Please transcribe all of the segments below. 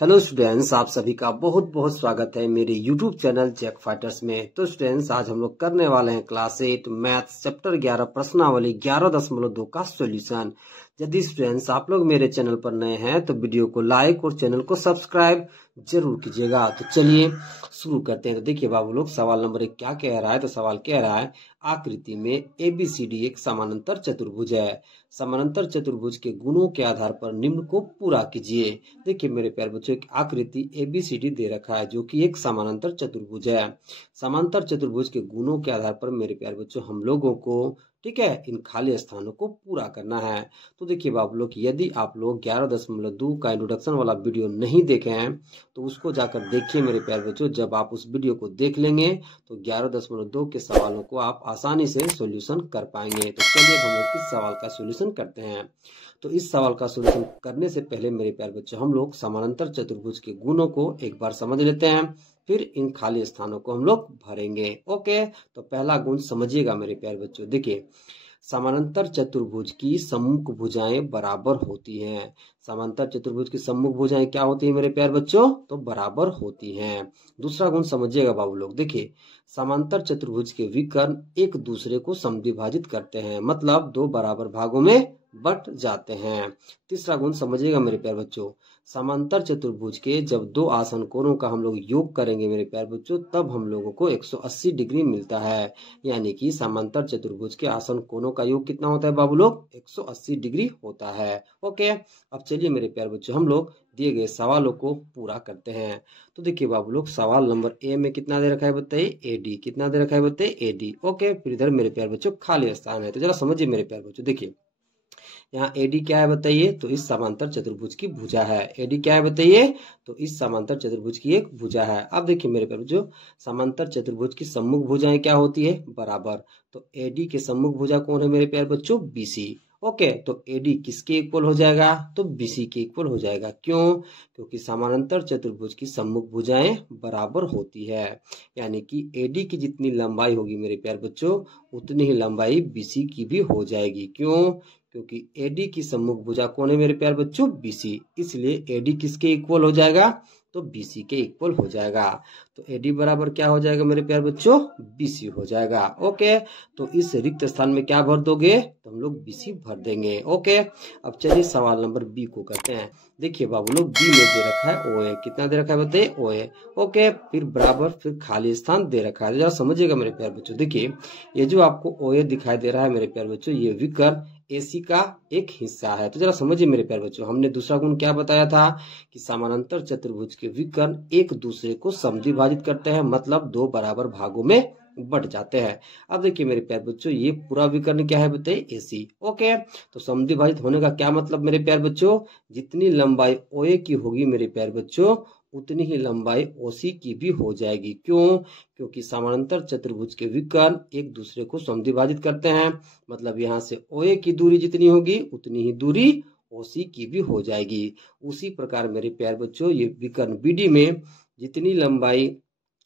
Hello students, आप सभी का बहुत बहुत स्वागत है मेरे यूट्यूब चैनल जैक फाइटर्स में। तो स्टूडेंट्स, आज हम लोग करने वाले हैं क्लास 8 मैथ चैप्टर 11 प्रश्नावली 11.2 का सॉल्यूशन। यदि स्टूडेंट्स आप लोग मेरे चैनल पर नए हैं तो वीडियो को लाइक और चैनल को सब्सक्राइब जरूर कीजिएगा। तो चलिए शुरू करते हैं। तो देखिए बाबू लोग, सवाल नंबर 1 क्या कह रहा है। तो सवाल कह रहा है आकृति में ABCD एक समानांतर चतुर्भुज है। समानांतर चतुर्भुज के गुणों के आधार पर निम्न को पूरा कीजिए। देखिए मेरे प्यारे बच्चों, एक आकृति ABCD दे रखा है जो कि एक समानांतर चतुर्भुज है। समांतर चतुर्भुज के गुणों के आधार पर मेरे प्यारे बच्चों हम लोगों को, ठीक है, इन खाली स्थानों को पूरा करना है। तो देखिए बाबू लोग, यदि आप लोग 11.2 का इंट्रोडक्शन वाला वीडियो नहीं देखे हैं तो उसको जाकर देखिए मेरे प्यारे बच्चों। जब आप उस वीडियो को देख लेंगे तो 11.2 के सवालों को आप आसानी से सॉल्यूशन कर पाएंगे। तो चलिए हम लोग इस सवाल का सॉल्यूशन करते हैं। तो इस सवाल का सॉल्यूशन करने से पहले मेरे प्यारे बच्चों हम लोग समानांतर चतुर्भुज के गुणों को एक बार समझ लेते हैं, फिर इन खाली स्थानों को हम लोग भरेंगे। ओके, तो पहला गुण समझिएगा मेरे प्यारे बच्चों। देखिए, समानांतर चतुर्भुज की सम्मुख भुजाएं बराबर होती हैं। समांतर चतुर्भुज की सम्मुख भुजाएं क्या होती है मेरे प्यारे बच्चों? तो बराबर होती हैं। दूसरा गुण समझिएगा बाबू लोग। देखिए, समांतर चतुर्भुज के विकर्ण एक दूसरे को समद्विभाजित करते हैं, मतलब दो बराबर भागों में बट जाते हैं। तीसरा गुण समझिएगा मेरे प्यारे बच्चों, समांतर चतुर्भुज के जब दो आसन कोणों का हम लोग योग करेंगे मेरे प्यारे बच्चों, तब हम लोगों को 180 डिग्री मिलता है। यानी कि समांतर चतुर्भुज के आसन कोणों का योग कितना होता है बाबू लोग? 180 डिग्री होता है। ओके, अब चलिए मेरे प्यारे बच्चों हम लोग दिए गए सवालों को पूरा करते हैं। तो देखिए बाबू लोग, सवाल नंबर ए में कितना दे रखा है बताइए? AD। कितना दे रखा है बताइए? AD। ओके, फिर इधर मेरे प्यारे बच्चों खाली स्थान है। तो जरा समझिए मेरे प्यारे बच्चों। देखिए यहाँ AD क्या है बताइए? तो इस समांतर चतुर्भुज की भुजा है। AD क्या है बताइए? तो इस समांतर चतुर्भुज की एक भुजा है। अब देखिए मेरे प्यारे बच्चों, समांतर चतुर्भुज की सम्मुख भुजाएं क्या होती है? बराबर। तो AD के सम्मुख भुजा कौन है मेरे प्यारे बच्चों? BC। ओके, तो AD किसके इक्वल हो जाएगा? तो BC के इक्वल हो जाएगा। क्यों? क्योंकि समानांतर चतुर्भुज की सम्मुख भुजाएं बराबर होती है। यानी कि AD की जितनी लंबाई होगी मेरे प्यारे बच्चों, उतनी ही लंबाई BC की भी हो जाएगी। क्यों? क्योंकि AD की सम्मुख भुजा कौन है मेरे प्यारे बच्चों? BC। इसलिए AD किसके इक्वल हो जाएगा? तो BC के इक्वल हो जाएगा। तो AD बराबर क्या हो जाएगा मेरे प्यारे बच्चों? BC हो जाएगा। ओके, तो इस रिक्त स्थान में क्या भर दोगे? तो हम लोग BC भर देंगे। ओके, अब चलिए सवाल नंबर B को करते हैं। देखिए बाबू लोग, B में दे रखा है OA। कितना दे रखा है बताइए? OA। ओके, फिर बराबर, फिर खाली स्थान दे रखा है। जरा समझिएगा मेरे प्यारे बच्चों। देखिए, ये जो आपको OA दिखाई दे रहा है मेरे प्यारे बच्चों, ये विकर्ण AC का एक हिस्सा है। तो जरा समझिए मेरे प्यारे बच्चों, हमने दूसरा गुण क्या बताया था कि समानांतर चतुर्भुज के विकर्ण एक दूसरे को समद्विभाजित करते हैं, मतलब दो बराबर भागों में बट जाते हैं। अब देखिए मेरे प्यारे बच्चों, ये पूरा विकर्ण क्या है बताइए? AC। ओके, तो समद्विभाजित होने का क्या मतलब मेरे प्यारे बच्चों? जितनी लंबाई OA की होगी मेरे प्यारे बच्चों, उतनी ही लंबाई OC की भी हो जाएगी। क्यों? क्योंकि समानांतर चतुर्भुज के विकर्ण एक दूसरे को समद्विभाजित करते हैं, मतलब यहाँ से OA की दूरी जितनी होगी उतनी ही दूरी OC की भी हो जाएगी। उसी प्रकार मेरे प्यारे बच्चों, ये विकर्ण BD में जितनी लंबाई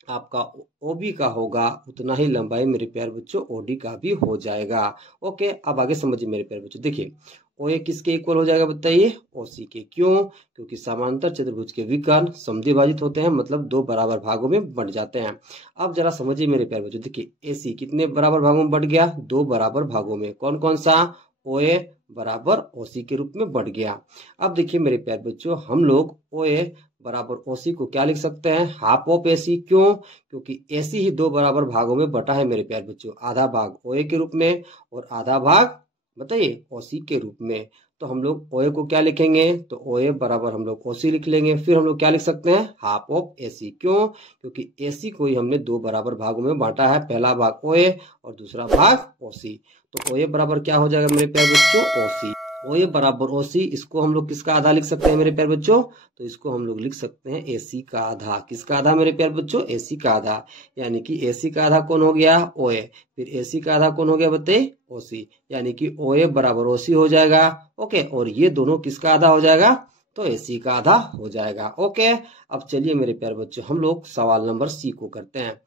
आपका OB का होगा, उतना ही लंबाई मेरे प्यारे बच्चों OD का भी हो जाएगा। ओके, अब आगे समझिए मेरे प्यारे बच्चों। देखिए, OA किसके इक्वल हो जाएगा बताइए? OC के। क्यों? क्योंकि समांतर चतुर्भुज के विकर्ण समद्विभाजित होते हैं, मतलब दो बराबर भागों में बंट जाते हैं। अब जरा समझिए मेरे प्यारे बच्चों। देखिए, AC कितने बराबर भागों में बंट गया? दो बराबर भागों में। कौन कौन सा? OA बराबर OC के रूप में बढ़ गया। अब देखिए मेरे प्यारे बच्चों, हम लोग OA बराबर OC को क्या लिख सकते हैं? Half of AC। क्यों? क्योंकि AC ही दो बराबर भागों में बटा है मेरे प्यारे बच्चों, आधा भाग OA के रूप में और आधा भाग बताइए OC के रूप में। तो हम लोग OA को क्या लिखेंगे? तो OA बराबर हम लोग OC लिख लेंगे। फिर हम लोग क्या लिख सकते हैं? Half of AC। क्यों? क्योंकि AC को ही हमने दो बराबर भागों में बांटा है, पहला भाग OA और दूसरा भाग OC। तो OA बराबर क्या हो जाएगा मेरे प्यारे बच्चों? OC। OA बराबर OC, इसको हम लोग किसका आधा लिख सकते हैं मेरे प्यारे बच्चों? तो इसको हम लोग लिख सकते हैं AC का आधा। किसका आधा मेरे प्यारे बच्चों? AC का आधा। यानी कि AC का आधा कौन हो गया? OA। फिर AC का आधा कौन हो गया बताइए? OC। यानी कि OA बराबर OC हो जाएगा। ओके, और ये दोनों किसका आधा हो जाएगा? तो AC का आधा हो जाएगा। ओके, अब चलिए मेरे प्यारे बच्चों हम लोग सवाल नंबर C को करते हैं।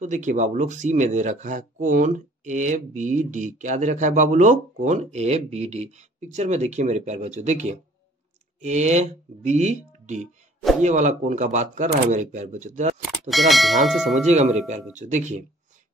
तो देखिए बाबू लोग, C में दे रखा है कोण ABD। क्या दे रखा है बाबू लोग? कोण ABD। पिक्चर में देखिए मेरे प्यारे बच्चों। देखिए ABD, ये वाला कोण का बात कर रहा है मेरे प्यारे बच्चों। तो जरा ध्यान से समझिएगा मेरे प्यारे बच्चों। देखिए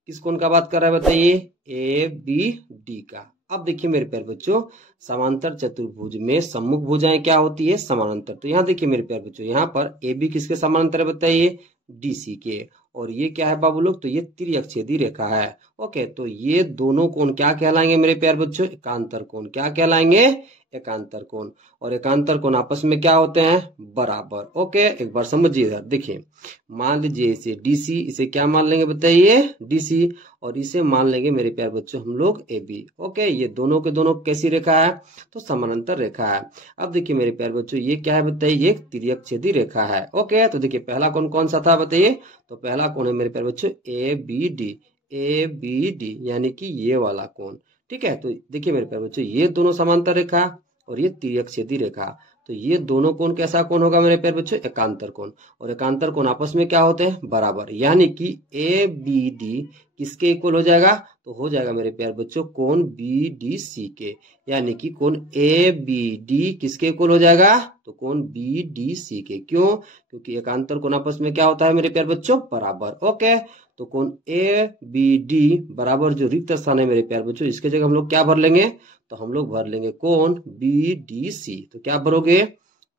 किस कोण का बात कर रहा है बताइए, ए बी डी का। अब देखिए मेरे प्यारे बच्चों, समांतर चतुर्भुज में सम्मुख भुजाएं क्या होती है, समानांतर। तो यहाँ देखिए मेरे प्यारे बच्चों, यहाँ पर ए बी किसके समानांतर है बताइए, डी सी के। और ये क्या है बाबू लोग, तो ये त्रिअक्षेदी रेखा है। ओके, तो ये दोनों कोण क्या कहलाएंगे मेरे प्यारे बच्चों, एकांतर कोण। क्या कहलाएंगे, एकांतर कोण। और एकांतर कोण आपस में क्या होते हैं, बराबर। ओके, एक बार समझिए इधर। देखिए मान लीजिए इसे डीसी, इसे क्या मान लेंगे बताइए, डीसी। और इसे मान लेंगे मेरे प्यारे बच्चों हम लोग ए बी। ओके, ये दोनों के दोनों कैसी रेखा है, तो समानांतर रेखा है। अब देखिए मेरे प्यारे बच्चों, ये क्या है बताइए, ये त्रिअक्षेदी रेखा है। ओके, तो देखिए पहला कोण कौन सा था बताइए, तो पहला कोण है मेरे प्यारे बच्चों A B D, A B D यानी कि ये वाला कोण। ठीक है, तो देखिए मेरे प्यारे बच्चों, ये दोनों समांतर रेखा और ये त्रिअक्षेदी रेखा। तो ये दोनों कोण कैसा कोण होगा मेरे प्यारे बच्चों, एकांतर कोण। और एकांतर कोण आपस में क्या होते हैं, बराबर। यानी कि ए बी डी किसके इक्वल हो जाएगा, तो हो जाएगा मेरे प्यारे बच्चों कोण बी डी सी के। यानी कि कोण ए बी डी किसके इक्वल हो जाएगा, तो कोण बी डी सी के। क्यों, क्योंकि एकांतर कोण आपस में क्या होता है मेरे प्यारे बच्चों, बराबर। ओके, तो कोण ए बी डी बराबर जो रिक्त स्थान है मेरे प्यारे बच्चों, इसके जगह हम लोग क्या भर लेंगे, तो हम लोग भर लेंगे कोण बी डी सी। तो क्या भरोगे,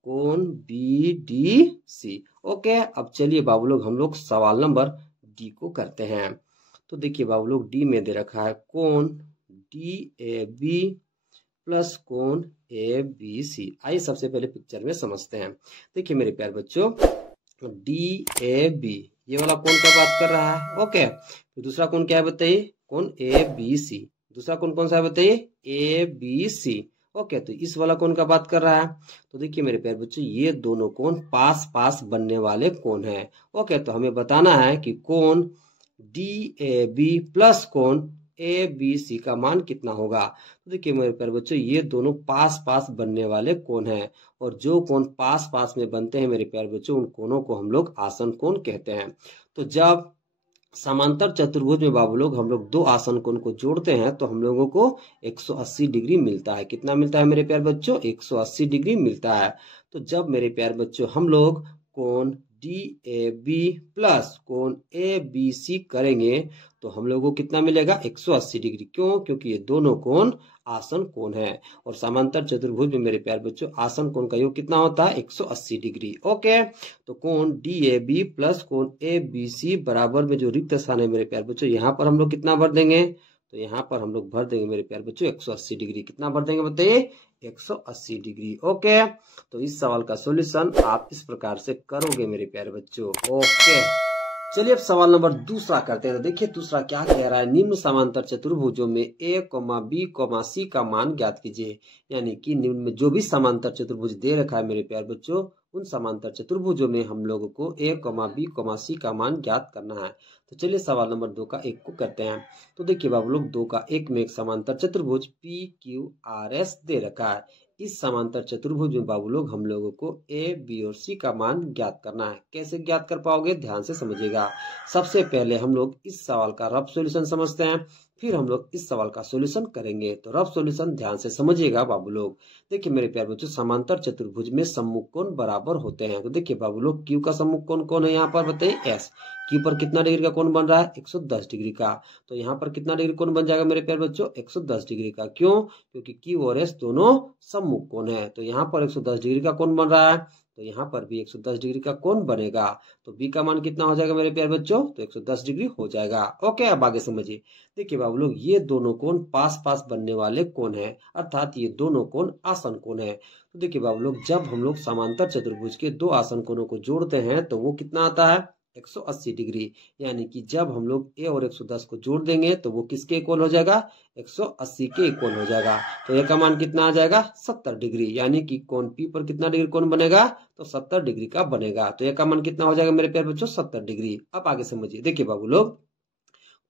कोण बी डी सी। ओके, अब चलिए बाबू लोग हम लोग सवाल नंबर डी को करते हैं। तो देखिए बाबू लोग, डी में दे रखा है कोण डी ए बी प्लस कोण ए बी सी। आइए सबसे पहले पिक्चर में समझते हैं। देखिए मेरे प्यारे बच्चों, डी ए बी ये वाला कोण का बात कर रहा है। ओके, तो दूसरा कोण क्या है बताइए, कोण ए बी सी। दूसरा कोण कौन सा है बताइए, ए बी सी। ओके, तो इस वाला कोण का बात कर रहा है। तो देखिए मेरे प्यारे बच्चों, ये दोनों कोण पास पास बनने वाले कोण हैं। ओके, तो हमें बताना है कि कोण डी ए बी प्लस कोण ए बी सी का मान कितना होगा। तो देखिए मेरे प्यारे बच्चों, ये दोनों पास पास बनने वाले कोण हैं। और जो कोण पास पास में बनते हैं मेरे प्यारे बच्चों, उन कोणों को हम लोग आसन कोण कहते हैं। तो जब समांतर चतुर्भुज में बाबू लोग हम लोग दो आसन कोण को जोड़ते हैं तो हम लोगों को 180 डिग्री मिलता है। कितना मिलता है मेरे प्यारे बच्चों, 180 डिग्री मिलता है। तो जब मेरे प्यारे बच्चों हम लोग कोण डी ए बी प्लस कोण ए बी सी करेंगे तो हम लोगों को कितना मिलेगा, 180 डिग्री। क्यों, क्योंकि ये दोनों कोण आसन कोण है। और समांतर चतुर्भुज में मेरे प्यारे बच्चों आसन कोण का योग कितना होता है, 180 डिग्री। ओके, तो कोण डी ए बी प्लस कोण ए बी सी बराबर में जो रिक्त स्थान है मेरे प्यारे बच्चों, यहाँ पर हम लोग कितना भर देंगे, तो यहाँ पर हम लोग भर देंगे मेरे प्यारे बच्चों 180 डिग्री। कितना भर देंगे बताइए, 180 डिग्री। ओके, तो इस सवाल का सॉल्यूशन आप इस प्रकार से करोगे मेरे प्यारे बच्चों। ओके, चलिए अब सवाल नंबर दूसरा करते हैं। तो देखिए दूसरा क्या कह रहा है, निम्न समांतर चतुर्भुजों में ए बी सी का मान ज्ञात कीजिए। यानी कि निम्न में जो भी समांतर चतुर्भुज दे रखा है मेरे प्यारे बच्चों, उन समांतर चतुर्भुजों में हम लोगों को ए बी सी का मान ज्ञात करना है। तो चलिए सवाल नंबर 2 का 1 को करते हैं। तो देखिए बाबू लोग 2 का 1 में एक समांतर चतुर्भुज पी क्यू आर एस दे रखा है। इस समांतर चतुर्भुज में बाबू लोग हम लोगों को ए बी और सी का मान ज्ञात करना है। कैसे ज्ञात कर पाओगे, ध्यान से समझिएगा। सबसे पहले हम लोग इस सवाल का रफ सॉल्यूशन समझते हैं, फिर हम लोग इस सवाल का सॉल्यूशन करेंगे। तो रफ सॉल्यूशन ध्यान से समझिएगा बाबू लोग। देखिए मेरे प्यारे बच्चों, समांतर चतुर्भुज में सम्मुख कोण बराबर होते हैं। तो देखिए बाबू लोग, क्यू का सम्मुख कोण कौन है, यहाँ पर बताइए एस। क्यू पर कितना डिग्री का कोण बन रहा है, 110 डिग्री का। तो यहाँ पर कितना डिग्री कोण बन जाएगा मेरे प्यारे बच्चों, 110 डिग्री का। क्यों, क्योंकि क्यू और एस दोनों सम्मुख कोण है। तो यहाँ पर 110 डिग्री का कोण बन रहा है, तो यहाँ पर भी 110 डिग्री का कोण बनेगा। तो बी का मान कितना हो जाएगा मेरे प्यारे बच्चों, तो 110 डिग्री हो जाएगा। ओके, अब आगे समझिए। देखिए बाबू लोग, ये दोनों कोण पास पास बनने वाले कोण है, अर्थात ये दोनों कोण आसन कोण है। तो देखिए बाबू लोग, जब हम लोग समांतर चतुर्भुज के दो आसन कोणों को जोड़ते हैं तो वो कितना आता है, 180 डिग्री। यानी कि जब हम लोग ए और 110 को जोड़ देंगे तो वो किसके इक्वल हो जाएगा, 180 के इक्वल हो जाएगा। तो ए का मान कितना आ जाएगा, 70 डिग्री। यानी कि कोण पी पर कितना डिग्री कोण बनेगा, तो 70 डिग्री का बनेगा। तो ए का मान कितना हो जाएगा मेरे प्यारे बच्चों, 70 डिग्री। अब आगे समझिए। देखिए बाबू लोग,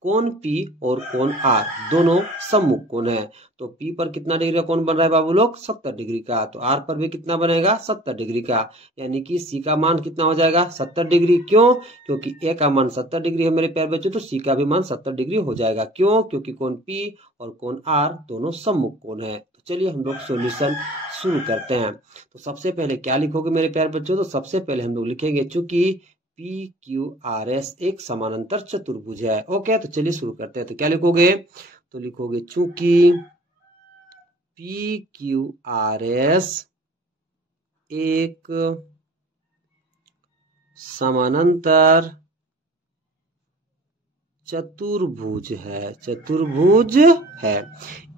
कोण पी और कोण आर दोनों सम्मुख कोण है। तो पी पर कितना डिग्री का कोण बन रहा है बाबू लोग, 70 डिग्री का। तो आर पर भी कितना बनेगा, 70 डिग्री का। यानी कि सी का मान कितना हो जाएगा, 70 डिग्री। क्यों, क्योंकि ए का मान 70 डिग्री है मेरे प्यारे बच्चों, तो सी का भी मान 70 डिग्री हो जाएगा। क्यों, क्योंकि कोण पी और कोण आर दोनों सम्मुख कोण है। तो चलिए हम लोग शुरू करते हैं। तो सबसे पहले क्या लिखोगे मेरे प्यारे बच्चों? तो सबसे पहले हम लोग लिखेंगे चूंकि PQRS एक समानांतर चतुर्भुज है। ओके, तो चलिए शुरू करते हैं। तो क्या लिखोगे? तो लिखोगे चूंकि PQRS एक समानांतर चतुर्भुज है,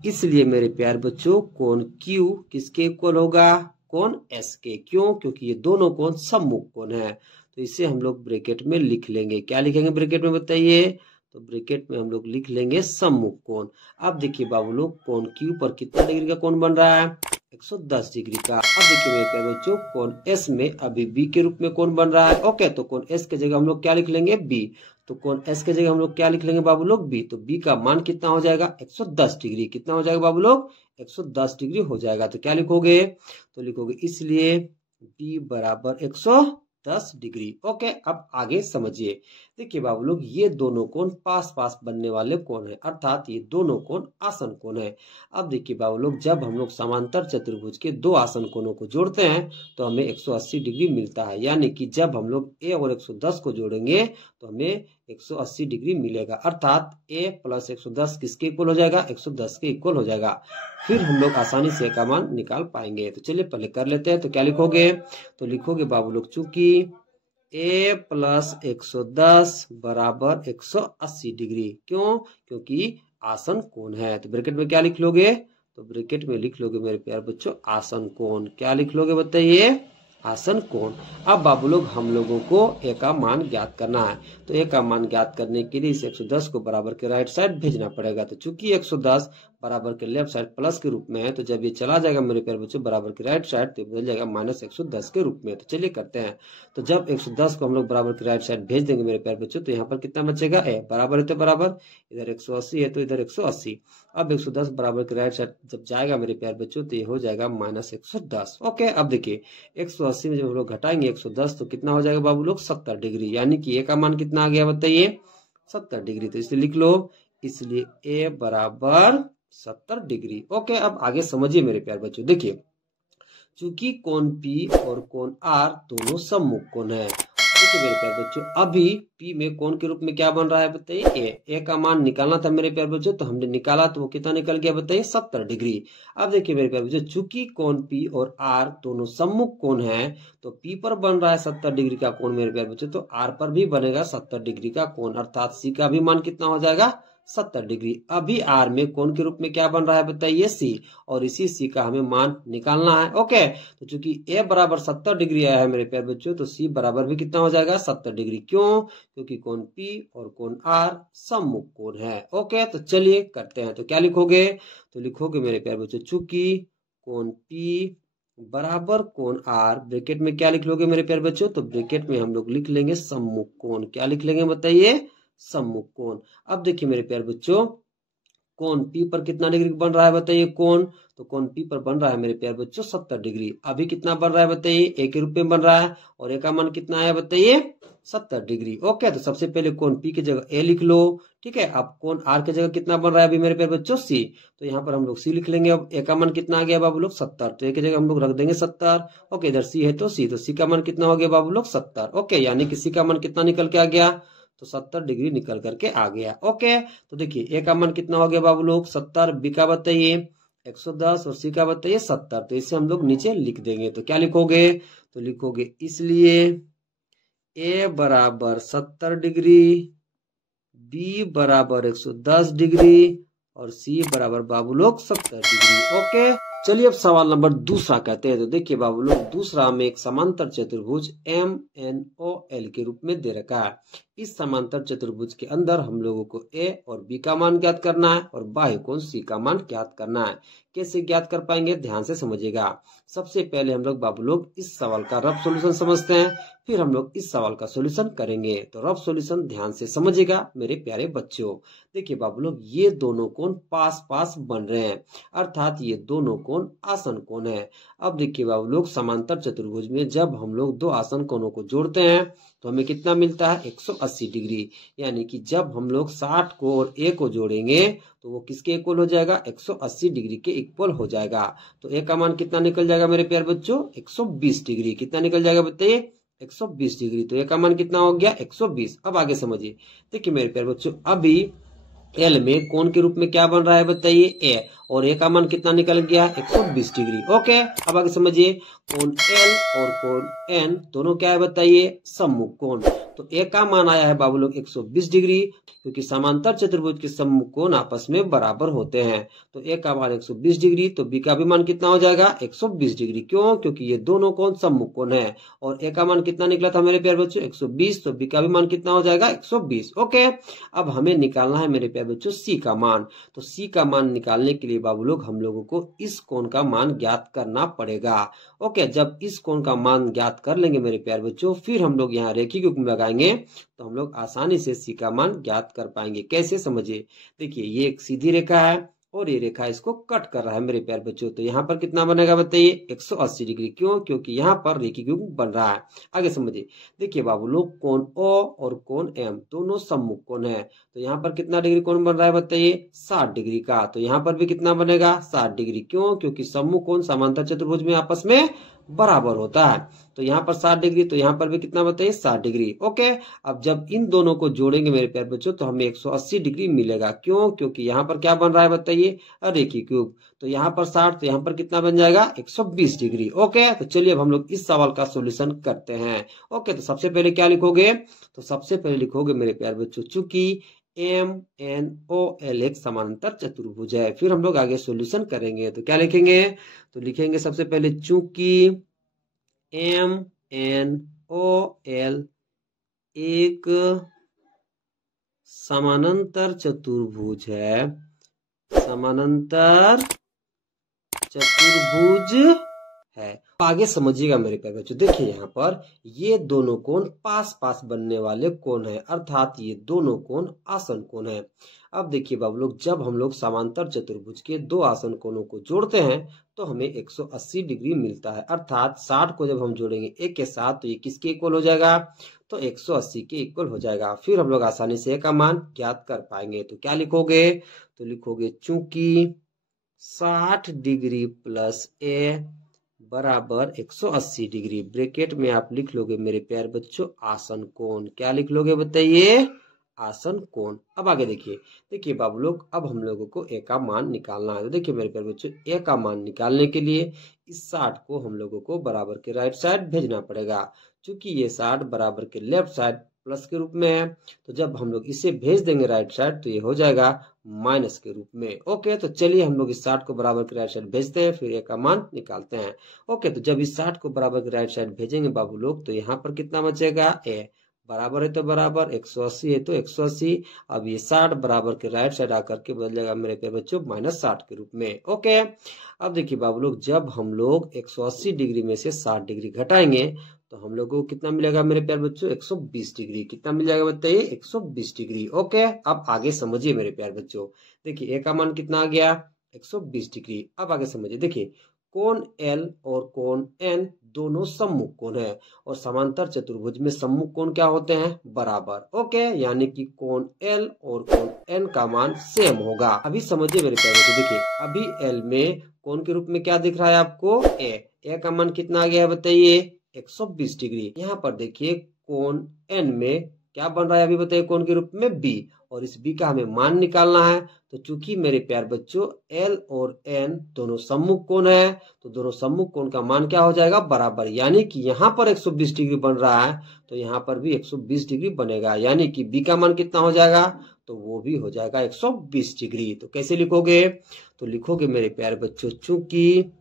इसलिए मेरे प्यारे बच्चों कोण Q किसके इक्वल होगा? कोण S के। क्यों? क्योंकि ये दोनों कोण सम्मुख कोण है। तो इसे हम लोग ब्रैकेट में लिख लेंगे। क्या लिखेंगे ब्रैकेट में बताइए? तो ब्रैकेट में हम लोग लिख लेंगे सम्मुख कोण। अब देखिए बाबू लोग, कोण Q पर कितना डिग्री का कोण बन रहा है? 110 डिग्री का। अब देखिए मेरे प्यारे बच्चों, कोण S में अभी B के रूप में कोण बन रहा है। ओके, तो कोण S के जगह हम लोग क्या लिख लेंगे? B। तो कोण S के जगह हम लोग क्या लिख लेंगे बाबू लोग? B। तो B का मान कितना हो जाएगा? 110 डिग्री। कितना हो जाएगा बाबू लोग? 110 डिग्री हो जाएगा। तो क्या लिखोगे? तो लिखोगे इसलिए B बराबर 110 डिग्री। ओके, अब आगे समझिए। देखिए बाबू लोग, ये दोनों कोण पास पास बनने वाले कोण है, अर्थात ये दोनों कोण आसन कोण है। अब देखिए बाबू लोग, जब हम लोग समांतर चतुर्भुज के दो आसन कोणों को जोड़ते हैं तो हमें 180 डिग्री मिलता है। यानी कि जब हम लोग A और 110 को जोड़ेंगे तो हमें 180 डिग्री मिलेगा, अर्थात A प्लस 110 किसके इक्वल हो जाएगा? 110 के इक्वल हो जाएगा। फिर हम लोग आसानी से का मान निकाल पाएंगे। तो चलिए पहले कर लेते हैं। तो क्या लिखोगे? तो लिखोगे बाबू लोग चूंकि A प्लस 110 बराबर 180 डिग्री। क्यों? क्योंकि आसन कोण है। तो ब्रैकेट में क्या लिख लोगे? तो ब्रैकेट में लिख लोगे मेरे प्यारे बच्चों आसन कोण। क्या लिख लोगे बताइए? आसन कोण। अब बाबू लोग, हम लोगों को A का मान ज्ञात करना है। तो A का मान ज्ञात करने के लिए इस 110 को बराबर के राइट साइड भेजना पड़ेगा। तो चूंकि 110 बराबर के लेफ्ट साइड प्लस के रूप में है, तो जब ये चला जाएगा मेरे प्यारे बच्चों बराबर के राइट साइड, तो बदल जाएगा माइनस 110 के रूप में। तो चलिए करते हैं। तो जब 110 को हम लोग बराबर के राइट साइड भेज देंगे मेरे प्यारे बच्चों, तो यहाँ पर कितना बचेगा? A बराबर है तो बराबर, इधर 180 है तो इधर 180। अब 110 बराबर के राइट साइड जब जाएगा मेरे प्यारे बच्चों, तो ये हो जाएगा माइनस 110। ओके, अब देखिए 180 में जब हम लोग घटाएंगे 110 तो कितना हो जाएगा बाबू लोग? 70 डिग्री। यानी कि A का मान कितना आ गया बताइए? 70 डिग्री। तो इसलिए लिख लो, इसलिए A बराबर 70 डिग्री। ओके, अब आगे समझिए मेरे प्यारे बच्चों। देखिए चूंकि कोण P और कोण R दोनों सम्मुख कोण है। देखिए मेरे प्यारे बच्चों, अभी P में कोण के रूप में क्या बन रहा है बताइए? A का मान निकालना था मेरे प्यारे बच्चों, तो हमने निकाला, तो वो कितना निकल गया बताइए? 70 डिग्री। अब देखिए मेरे प्यारे बच्चों, चूंकि कोण P और R दोनों सम्मुख कोण है, तो P पर बन रहा है 70 डिग्री का कोण मेरे प्यारे बच्चों, तो R पर भी बनेगा 70 डिग्री का कोण, अर्थात C का भी मान कितना हो जाएगा? 70 डिग्री। अभी R में कोण के रूप में क्या बन रहा है बताइए? C, और इसी C का हमें मान निकालना है। ओके, तो चूंकि A बराबर 70 डिग्री आया है मेरे प्यारे बच्चों, तो C बराबर भी कितना हो जाएगा? 70 डिग्री। क्यों? क्योंकि कोण P और कोण R सम्मुख कोण है। ओके, तो चलिए करते हैं। तो क्या लिखोगे? तो लिखोगे मेरे प्यारे बच्चों चूंकि कोण P बराबर कोण R, ब्रैकेट में क्या लिख लोगे मेरे प्यारे बच्चों? तो ब्रैकेट में हम लोग लिख लेंगे सम्मुख कोण। क्या लिख लेंगे बताइए? सम्मुख कोण। अब देखिए मेरे प्यारे बच्चों, कोण P पर कितना डिग्री बन रहा है बताइए? कोण, तो कोण P पर बन रहा है मेरे प्यारे बच्चों 70 डिग्री। अभी कितना बन रहा है बताइए? A के रूप में बन रहा है, और A का मान कितना आया बताइए? 70 डिग्री। ओके, तो सबसे पहले कोण P की जगह A लिख लो। ठीक है, अब कोण R की जगह कितना बन रहा है अभी मेरे प्यारे बच्चों? C। तो यहाँ पर हम लोग C लिख लेंगे। अब A का मान कितना आ गया बाबू लोग? 70। तो A की जगह हम लोग रख देंगे 70। ओके, इधर C है तो C, तो C का मान कितना हो गया बाबू लोग? 70। ओके, यानी कि C का मान कितना निकल के आ गया? तो 70 डिग्री निकल करके आ गया। ओके, तो देखिए A का मान कितना हो गया बाबू लोग? 70, B का बताइए 110 और C का बताइए 70। तो इसे हम लोग नीचे लिख देंगे। तो क्या लिखोगे? तो लिखोगे इसलिए A बराबर 70 डिग्री, B बराबर 110 डिग्री और C बराबर बाबू लोग 70 डिग्री। ओके, चलिए अब सवाल नंबर दूसरा कहते हैं। तो देखिए बाबू लोग, दूसरा हमें एक समांतर चतुर्भुज MNOL के रूप में दे रखा है। इस समांतर चतुर्भुज के अंदर हम लोगों को A और B का मान ज्ञात करना है और बाह्य कोण C का मान ज्ञात करना है। कैसे ज्ञात कर पाएंगे? ध्यान से समझिएगा। सबसे पहले हम लोग बाबू लोग इस सवाल का रफ सॉल्यूशन समझते हैं, फिर हम लोग इस सवाल का सॉल्यूशन करेंगे। तो रफ सॉल्यूशन ध्यान से समझिएगा मेरे प्यारे बच्चों। देखिए बाबू लोग, ये दोनों कोण पास पास बन रहे हैं, अर्थात ये दोनों कोण आसन कोण है। अब देखिए बाबू लोग, समांतर चतुर्भुज में जब हम लोग दो आसन कोणों को जोड़ते हैं तो हमें कितना मिलता है? 180 डिग्री, यानी कि जब हम लोग 60 को और ए को जोड़ेंगे तो वो किसके इक्वल हो जाएगा, 180 डिग्री के इक्वल हो जाएगा। तो ए का मान कितना निकल जाएगा मेरे प्यारे बच्चों, 120 डिग्री। कितना निकल जाएगा बताइए, 120 डिग्री। तो ए का मान कितना हो गया, 120। अब आगे समझिए, देखिए मेरे प्यारे बच्चों, अभी एल में कोण के रूप में क्या बन रहा है बताइए, ए, और ए का मान कितना निकल गया, 120 डिग्री। ओके, अब आगे समझिए, कोण एल और कोण एन दोनों क्या है बताइए, सम्मुख कोण। तो ए का मान आया है बाबू लोग 120 डिग्री, क्योंकि समांतर चतुर्भुज के सम्मुख कोण आपस में बराबर होते हैं। तो ए का मान 120 डिग्री, तो बी का भी मान कितना हो जाएगा, 120 डिग्री। क्यों, क्योंकि ये दोनों कोण सम्मुख कोण है। और ए का मान कितना निकला था मेरे प्यारे बच्चों, 120, तो बी का भी मान कितना हो जाएगा, 120। ओके, अब हमें निकालना है मेरे प्यारे बच्चों सी का मान। तो सी का मान निकालने के लिए बाबू लोग हम लोगों को इस कोण का मान ज्ञात करना पड़ेगा। ओके, जब इस कोण का मान ज्ञात कर लेंगे मेरे प्यारे बच्चों, फिर हम लोग यहाँ रेखीय युग्म लगाएंगे तो हम लोग आसानी से सी का मान ज्ञात कर पाएंगे। कैसे, समझिए, देखिए ये एक सीधी रेखा है और ये रेखा इसको कट कर रहा है मेरे प्यारे बच्चों। तो यहाँ पर कितना बनेगा बताइए, 180 डिग्री। क्यों, क्योंकि यहाँ पर रेखीय युग्म बन रहा है। आगे समझिए, देखिए बाबू लोग, कोण ओ और कोण एम दोनों सम्मुख कोण है। तो यहाँ पर कितना डिग्री कोण बन रहा है बताइए, 60 डिग्री का। तो यहाँ पर भी कितना बनेगा, 60 डिग्री। क्यों, क्योंकि सम्मुख कोण समांतर चतुर्भुज में आपस में बराबर होता है। तो यहाँ पर 60 डिग्री, तो यहाँ पर भी कितना बताइए, 60 डिग्री। ओके, अब जब इन दोनों को जोड़ेंगे मेरे प्यारे बच्चों तो हमें 180 डिग्री मिलेगा। क्यों, क्योंकि यहाँ पर क्या बन रहा है बताइए, रेखीय युग्म। तो यहाँ पर 60, तो यहाँ पर कितना बन जाएगा, 120 डिग्री। ओके, तो चलिए अब हम लोग इस सवाल का सोल्यूशन करते हैं। ओके, तो सबसे पहले क्या लिखोगे, तो सबसे पहले लिखोगे मेरे प्यारे बच्चों, चूंकि एम एन ओ एल एक समांतर चतुर्भुज है। फिर हम लोग आगे सॉल्यूशन करेंगे, तो क्या लिखेंगे, तो लिखेंगे सबसे पहले, चूंकि एम एन ओ एल एक समानांतर चतुर्भुज है, समानांतर चतुर्भुज है। आगे समझिएगा मेरे प्यारे बच्चों, देखिए यहाँ पर ये दोनों कोण पास पास बनने वाले कोण है, अर्थात ये दोनों कोण आसन कोण है। अब देखिए बाबू लोग, जब हम लोग समांतर चतुर्भुज के दो आसन कोणों को जोड़ते हैं तो हमें 180 डिग्री मिलता है। अर्थात 60 को जब हम जोड़ेंगे एक के साथ तो ये किसके इक्वल हो जाएगा, तो 180 के इक्वल हो जाएगा। फिर हम लोग आसानी से ए का मान ज्ञात कर पाएंगे। तो क्या लिखोगे, तो लिखोगे, चूंकि 60 डिग्री प्लस ए बराबर 180 डिग्री, ब्रैकेट में आप लिख लोगे मेरे प्यारे बच्चों आसन कोण। क्या लिख लोगे बताइए, आसन कोण। अब आगे देखिए, देखिए बाबू लोग, अब हम लोगों को ए का मान निकालना है। तो देखिए मेरे प्यारे बच्चों, ए का मान निकालने के लिए इस 60 को हम लोगों को बराबर के राइट साइड भेजना पड़ेगा। चूंकि ये 60 बराबर के लेफ्ट साइड प्लस के रूप में है, तो जब हम लोग इसे भेज देंगे राइट साइड तो ये हो जाएगा माइनस के रूप में। ओके, तो चलिए हम लोग इस 60 को बराबर के राइट साइड भेजते हैं, फिर ए का मान निकालते हैं। ओके, तो जब इस 60 को बराबर के राइट साइड भेजेंगे बाबू लोग, तो यहाँ पर कितना बचेगा, ए बराबर है तो बराबर, 180 है तो 180। अब ये 60 बराबर के राइट साइड आकर के बदल जाएगा मेरे प्यारे बच्चों -60 के रूप में। ओके, अब देखिए बाबू लोग, जब हम लोग 180 डिग्री में से 60 डिग्री घटाएंगे तो हम लोग को कितना मिलेगा मेरे प्यारे बच्चों, 120 डिग्री। कितना मिल जाएगा बताइए, 120 डिग्री। ओके, अब आगे समझिए मेरे प्यारे बच्चों, देखिए ए का मान कितना आ गया, 120 डिग्री। अब आगे समझिए, देखिए कोण एल और कोण एन दोनों सम्मुख कोण है, और समांतर चतुर्भुज में सम्मुख कोण क्या होते हैं, बराबर। ओके, यानी कि कोण एल और कोण एन का मान सेम होगा। अभी समझिए मेरे प्यारे बच्चों, देखिए अभी एल में कोण के रूप में क्या दिख रहा है आपको, ए का मान कितना आ गया है बताइए, 120 डिग्री। यहाँ पर देखिए कोण एन में क्या बन रहा है अभी बताइए, कोण के रूप में बी, और इस बी का हमें मान निकालना है। तो चूंकि मेरे प्यारे बच्चों एल और एन दोनों सम्मुख कोण है, तो दोनों सम्मुख कोण का मान क्या हो जाएगा, बराबर। यानी कि यहाँ पर 120 डिग्री बन रहा है तो यहाँ पर भी 120 डिग्री बनेगा, यानी कि बी का मान कितना हो जाएगा, तो वो भी हो जाएगा 120 डिग्री। तो कैसे लिखोगे, तो लिखोगे मेरे प्यारे बच्चों, चूंकि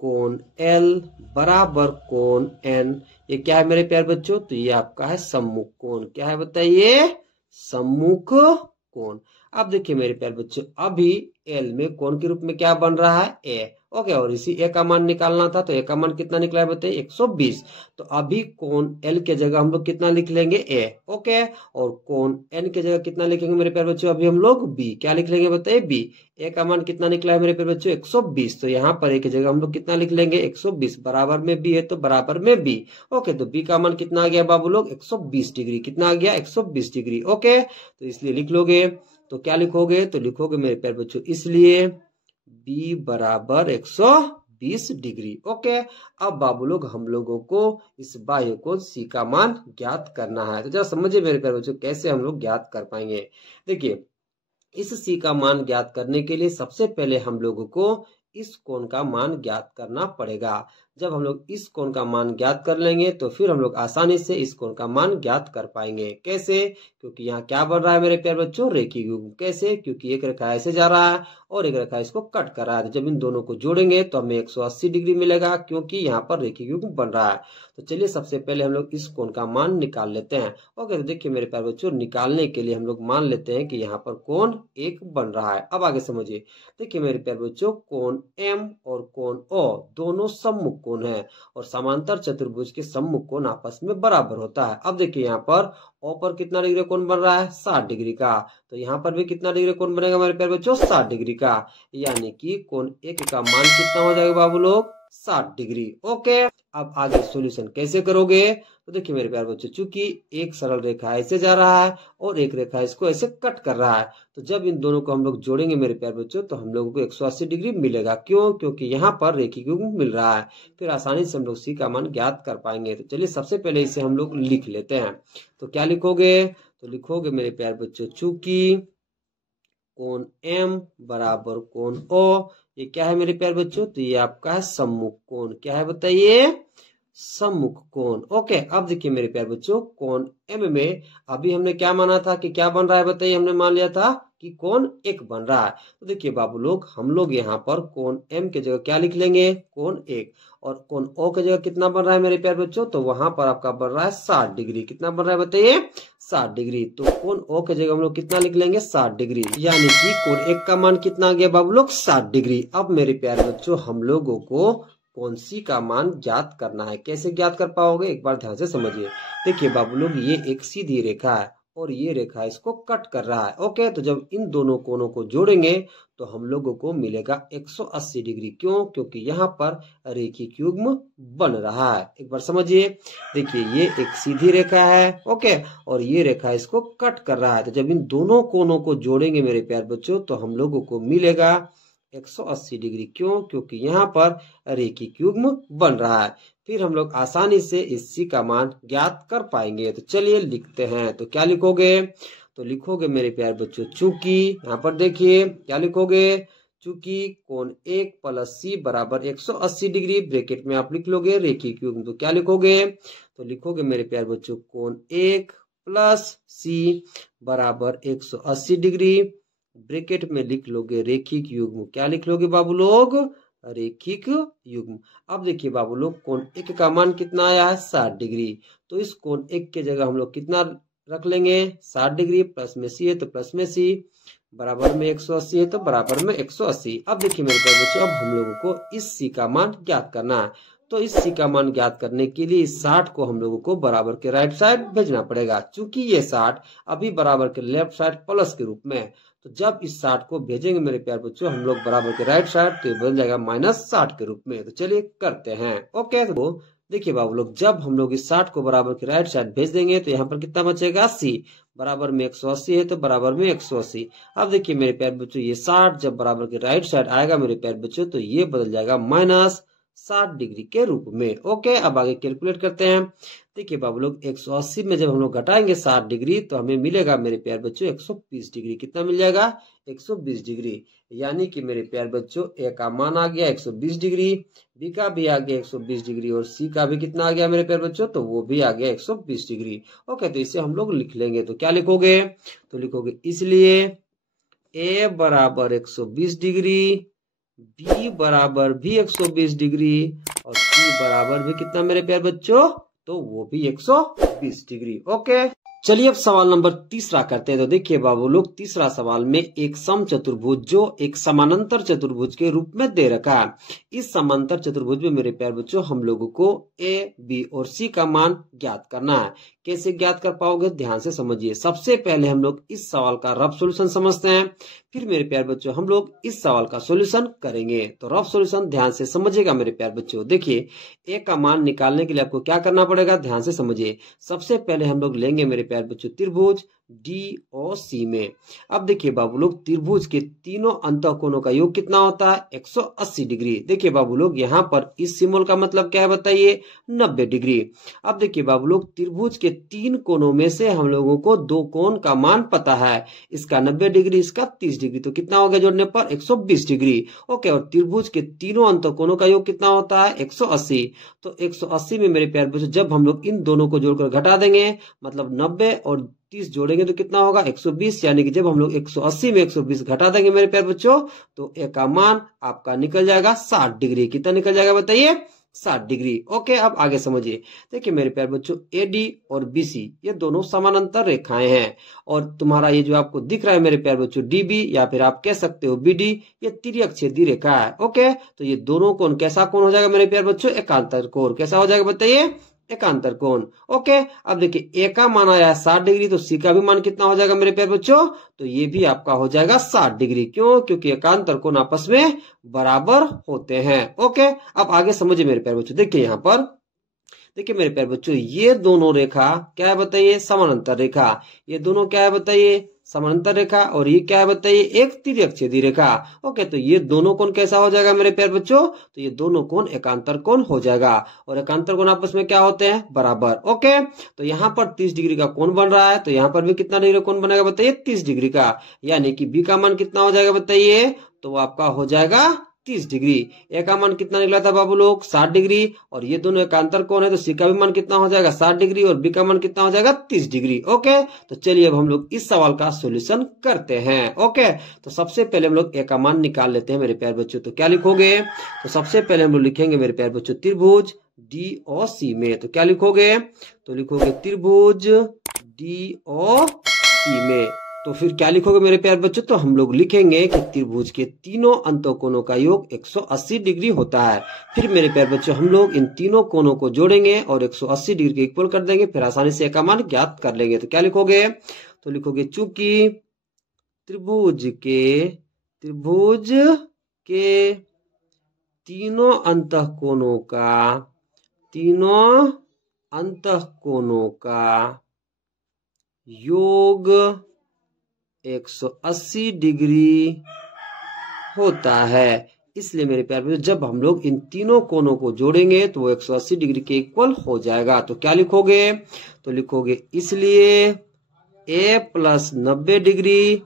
कोण एल बराबर कोण एन, ये क्या है मेरे प्यारे बच्चों, तो ये आपका है सम्मुख कोण। क्या है बताइए, सम्मुख कोण। अब देखिए मेरे प्यारे बच्चों, अभी एल में कोण के रूप में क्या बन रहा है, ए, ओके, और इसी ए का मान निकालना था, तो ए का मान कितना निकला है बताइए 120। तो अभी कोण एल के जगह हम लोग कितना लिख लेंगे ए। ओके, और कोण एन के जगह कितना लिखेंगे मेरे प्यारे बच्चों, अभी हम लोग बी। क्या लिख लेंगे बताइए बी। ए का मान कितना निकला है मेरे प्यारे बच्चों 120, तो यहाँ पर ए की जगह हम लोग कितना लिख लेंगे 120, बराबर में बी है तो बराबर में बी। ओके, तो बी का मान कितना आ गया बाबू लोग 120 डिग्री, कितना आ गया 120 डिग्री। ओके, तो इसलिए लिख लोगे, तो क्या लिखोगे, तो लिखोगे मेरे प्यारे बच्चों इसलिए बी बराबर 120 डिग्री। ओके, अब बाबू लोग हम लोगों को इस बाह्य कोण सी का मान ज्ञात करना है। तो जरा समझिए मेरे प्यारे बच्चों कैसे हम लोग ज्ञात कर पाएंगे। देखिए, इस सी का मान ज्ञात करने के लिए सबसे पहले हम लोगों को इस कोण का मान ज्ञात करना पड़ेगा। जब हम लोग इस कोण का मान ज्ञात कर लेंगे तो फिर हम लोग आसानी से इस कोण का मान ज्ञात कर पाएंगे। कैसे, क्योंकि यहाँ क्या बन रहा है मेरे प्यारे बच्चों रेखीय युग्म। कैसे, क्योंकि एक रेखा ऐसे जा रहा है और एक रेखा इसको कट कर रहा है, तो जब इन दोनों को जोड़ेंगे तो हमें 180 डिग्री मिलेगा, क्योंकि यहाँ पर रेखीय युग्म बन रहा है। तो चलिए सबसे पहले हम लोग इस कोण का मान निकाल लेते हैं। ओके, तो देखिए मेरे प्यारे बच्चों, निकालने के लिए हम लोग मान लेते हैं कि यहाँ पर कोण एक बन रहा है। अब आगे समझिए, देखिए मेरे प्यारे बच्चों, कोण एम और कोण ओ दोनों सम्मुख कोण है, और समांतर चतुर्भुज के सम्मुख कोण आपस में बराबर होता है। अब देखिए यहाँ पर ओ पर कितना डिग्री कोण बन रहा है 60 डिग्री का, तो यहाँ पर भी कितना डिग्री कोण बनेगा मेरे प्यारे बच्चों 60 डिग्री का, यानी कि कोण एक का मान कितना हो जाएगा बाबू लोग 60 डिग्री। ओके, अब आगे सॉल्यूशन कैसे करोगे, तो देखिए मेरे प्यारे बच्चों, चूंकि एक सरल रेखा ऐसे जा रहा है और एक रेखा इसको ऐसे कट कर रहा है, तो जब इन दोनों को हम लोग जोड़ेंगे मेरे प्यारे बच्चों तो हम लोगों को 180 डिग्री मिलेगा। क्यों, क्योंकि यहाँ पर रेखीय युग्म मिल रहा है, फिर आसानी से हम लोग सी का मान ज्ञात कर पाएंगे। तो चलिए सबसे पहले इसे हम लोग लिख लेते हैं। तो क्या लिखोगे, तो लिखोगे मेरे प्यारे बच्चों, चूंकि कोण एम बराबर कोण ओ, ये क्या है मेरे प्यारे बच्चों, तो ये आपका है सम्मुख कोण। क्या है बताइए, सम्मुख कोण। ओके, अब देखिए मेरे प्यारे बच्चों, कोण एम में अभी हमने क्या माना था कि क्या बन रहा है बताइए, हमने मान लिया था कि कोण एक बन रहा है। तो देखिए बाबू लोग, हम लोग यहाँ पर कोण एम के जगह क्या लिख लेंगे कोण एक, और कोण ओ के जगह कितना बन रहा है मेरे प्यारे बच्चों, तो वहां पर आपका बन रहा है 60 डिग्री। कितना बन रहा है बताइए 60 डिग्री, तो कोण ओ के जगह हम लोग कितना लिख लेंगे 60 डिग्री, यानी कि कोण एक का मान कितना आ गया बाबू लोग 60 डिग्री। अब मेरे प्यारे बच्चों, हम लोगों को कोण सी का मान ज्ञात करना है। कैसे ज्ञात कर पाओगे, एक बार ध्यान से समझिए। देखिए बाबू लोग, ये एक सीधी रेखा है और ये रेखा इसको कट कर रहा है। ओके, तो जब इन दोनों कोणों को जोड़ेंगे तो हम लोगों को मिलेगा 180 डिग्री। क्यों, क्योंकि यहाँ पर रेखीय युग्म बन रहा है। एक बार समझिए, देखिए ये एक सीधी रेखा है, ओके, और ये रेखा इसको कट कर रहा है, तो जब इन दोनों कोणों को जोड़ेंगे मेरे प्यारे बच्चों तो हम लोगों को मिलेगा 180 डिग्री। क्यों, क्योंकि यहाँ पर रेखीय युग्म बन रहा है। फिर हम लोग आसानी से इस सी का मान ज्ञात कर पाएंगे। तो चलिए लिखते हैं। तो क्या लिखोगे, तो लिखोगे मेरे प्यारे बच्चों, चूंकि यहाँ पर देखिए क्या लिखोगे, चूंकि कोण एक प्लस सी बराबर 180 डिग्री, ब्रैकेट में आप लिख लोगे रेखीय युग्म। तो क्या लिखोगे, तो लिखोगे मेरे प्यारे बच्चों, कोण एक प्लस सी बराबर 180 डिग्री, ब्रैकेट में लिख लोगे रेखीय युग्म। क्या लिख लोगे बाबू लोग, रेखिक युग्म। अब देखिए बाबू लोग, कोण एक का मान कितना आया है 60 डिग्री, तो इस कोण एक के जगह हम लोग कितना रख लेंगे 60 डिग्री, प्लस में सी है तो प्लस में सी, बराबर में 180 है तो बराबर में 180। अब देखिए मेरे प्यारे बच्चों, अब हम लोगों को इस सी का मान ज्ञात करना है। तो इस सी का मान ज्ञात करने के लिए इस 60 को हम लोगों को बराबर के राइट साइड भेजना पड़ेगा। चूंकि ये 60 अभी बराबर के लेफ्ट साइड प्लस के रूप में, तो जब इस 60 को भेजेंगे मेरे प्यारे बच्चों हम लोग बराबर के राइट साइड, तो ये बदल जाएगा -60 के रूप में। तो चलिए करते हैं। ओके, तो देखिए बाबू लोग, जब हम लोग इस 60 को बराबर के राइट साइड भेज देंगे तो यहाँ पर कितना बचेगा 80, बराबर में 180 है तो बराबर में 180। अब देखिए मेरे प्यारे बच्चों, ये 60 जब बराबर के राइट साइड आएगा मेरे प्यारे बच्चों तो ये बदल जाएगा -60 डिग्री के रूप में। ओके, अब आगे कैलकुलेट करते हैं। देखिए बाबू लोग, 180 में जब हम लोग घटाएंगे 60 डिग्री तो हमें मिलेगा मेरे प्यारे बच्चों 120 डिग्री। कितना मिल जाएगा 120 डिग्री, यानी कि मेरे प्यारे बच्चों ए का मान आ गया 120 डिग्री, बी का भी आ गया 120 डिग्री, और सी का भी कितना आ गया मेरे प्यारे बच्चों, तो वो भी आ गया 120 डिग्री। ओके, तो इसे हम लोग लिख लेंगे। तो क्या लिखोगे, तो लिखोगे इसलिए ए बराबर 120 डिग्री, बी बराबर भी 120 डिग्री, और सी बराबर भी कितना मेरे प्यारे बच्चों, तो वो भी 120 डिग्री। ओके, चलिए अब सवाल नंबर तीसरा करते हैं। तो देखिए बाबू लोग, तीसरा सवाल में एक समचतुर्भुज जो एक समानांतर चतुर्भुज के रूप में दे रखा है। इस समांतर चतुर्भुज में मेरे प्यारे बच्चों हम लोगों को ए, बी और सी का मान ज्ञात करना है। कैसे ज्ञात कर पाओगे, ध्यान से समझिए। सबसे पहले हम लोग इस सवाल का रफ सॉल्यूशन समझते हैं, फिर मेरे प्यारे बच्चों हम लोग इस सवाल का सॉल्यूशन करेंगे। तो रफ सॉल्यूशन ध्यान से समझिएगा मेरे प्यारे बच्चों। देखिए ए का मान निकालने के लिए आपको क्या करना पड़ेगा, ध्यान से समझिए। सबसे पहले हम लोग लेंगे मेरे प्यारे बच्चों त्रिभुज डी और सी में। अब देखिए बाबू लोग, त्रिभुज के तीनों अंतःकोणों का योग कितना होता है, 180 डिग्री। देखिए बाबू लोग, यहाँ पर इस सिंबल का मतलब क्या है बताइए, 90 डिग्री। अब देखिए बाबू लोग, त्रिभुज के तीन कोणों में से हम लोगों को दो कोण का मान पता है, इसका 90 डिग्री, इसका 30 डिग्री। तो कितना हो गया जोड़ने पर, 120 डिग्री। ओके, और त्रिभुज के तीनों अंतःकोणों का योग कितना होता है, 180। तो 180 में मेरे प्यारे बच्चों जब हम लोग इन दोनों को जोड़कर घटा देंगे, मतलब 90 और 30 जोड़ेंगे तो कितना होगा, 120। यानी कि जब हम लोग 180 में 120 घटा देंगे मेरे प्यारे बच्चों, तो ए का मान आपका निकल जाएगा 60 डिग्री। कितना निकल जाएगा बताइए, 60 डिग्री। ओके, अब आगे समझिए। देखिए मेरे प्यारे बच्चों, एडी और बीसी ये दोनों समानांतर रेखाएं हैं, और तुम्हारा ये जो आपको दिख रहा है मेरे प्यारे बच्चों डीबी, या फिर आप कह सकते हो बीडी, ये तिर्यक छेदी रेखा है। ओके, तो ये दोनों कोण कैसा कोण हो जाएगा मेरे प्यारे बच्चों, एकांतर कोण। कैसा हो जाएगा बताइए, एकांतर कोण। ओके, अब देखिए ए का मान आया 60 डिग्री, तो सी का भी मान कितना हो जाएगा मेरे प्यारे बच्चों, तो ये भी आपका हो जाएगा 60 डिग्री। क्यों, क्योंकि एकांतर कोण आपस में बराबर होते हैं। ओके, अब आगे समझिए मेरे प्यारे बच्चों। देखिए यहाँ पर, देखिए मेरे प्यारे बच्चों, ये दोनों रेखा क्या है बताइए, समानांतर रेखा। ये दोनों क्या है बताइए, समानांतर रेखा। और ये क्या है बताइए, एक तिर्यक छेदी रेखा। ओके, तो ये दोनों कोण कैसा हो जाएगा मेरे प्यारे बच्चों, तो ये दोनों कोण एकांतर कोण हो जाएगा, और एकांतर कोण आपस में क्या होते हैं, बराबर। ओके, तो यहाँ पर 30 डिग्री का कोण बन रहा है, तो यहाँ पर भी कितना डिग्री कोण बनेगा बताइए, 30 डिग्री का। यानी कि बी का मान कितना हो जाएगा बताइए, तो आपका हो जाएगा 30 डिग्री। ए का मान कितना निकला था बाबू लोग, 60 डिग्री। और ये दोनों एकांतर कोण है, तो सी का भी मान कितना हो जाएगा, 60 डिग्री, और बी का मान कितना हो जाएगा, 30 डिग्री। ओके, तो चलिए अब हम लोग इस सवाल का सॉल्यूशन करते हैं। ओके, तो सबसे पहले हम लोग ए का मान निकाल लेते हैं मेरे प्यारे बच्चों। तो क्या लिखोगे, तो सबसे पहले हम लोग लिखेंगे मेरे प्यारे बच्चों त्रिभुज डी और सी में। तो क्या लिखोगे, तो लिखोगे त्रिभुज डी और सी में। तो फिर क्या लिखोगे मेरे प्यारे बच्चों, तो हम लोग लिखेंगे कि त्रिभुज के तीनों अंतःकोणों का योग 180 डिग्री होता है। फिर मेरे प्यारे बच्चों हम लोग इन तीनों कोणों को जोड़ेंगे और 180 डिग्री के इक्वल कर देंगे, फिर आसानी से का मान ज्ञात कर लेंगे। तो क्या लिखोगे, तो लिखोगे चूंकि त्रिभुज के तीनों अंतःकोणों का योग 180 डिग्री होता है, इसलिए मेरे प्यारे बच्चों जब हम लोग इन तीनों कोणों को जोड़ेंगे तो वो 180 डिग्री के इक्वल हो जाएगा। तो क्या लिखोगे, तो लिखोगे इसलिए ए प्लस 90 डिग्री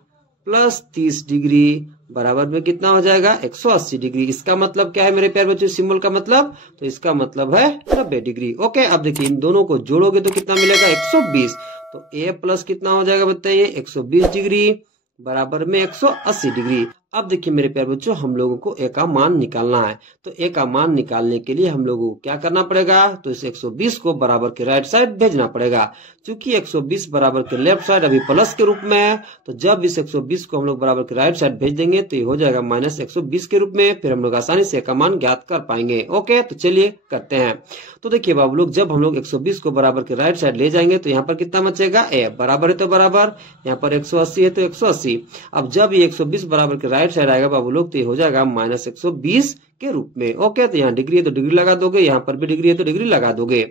प्लस 30 डिग्री बराबर में कितना हो जाएगा, 180 डिग्री। इसका मतलब क्या है मेरे प्यारे बच्चों, सिंबल का मतलब, तो इसका मतलब है 90 डिग्री। ओके, अब देखिए इन दोनों को जोड़ोगे तो कितना मिलेगा, 120। तो ए प्लस कितना हो जाएगा बताइए, 120 डिग्री बराबर में 180 डिग्री। अब देखिए मेरे प्यारे बच्चों हम लोगों को ए का मान निकालना है। तो ए का मान निकालने के लिए हम लोगों को क्या करना पड़ेगा, तो इस 120 को बराबर के राइट साइड भेजना पड़ेगा। चूंकि 120 बराबर के लेफ्ट साइड अभी प्लस के रूप में है, तो जब इस 120 को हम लोग बराबर के राइट साइड भेज देंगे तो ये हो जाएगा माइनस 120 के रूप में। फिर हम लोग आसानी से ए का मान ज्ञात कर पाएंगे। ओके, तो चलिए करते हैं। तो देखिए बाबू लोग, जब हम लोग 120 को बराबर के राइट साइड ले जाएंगे तो यहाँ पर कितना बचेगा, ए बराबर है तो बराबर, यहाँ पर 180 है तो 180। अब जब ये 120 बराबर के राइट साइड आएगा बाबू लोग, तो ये हो जाएगा माइनस 120 के रूप में। ओके, तो यहाँ डिग्री है तो डिग्री लगा दोगे, यहाँ पर भी डिग्री है तो डिग्री लगा दोगे।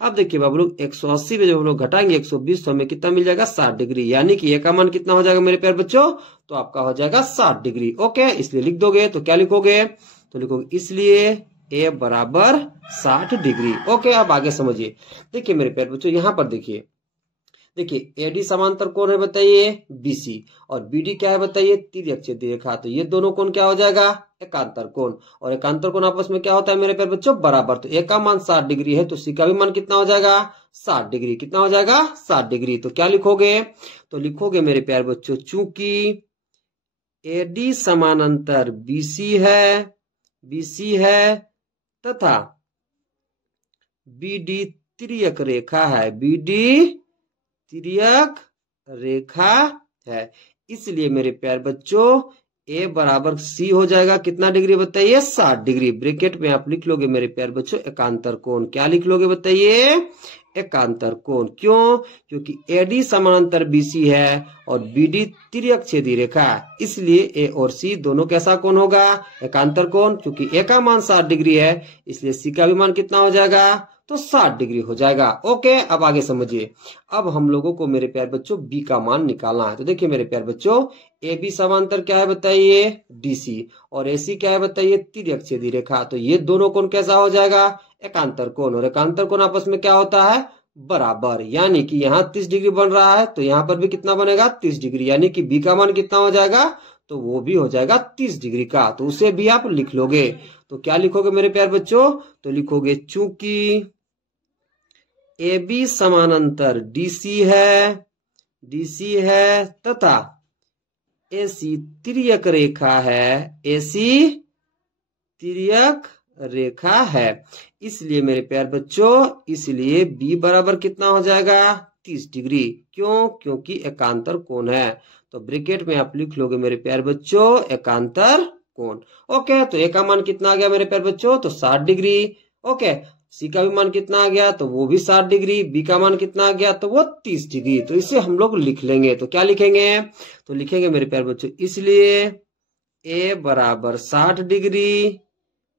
अब देखिए बाबू लोग 180 में जब हम लोग घटाएंगे 120 तो हमें कितना मिल जाएगा, 60 डिग्री। यानी कि ए का मान कितना हो जाएगा मेरे प्यारे बच्चों, तो आपका हो जाएगा 60 डिग्री। ओके, इसलिए लिख दोगे। तो क्या लिखोगे, तो लिखोगे इसलिए ए बराबर 60 डिग्री। ओके, अब आगे समझिए। देखिए मेरे प्यारे बच्चों यहाँ पर देखिए एडी समांतर कौन है बताइए, बीसी, और बीडी क्या है बताइए, तिर्यक छेदी रेखा। तो ये दोनों कोण क्या हो जाएगा, एकांतर कोण। और एकांतर कोण आपस में क्या होता है मेरे प्यारे बच्चों, बराबर। तो ए का मान 60 डिग्री है, तो सी का भी मान कितना हो जाएगा, 60 डिग्री। कितना हो जाएगा, 60 डिग्री। तो क्या लिखोगे, तो लिखोगे मेरे प्यारे बच्चों चूंकि एडी समानांतर बीसी है तथा बीडी तिर्यक रेखा है, बीडी तिर्यक रेखा है। इसलिए मेरे प्यारे बच्चों ए बराबर सी हो जाएगा। कितना डिग्री बताइए? 60 डिग्री। ब्रैकेट में आप लिख लोगे मेरे प्यारे बच्चों एकांतर कोण। क्या लिख लोगे बताइए? एकांतर कोण। क्यों? क्योंकि एडी समानांतर बीसी है और बीडी तिर्यक छेदी रेखा है, इसलिए ए और सी दोनों कैसा कोण होगा? एकांतर कोण। क्योंकि ए का मान 60 डिग्री है, इसलिए सी का भी मान कितना हो जाएगा? तो 60 डिग्री हो जाएगा। ओके, अब आगे समझिए। अब हम लोगों को मेरे प्यारे बच्चों बी का मान निकालना है। तो देखिए मेरे प्यारे बच्चों, ए बी समांतर क्या है बताइए? डीसी। और एसी क्या है बताइए? तिर्यक छेदी रेखा। तो ये दोनों कोण कैसा हो जाएगा? एकांतर कोण। और एकांतर कोण आपस में क्या होता है? बराबर। यानी कि यहाँ 30 डिग्री बन रहा है, तो यहाँ पर भी कितना बनेगा? 30 डिग्री। यानी कि बी का मान कितना हो जाएगा? तो वो भी हो जाएगा 30 डिग्री का। तो उसे भी आप लिख लोगे। तो क्या लिखोगे मेरे प्यारे बच्चों? तो लिखोगे चूंकि ए बी समानांतर डीसी है तथा एसी तिर्यक रेखा है, एसी तिर्यक रेखा है, इसलिए मेरे प्यारे बच्चों, इसलिए बी बराबर कितना हो जाएगा? 30 डिग्री। क्यों? क्योंकि एकांतर कोण है। तो ब्रैकेट में आप लिख लोगे मेरे प्यारे बच्चों एकांतर कोण। ओके, तो ए का मान कितना आ गया मेरे प्यारे बच्चों? तो 60 डिग्री। ओके, सी का भी मान कितना आ गया? तो वो भी 60 डिग्री। बी का मान कितना आ गया? तो वो 30 डिग्री। तो इसे हम लोग लिख लेंगे। तो क्या लिखेंगे? तो लिखेंगे मेरे प्यारे बच्चों, इसलिए ए बराबर 60 डिग्री,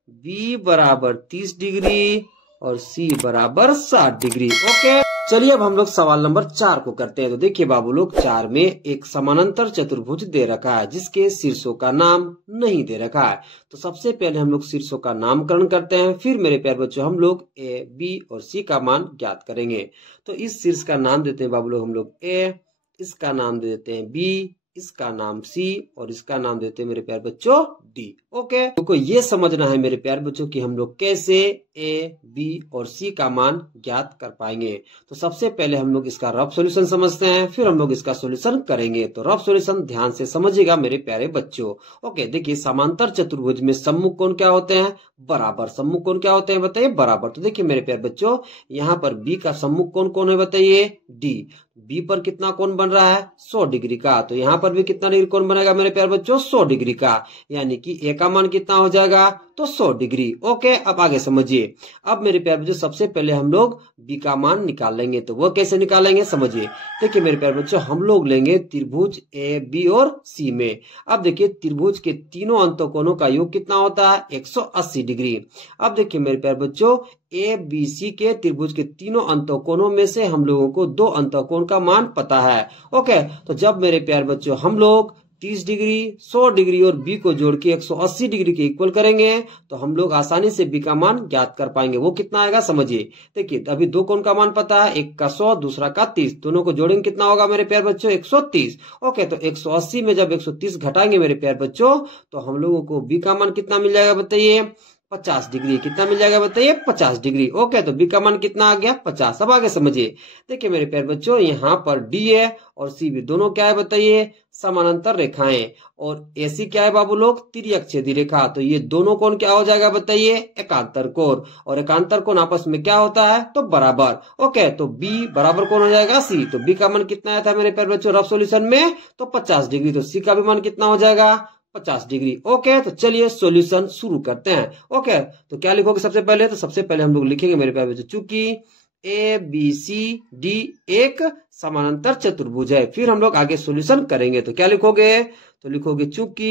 बी बराबर 30 डिग्री और सी बराबर 60 डिग्री। ओके, चलिए अब हम लोग सवाल नंबर 4 को करते हैं। तो देखिए बाबू लोग, 4 में एक समानांतर चतुर्भुज दे रखा है जिसके शीर्षों का नाम नहीं दे रखा है। तो सबसे पहले हम लोग शीर्षों का नामकरण करते हैं, फिर मेरे प्यारे बच्चों हम लोग ए, बी और सी का मान ज्ञात करेंगे। तो इस शीर्ष का नाम देते हैं बाबू लोग हम लोग ए, इसका नाम दे देते हैं बी, इसका नाम सी और इसका नाम देते हैं मेरे प्यारे बच्चों डी। ओके, तो ये समझना है मेरे प्यारे बच्चों कि हम लोग कैसे ए, बी और सी का मान ज्ञात कर पाएंगे। तो सबसे पहले हम लोग इसका रफ सॉल्यूशन समझते हैं, फिर हम लोग इसका सॉल्यूशन करेंगे। तो रफ सॉल्यूशन ध्यान से समझिएगा मेरे प्यारे बच्चों। ओके, देखिए समांतर चतुर्भुज में सम्मुख कोण क्या होते हैं? बराबर। सम्मुख कोण क्या होते हैं बताइए? बराबर। तो देखिए मेरे प्यारे बच्चों, यहाँ पर बी का सम्मुख कोण कौन है बताइए? डी। बी पर कितना कोण बन रहा है? 100 डिग्री का। तो यहाँ पर भी कितना डिग्री कोण बनेगा मेरे प्यारे बच्चों? 100 डिग्री का। यानी कि ए का मान कितना हो जाएगा? तो 100 डिग्री। ओके, अब आगे समझिए। अब मेरे प्यारे बच्चों सबसे पहले हम लोग बी का मान निकाल लेंगे। तो वो कैसे निकालेंगे समझिए। देखिए मेरे प्यारे बच्चों, हम लोग लेंगे त्रिभुज ए, बी और सी में। अब देखिए त्रिभुज के तीनों अंतःकोणों का योग कितना होता है? 180 डिग्री। अब देखिए मेरे प्यारे बच्चों, ए बी सी के त्रिभुज के तीनों अंतःकोणों में से हम लोगों को 2 अंतःकोण का मान पता है। ओके, तो जब मेरे प्यारे बच्चों हम लोग 30 डिग्री, 100 डिग्री और बी को जोड़ के 180 डिग्री के इक्वल करेंगे तो हम लोग आसानी से बी का मान ज्ञात कर पाएंगे। वो कितना आएगा समझिए। देखिए अभी 2 कोण का मान पता है, एक का 100 दूसरा का 30, दोनों को जोड़ेंगे कितना होगा मेरे प्यारे बच्चों? 130। ओके, तो 180 में जब 130 घटाएंगे मेरे प्यारे बच्चों तो हम लोगों को बी का मान कितना मिल जाएगा बताइए? 50 डिग्री। कितना मिल जाएगा बताइए? 50 डिग्री। ओके, तो बी का मान कितना आ गया? 50। अब आगे समझिए। देखिए मेरे प्यारे बच्चों, यहाँ पर डी है और सी भी, दोनों क्या है बताइए? समानांतर रेखाएं। और एसी क्या है बाबू लोग? तिर्यक छेदी रेखा। तो ये दोनों कोण क्या हो जाएगा बताइए? एकांतर कोण। और एकांतर कोण आपस में क्या होता है? तो बराबर। ओके, तो बी बराबर कौन हो जाएगा? सी। तो बी का मान कितना आया था मेरे प्यारे बच्चों रफ सॉल्यूशन में? तो 50 डिग्री। तो सी का भी मान कितना हो जाएगा? 50 डिग्री। ओके, तो चलिए सॉल्यूशन शुरू करते हैं। ओके, तो क्या लिखोगे सबसे पहले? तो सबसे पहले हम लोग लिखेंगे मेरे प्यारे बच्चों, चूंकि ए बी सी डी एक समानांतर चतुर्भुज है। फिर हम लोग आगे सॉल्यूशन करेंगे। तो क्या लिखोगे? तो लिखोगे चूंकि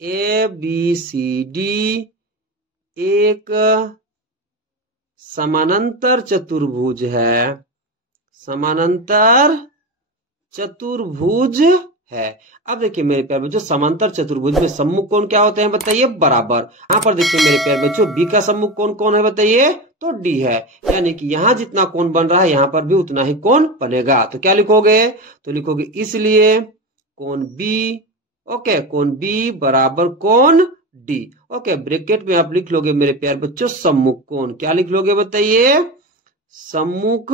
ए बी सी डी एक समानांतर चतुर्भुज है, समानांतर चतुर्भुज है। अब देखिए मेरे प्यारे बच्चों, समांतर चतुर्भुज में सम्मुख कोण क्या होते हैं बताइए? बराबर। यहाँ पर देखिए मेरे प्यारे बच्चों, बी का सम्मुख कोण कौन है बताइए? तो डी है। यानी कि यहाँ जितना कोण बन रहा है यहाँ पर भी उतना ही कोण बनेगा। तो क्या लिखोगे? तो लिखोगे इसलिए कोण बी, ओके, कोण बी बराबर कोण डी। ओके, ब्रैकेट में आप लिख लोगे मेरे प्यारे बच्चों सम्मुख कोण। क्या लिख लोगे बताइए? सम्मुख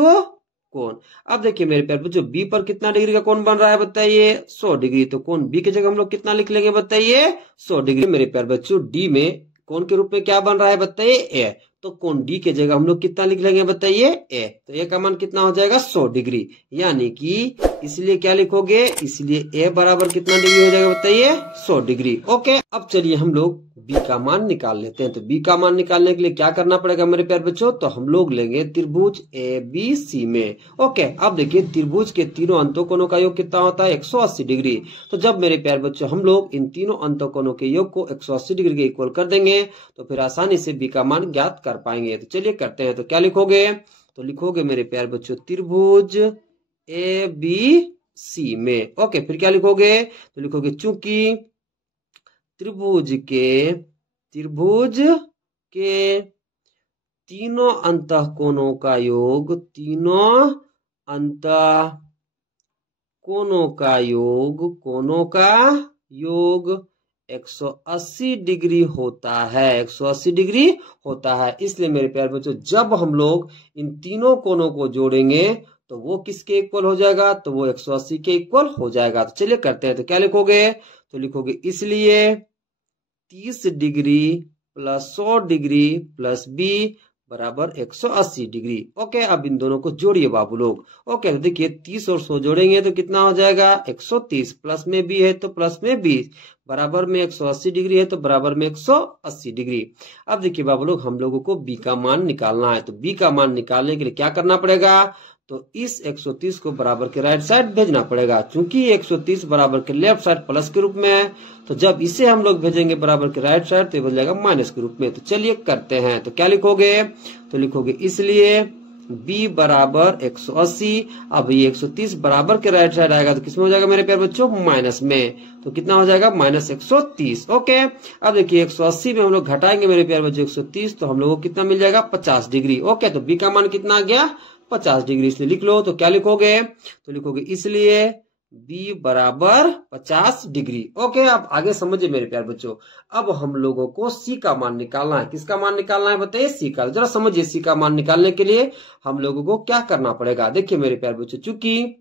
कोण। अब देखिए मेरे प्यारे बच्चों, बी पर कितना डिग्री का कोण बन रहा है बताइए? 100 डिग्री। तो कोण बी की जगह हम लोग कितना लिख लेंगे बताइए? 100 डिग्री। मेरे प्यारे बच्चों, डी में कोण के रूप में क्या बन रहा है बताइए? ए। तो कोण डी के जगह हम लोग कितना लिख लेंगे बताइए, ए। तो ए का मान कितना हो जाएगा 100 डिग्री, यानी कि इसलिए क्या लिखोगे, इसलिए ए बराबर कितना डिग्री हो जाएगा बताइए 100 डिग्री। ओके, अब चलिए हम लोग बी का मान निकाल लेते हैं। तो बी का मान निकालने के लिए क्या करना पड़ेगा मेरे प्यारे बच्चों, तो हम लोग लेंगे त्रिभुज ए बी सी में। ओके, अब देखिए त्रिभुज के तीनों अंतःकोणों का योग कितना होता है 180 डिग्री। तो जब मेरे प्यारे बच्चों हम लोग इन तीनों अंतःकोणों के योग को 180 डिग्री के इक्वल कर देंगे तो फिर आसानी से बी का मान ज्ञात कर पाएंगे। तो चलिए करते हैं। तो क्या लिखोगे, तो लिखोगे मेरे प्यारे बच्चों त्रिभुज ए बी सी में। ओके, फिर क्या लिखोगे, तो लिखोगे चूंकि त्रिभुज के तीनों अंतःकोणों का योग, तीनों अंतःकोणों का योग 180 डिग्री होता है, 180 डिग्री होता है। इसलिए मेरे प्यारे बच्चों जब हम लोग इन तीनों कोणों को जोड़ेंगे तो वो किसके इक्वल हो जाएगा, तो वो 180 के इक्वल हो जाएगा। तो चलिए करते हैं। तो क्या लिखोगे, तो लिखोगे इसलिए 30 degree plus 100 degree plus B बराबर 180 डिग्री। ओके, अब इन दोनों को जोड़िए बाबू लोग। ओके, तो देखिए 30 और 100 जोड़ेंगे तो कितना हो जाएगा 130, प्लस में बी है तो प्लस में 20, बराबर में 180 डिग्री है तो बराबर में 180 डिग्री। अब देखिए बाबू लोग हम लोगों को बी का मान निकालना है। तो बी का मान निकालने के लिए क्या करना पड़ेगा, तो इस 130 को बराबर के राइट साइड भेजना पड़ेगा। चूंकि 130 बराबर के लेफ्ट साइड प्लस के रूप में है, तो जब इसे हम लोग भेजेंगे बराबर के राइट साइड तो ये बन जाएगा माइनस के रूप में। तो चलिए करते हैं। तो क्या लिखोगे, तो लिखोगे इसलिए b बराबर 180। अब ये 130 बराबर के राइट साइड आएगा तो किसमें हो जाएगा मेरे प्यारे बच्चों, माइनस में। तो कितना हो जाएगा माइनस 130। ओके, अब देखिए 180 में हम लोग घटाएंगे मेरे प्यारे बच्चों 130, तो हम लोगों को कितना मिल जाएगा 50 डिग्री। ओके, तो b का मान कितना आ गया 50 डिग्री, इसलिए लिख लो। तो क्या लिखोगे, तो लिखोगे इसलिए b बराबर 50 डिग्री। ओके, अब आगे समझिए मेरे प्यारे बच्चों। अब हम लोगों को c का मान निकालना है। किसका मान निकालना है बताइए, c का। जरा समझिए c का मान निकालने के लिए हम लोगों को क्या करना पड़ेगा। देखिए मेरे प्यारे बच्चों, चूंकि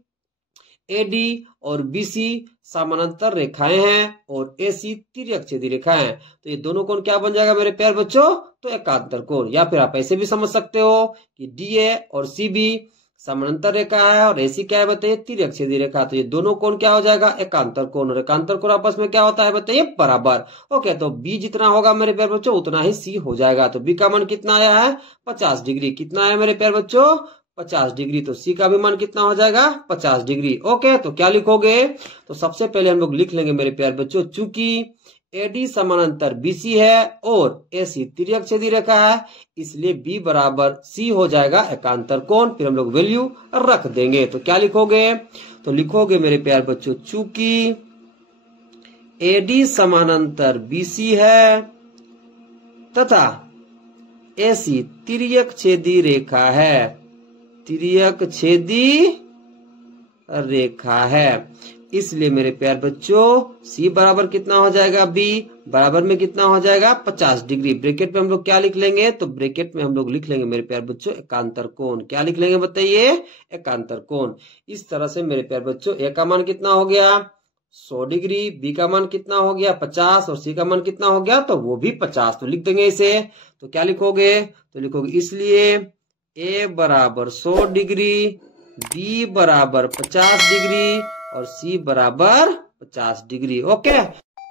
AD और BC समानांतर रेखाएं हैं और AC तिर्यक-छेदी रेखाएं हैं, तो ये दोनों कोण क्या बन जाएगा मेरे प्यारे बच्चों, तो एकांतर कोण। या फिर आप ऐसे भी समझ सकते हो कि DA और CB समानांतर रेखा है और AC क्या है बताइए, तिर्यक-छेदी रेखा। तो ये दोनों कोण क्या हो जाएगा, एकांतर कोण। और एकांतर कोण आपस में क्या होता है बताइए, बराबर। ओके, तो B जितना होगा मेरे प्यारे बच्चों उतना ही C हो जाएगा। तो B का मान कितना आया है 50 डिग्री। कितना आया मेरे प्यारे बच्चों 50 डिग्री। तो C का भी मान कितना हो जाएगा 50 डिग्री। ओके, तो क्या लिखोगे, तो सबसे पहले हम लोग लिख लेंगे मेरे प्यारे बच्चों, चूंकि AD समानांतर BC है और AC तिर्यक-छेदी रेखा है, इसलिए B बराबर C हो जाएगा एकांतर कोण। फिर हम लोग वैल्यू रख देंगे। तो क्या लिखोगे, तो लिखोगे मेरे प्यारे बच्चों चूंकि AD समानांतर BC है तथा AC तिर्यक-छेदी रेखा है, तिर्यक-छेदी रेखा है, इसलिए मेरे प्यार बच्चों C बराबर कितना हो जाएगा, B बराबर में कितना हो जाएगा 50 डिग्री। ब्रैकेट में हम लोग क्या लिख लेंगे, तो ब्रैकेट में हम लोग लिख लेंगे मेरे प्यार बच्चों एकांतर कोण। क्या लिख लेंगे बताइए, एकांतर कोण। इस तरह से मेरे प्यार बच्चों A का मान कितना हो गया 100 डिग्री, B का मान कितना हो गया 50 और C का मान कितना हो गया, तो वो भी 50। तो लिख देंगे इसे। तो क्या लिखोगे, तो लिखोगे इसलिए A बराबर 100 डिग्री, B बराबर 50 डिग्री और C बराबर 50 डिग्री। ओके,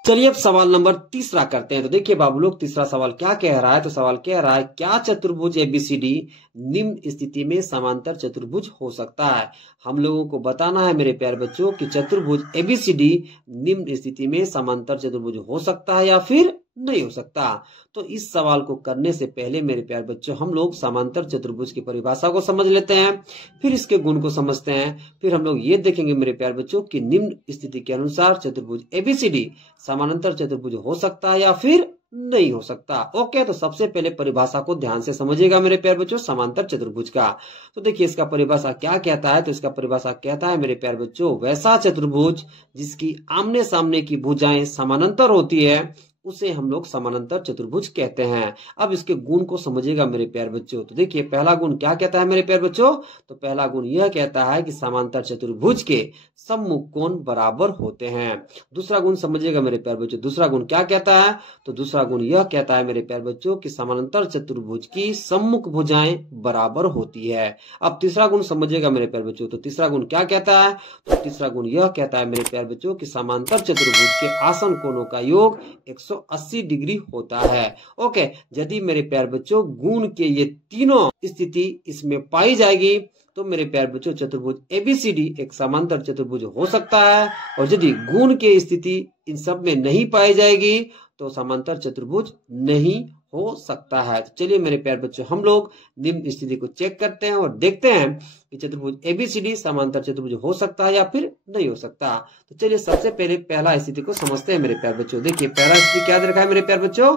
चलिए अब सवाल नंबर तीसरा करते हैं। तो देखिए बाबू लोग तीसरा सवाल क्या कह रहा है, तो सवाल कह रहा है क्या चतुर्भुज ABCD निम्न स्थिति में समांतर चतुर्भुज हो सकता है। हम लोगों को बताना है मेरे प्यारे बच्चों कि चतुर्भुज ABCD निम्न स्थिति में समांतर चतुर्भुज हो सकता है या फिर नहीं हो सकता। तो इस सवाल को करने से पहले मेरे प्यारे बच्चों हम लोग समांतर चतुर्भुज की परिभाषा को समझ लेते हैं, फिर इसके गुण को समझते हैं, फिर हम लोग ये देखेंगे मेरे प्यारे बच्चों कि निम्न स्थिति के अनुसार चतुर्भुज ABCD समानांतर चतुर्भुज हो सकता है या फिर नहीं हो सकता। ओके, तो सबसे पहले परिभाषा को ध्यान से समझिएगा मेरे प्यारे बच्चों समांतर चतुर्भुज का। तो देखिए इसका परिभाषा क्या कहता है, तो इसका परिभाषा कहता है मेरे प्यारे बच्चों वैसा चतुर्भुज जिसकी आमने सामने की भुजाएं समानांतर होती है उसे हम लोग समानांतर चतुर्भुज कहते हैं। अब इसके गुण को समझिएगा मेरे प्यारे बच्चों। तो देखिए पहला गुण क्या कहता है मेरे प्यारे बच्चों, तो पहला गुण यह कहता है कि समांतर चतुर्भुज के सम्मुख कोण बराबर होते हैं। दूसरा गुण समझिएगा मेरे प्यारे बच्चों, दूसरा गुण क्या कहता है, तो दूसरा गुण यह कहता है मेरे प्यारे बच्चों कि समानांतर चतुर्भुज की सम्मुख भुजाएं बराबर होती है। अब तीसरा गुण समझिएगा मेरे प्यारे बच्चों, तो तीसरा गुण क्या कहता है, तो तीसरा गुण यह कहता है मेरे प्यारे बच्चों कि समांतर चतुर्भुज के आसन कोणों का योग 180 डिग्री होता है। ओके, यदि मेरे प्यारे बच्चों गुण के ये तीनों स्थिति इसमें पाई जाएगी तो मेरे प्यारे बच्चों चतुर्भुज एबीसीडी एक समांतर चतुर्भुज हो सकता है। और यदि गुण की स्थिति इन सब में नहीं पाई जाएगी तो समांतर चतुर्भुज नहीं हो सकता है। तो चलिए मेरे प्यारे बच्चों हम लोग निम्न स्थिति को चेक करते हैं और देखते हैं कि चतुर्भुज एबीसीडी समांतर चतुर्भुज हो सकता है या फिर नहीं हो सकता। तो चलिए सबसे पहले पहला स्थिति को समझते हैं मेरे प्यारे बच्चों। देखिए पहला स्थिति क्या दे रखा है मेरे प्यारे बच्चों,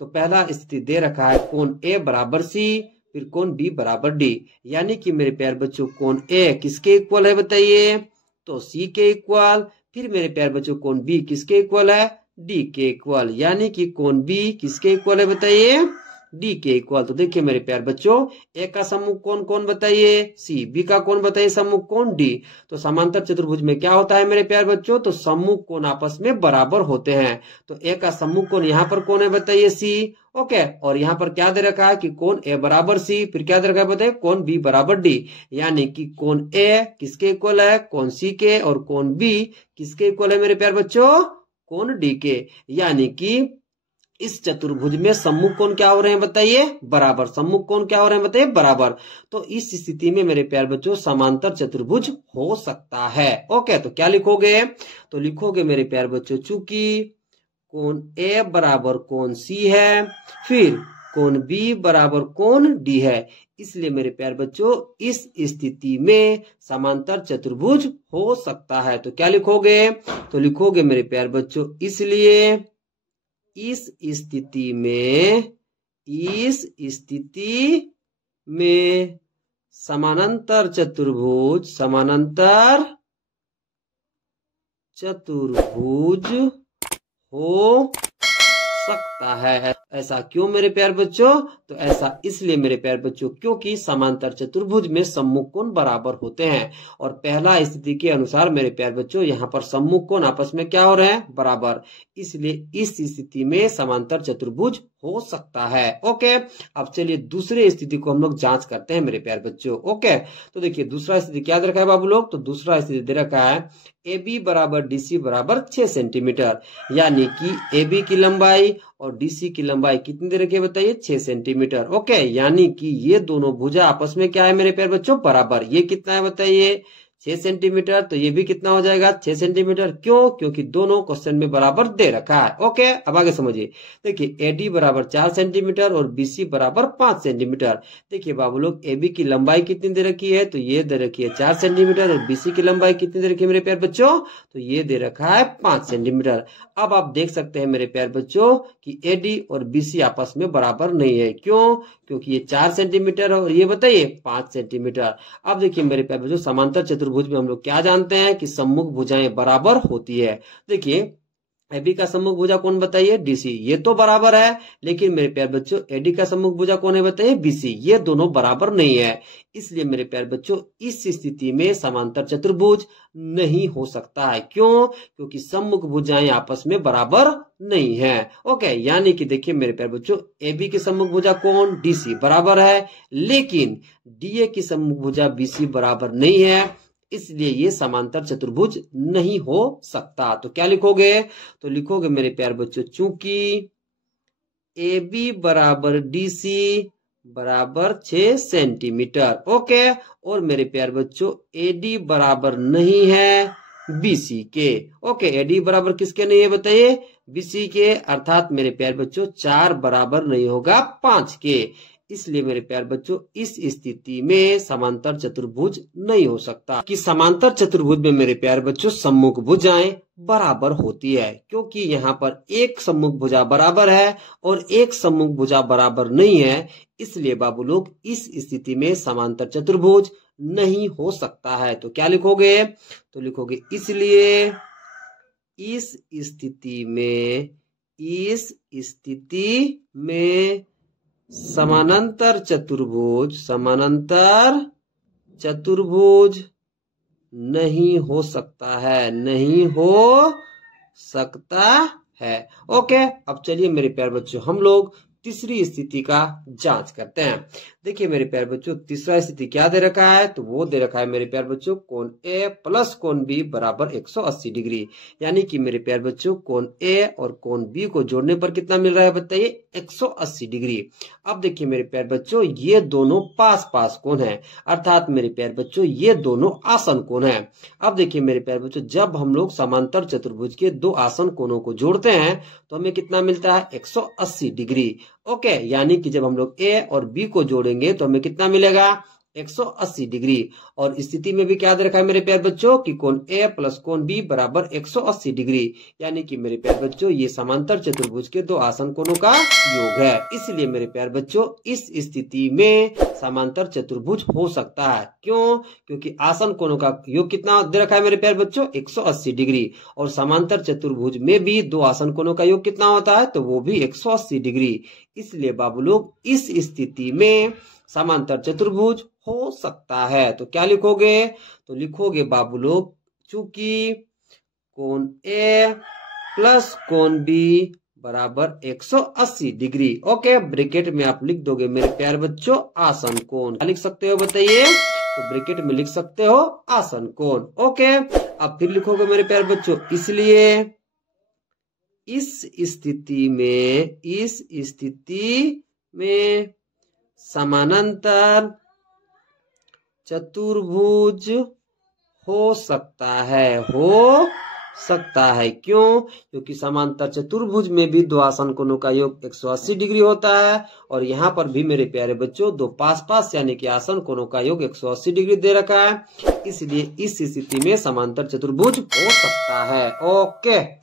तो पहला स्थिति दे रखा है कोण ए बराबर सी, फिर कोण बी बराबर डी। यानी कि मेरे प्यारे बच्चों कोण ए किसके इक्वल है बताइए, तो सी के इक्वल। फिर मेरे प्यारे बच्चों कोण बी किसके इक्वल है, डी के इक्वल। यानी कि कोण बी किसके इक्वल है बताइए, डी के इक्वल। तो देखिए मेरे प्यारे बच्चों ए का सम्मुख कोण कौन बताइए, सी, बी का कोण बताइए सम्मुख कोण डी। तो समांतर चतुर्भुज में क्या होता है मेरे प्यारे बच्चों, तो सम्मुख कोण आपस में बराबर होते हैं। तो ए का सम्मुख कोण यहाँ पर कौन है बताइए, सी। ओके, और यहाँ पर क्या दे रखा है कि कोण ए बराबर सी, फिर क्या दे रखा है बताइए कोण बी बराबर डी। यानी कि कोण ए किसके इक्वल है, कोण सी के, और कोण बी किसके इक्वल है मेरे प्यारे बच्चों, कोण डी के। यानी कि इस चतुर्भुज में सम्मुख कोण क्या हो रहे हैं बताइए, बराबर। सम्मुख कोण क्या हो रहे हैं बताइए, बराबर। तो इस स्थिति में मेरे प्यारे बच्चों समांतर चतुर्भुज हो सकता है। ओके, तो क्या लिखोगे, तो लिखोगे मेरे प्यारे बच्चों चूंकि कोण ए बराबर कोण सी है, फिर कोण बी बराबर कोण डी है, इसलिए मेरे प्यारे बच्चों इस स्थिति में समांतर चतुर्भुज हो सकता है। तो क्या लिखोगे, तो लिखोगे मेरे प्यारे बच्चों इसलिए इस स्थिति में समानांतर चतुर्भुज हो सकता है। ऐसा क्यों मेरे प्यारे बच्चों, तो ऐसा इसलिए मेरे प्यारे बच्चों क्योंकि समांतर चतुर्भुज में सम्मुख कोण बराबर होते हैं। और पहला स्थिति के अनुसार मेरे प्यारे बच्चों यहाँ पर सम्मुख कोण आपस में क्या हो रहे हैं, बराबर। इसलिए इस स्थिति में समांतर चतुर्भुज हो सकता है। ओके, अब चलिए दूसरे स्थिति को हम लोग जांच करते हैं मेरे प्यारे बच्चों। ओके, तो देखिए दूसरा स्थिति क्या दे रखा है बाबू लोग, तो दूसरा स्थिति दे रखा है ए बी बराबर डी सी बराबर 6 सेंटीमीटर। यानी कि ए बी की लंबाई और डीसी की लंबाई कितनी दे रखी है बताइए, 6 सेंटीमीटर। ओके, यानी कि ये दोनों भुजा आपस में क्या है मेरे प्यारे बच्चों, बराबर। ये कितना है बताइए, 6 सेंटीमीटर, तो ये भी कितना हो जाएगा 6 सेंटीमीटर। क्यों, क्योंकि दोनों क्वेश्चन में बराबर दे रखा है। ओके, अब आगे समझिए। देखिए एडी बराबर 4 सेंटीमीटर और बीसी बराबर 5 सेंटीमीटर। देखिए बाबू लोग एबी की लंबाई कितनी दे रखी है, तो ये दे रखी है 4 सेंटीमीटर, और बीसी की लंबाई कितनी दे रखी है मेरे प्यारे बच्चों, तो ये दे रखा है 5 सेंटीमीटर। अब आप देख सकते हैं मेरे प्यारे बच्चों कि एडी और बीसी आपस में बराबर नहीं है। क्यों, क्योंकि ये 4 सेंटीमीटर और ये बताइए 5 सेंटीमीटर। अब देखिए मेरे प्यारे बच्चों समांतर चतुर्भुज में हम लोग क्या जानते हैं कि सम्मुख भुजाएं बराबर होती है। देखिए एबी का सम्मुख भुजा कौन बताइए, डीसी, ये तो बराबर है। लेकिन मेरे प्यारे बच्चों एडी का सम्मुख भुजा कौन है बताइए, बीसी, ये दोनों बराबर नहीं है। इसलिए मेरे प्यारे बच्चों इस स्थिति में समांतर चतुर्भुज नहीं हो सकता है। क्यों, क्योंकि सम्मुख भुजाएं आपस में बराबर नहीं है। ओके, यानी कि देखिए मेरे प्यारे बच्चों एबी की सम्मुख भुजा कौन, डीसी, बराबर है, लेकिन डीए की सम्मुख भुजा बीसी बराबर नहीं है। इसलिए ये समांतर चतुर्भुज नहीं हो सकता। तो क्या लिखोगे, तो लिखोगे मेरे प्यारे बच्चों चूंकि ए बी बराबर डी सी बराबर 6 सेंटीमीटर। ओके, और मेरे प्यारे बच्चों ए डी बराबर नहीं है बीसी के। ओके, ए डी बराबर किसके नहीं है बताइए, बीसी के, अर्थात मेरे प्यारे बच्चों 4 बराबर नहीं होगा 5 के। इसलिए मेरे प्यारे बच्चों इस स्थिति में समांतर चतुर्भुज नहीं हो सकता। कि समांतर चतुर्भुज में मेरे प्यारे बच्चों सम्मुख भुजाएं बराबर होती है, क्योंकि यहाँ पर एक सम्मुख भुजा बराबर है और एक सम्मुख भुजा बराबर नहीं है। इसलिए बाबू लोग इस स्थिति में समांतर चतुर्भुज नहीं हो सकता है। तो क्या लिखोगे, तो लिखोगे इसलिए इस स्थिति में इस स्थिति में समानांतर चतुर्भुज नहीं हो सकता है, नहीं हो सकता है। ओके, अब चलिए मेरे प्यारे बच्चों हम लोग तीसरी स्थिति का जांच करते हैं। देखिए मेरे प्यारे बच्चों, तीसरा स्थिति क्या दे रखा है, तो वो दे रखा है मेरे प्यारे बच्चों कोण ए प्लस कोण बी बराबर 180 डिग्री। यानी कि मेरे प्यारे बच्चों कोण ए और कोण बी को जोड़ने पर कितना मिल रहा है बताइए, 180 डिग्री। अब देखिए मेरे प्यारे बच्चों, ये दोनों पास पास कोण है, अर्थात मेरे प्यारे बच्चों ये दोनों आसन कोण है। अब देखिए मेरे प्यारे बच्चों, जब हम लोग समांतर चतुर्भुज के दो आसन कोणों को जोड़ते हैं तो हमें कितना मिलता है, 180 डिग्री। ओके, यानी कि जब हम लोग ए और बी को जोड़ेंगे तो हमें कितना मिलेगा, 180 डिग्री। और स्थिति में भी क्या दे रखा है मेरे प्यारे बच्चों कि कोण ए प्लस कोण बी बराबर 180 डिग्री। यानी कि मेरे प्यारे बच्चों ये समांतर चतुर्भुज के दो आसन कोणों का योग है। इसलिए मेरे प्यारे बच्चों इस स्थिति में समांतर चतुर्भुज हो सकता है। क्यों? क्योंकि आसन कोणों का योग कितना दे रखा है मेरे प्यारे बच्चों, 180 डिग्री। और समांतर चतुर्भुज में भी दो आसन कोणों का योग कितना होता है, तो वो भी 180 डिग्री। इसलिए बाबू लोग इस स्थिति में समांतर चतुर्भुज हो सकता है। तो क्या लिखोगे, तो लिखोगे बाबू लोग, चूंकि कोण ए प्लस कोण बी बराबर 180 डिग्री। ओके, ब्रैकेट में आप लिख दोगे मेरे प्यारे बच्चों आसन कोण। क्या लिख सकते हो बताइए, तो ब्रैकेट में लिख सकते हो आसन कोण। ओके, अब फिर लिखोगे मेरे प्यारे बच्चों, इसलिए इस स्थिति में समानांतर चतुर्भुज हो सकता है। क्यों? क्योंकि समांतर चतुर्भुज में भी दो आसन कोणों का योग 180 डिग्री होता है। और यहाँ पर भी मेरे प्यारे बच्चों दो पास पास यानी कि आसन कोणों का योग 180 डिग्री दे रखा है। इसलिए इस स्थिति में समांतर चतुर्भुज हो सकता है। ओके,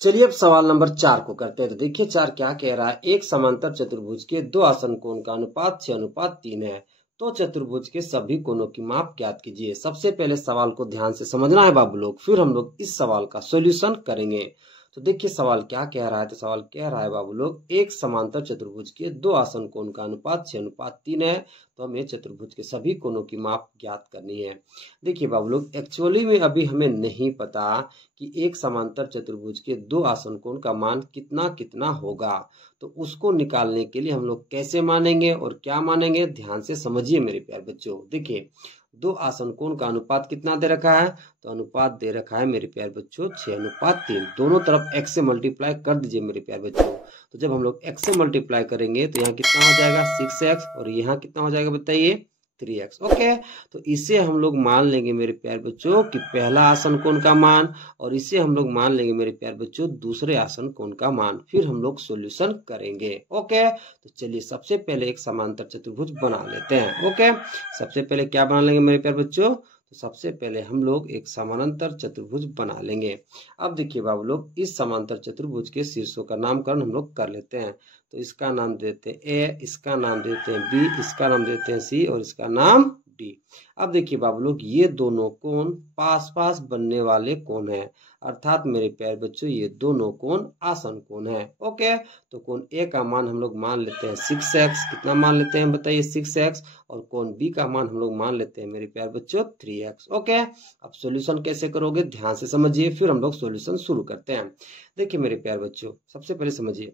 चलिए अब सवाल नंबर 4 को करते हैं। तो देखिए 4 क्या कह रहा है, एक समांतर चतुर्भुज के दो आसन कोण का अनुपात 6:3 है, तो चतुर्भुज के सभी कोणों की माप ज्ञात कीजिए। सबसे पहले सवाल को ध्यान से समझना है बाबू लोग, फिर हम लोग इस सवाल का सॉल्यूशन करेंगे। तो देखिए सवाल क्या कह रहा है, तो सवाल कह रहा है बाबू लोग, एक समांतर चतुर्भुज के दो आसन कोण का अनुपात 6:3 है, तो हमें चतुर्भुज के सभी कोणों की माप ज्ञात करनी है। देखिए बाबू लोग, एक्चुअली में अभी हमें नहीं पता कि एक समांतर चतुर्भुज के दो आसन कोण का मान कितना कितना होगा। तो उसको निकालने के लिए हम लोग कैसे मानेंगे और क्या मानेंगे, ध्यान से समझिए मेरे प्यारे बच्चों। देखिए दो आसन कोण का अनुपात कितना दे रखा है, तो अनुपात दे रखा है मेरे प्यारे बच्चों 6:3। दोनों तरफ x से मल्टीप्लाई कर दीजिए मेरे प्यारे बच्चों। तो जब हम लोग x से मल्टीप्लाई करेंगे तो यहाँ कितना हो जाएगा 6x, और यहाँ कितना हो जाएगा बताइए 3x। ओके, तो इसे हम लोग मान लेंगे मेरे प्यारे बच्चों कि पहला आसन कोण का मान, और इसे हम लोग मान लेंगे मेरे प्यारे बच्चों दूसरे आसन कोण का मान। फिर हम लोग सॉल्यूशन करेंगे। ओके, तो चलिए सबसे पहले एक समांतर चतुर्भुज बना लेते हैं। ओके, सबसे पहले क्या बना लेंगे मेरे प्यारे बच्चों, तो सबसे पहले हम लोग एक समानांतर चतुर्भुज बना लेंगे। अब देखिए बाबू लोग, इस समांतर चतुर्भुज के शीर्षों का नामकरण हम लोग कर लेते हैं। तो इसका नाम देते हैं ए, इसका नाम देते हैं बी, इसका नाम देते हैं सी, और इसका नाम डी। अब देखिए बाबू लोग, ये दोनों कोण पास पास बनने वाले कोण हैं, अर्थात मेरे प्यारे बच्चों ये दोनों कोण आसन कोण है। ओके, तो कोण ए का मान हम लोग मान लेते हैं 6x। कितना मान लेते हैं बताइए 6x। और कोण बी का मान हम लोग मान लेते हैं मेरे प्यारे बच्चों 3x। ओके, अब सॉल्यूशन कैसे करोगे ध्यान से समझिए, फिर हम लोग सॉल्यूशन शुरू करते हैं। देखिए मेरे प्यारे बच्चों, सबसे पहले समझिए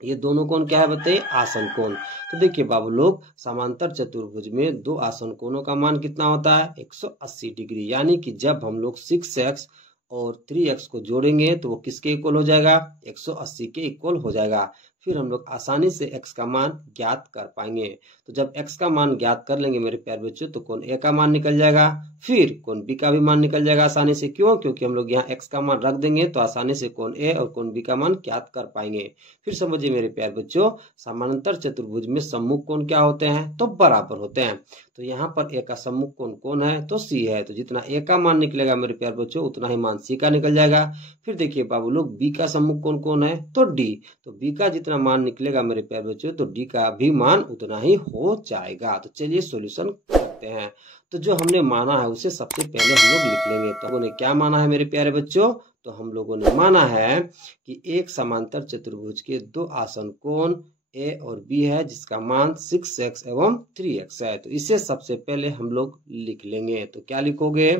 ये दोनों कोण क्या है बताइए, आसन कोण। तो देखिए बाबू लोग, समांतर चतुर्भुज में दो आसन कोणों का मान कितना होता है 180 डिग्री। यानी कि जब हम लोग 6x और 3x को जोड़ेंगे तो वो किसके इक्वल हो जाएगा, 180 के इक्वल हो जाएगा। फिर हम लोग आसानी से x का मान ज्ञात कर पाएंगे। तो जब x का मान ज्ञात कर लेंगे मेरे प्यारे बच्चों, तो कोण a का मान निकल जाएगा, फिर कोण b का भी मान निकल जाएगा आसानी से। क्यों? क्योंकि हम लोग यहाँ x का मान रख देंगे तो आसानी से कोण a और कोण b का मान ज्ञात कर पाएंगे। फिर समझिए मेरे प्यारे बच्चों, समानांतर चतुर्भुज में सम्मुख कोण क्या होते हैं, तो बराबर होते हैं। तो यहाँ पर a का सम्मुख कोण कौन है, तो c है। तो जितना a का मान निकलेगा मेरे प्यारे बच्चों, उतना ही मान c का निकल जाएगा। फिर देखिए बाबू लोग, b का सम्मुख कोण कौन है, तो d। तो b का जितना मान निकलेगा मेरे प्यारे बच्चों, तो d का भी मान उतना ही हो जाएगा। तो चलिए सॉल्यूशन करते हैं। तो जो हमने माना है उसे सबसे पहले हम लोग लिख लेंगे। तो हमने क्या माना है मेरे प्यारे बच्चों, तो हम लोगों ने माना है कि एक समांतर चतुर्भुज के दो आसन कोण ए और बी है जिसका मान 6x एवं 3x है। तो इसे सबसे पहले हम लोग लिख लेंगे। तो क्या लिखोगे?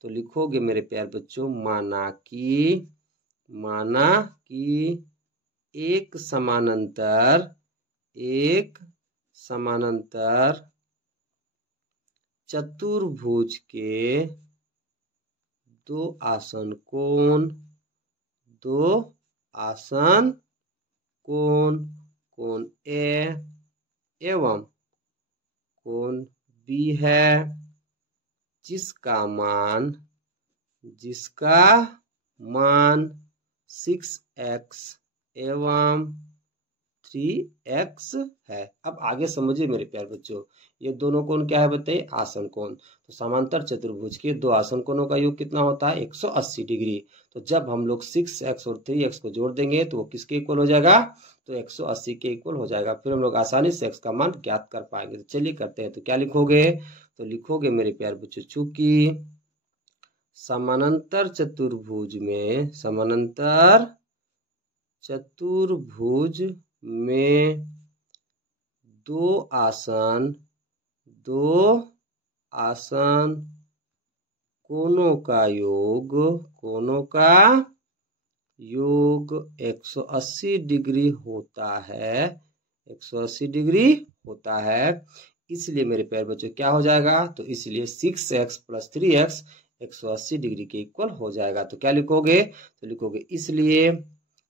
तो लिखोगे मेरे प्यारे बच्चों, माना कि एक समानांतर चतुर्भुज के दो आसन कोण ए एवं कोण बी है जिसका मान 6x एवं 3x है। अब आगे समझिए मेरे प्यारे बच्चों, ये दोनों कोण क्या है बताइए? आसन कोण। तो समांतर चतुर्भुज के दो आसन कोणों का योग कितना होता है? 180 डिग्री। तो जब हम लोग 6x और 3x को जोड़ देंगे तो वो किसके इक्वल हो जाएगा? तो 180 के इक्वल हो जाएगा। फिर हम लोग आसानी से x का मान ज्ञात कर पाएंगे। तो चलिए करते हैं। तो क्या लिखोगे? तो लिखोगे मेरे प्यारे बच्चों, चूंकि समानांतर चतुर्भुज में दो आसन कोणों का योग 180 डिग्री होता है। इसलिए मेरे प्यारे बच्चों क्या हो जाएगा? तो इसलिए 6x + 3x 180 डिग्री के इक्वल हो जाएगा। तो क्या लिखोगे? तो लिखोगे इसलिए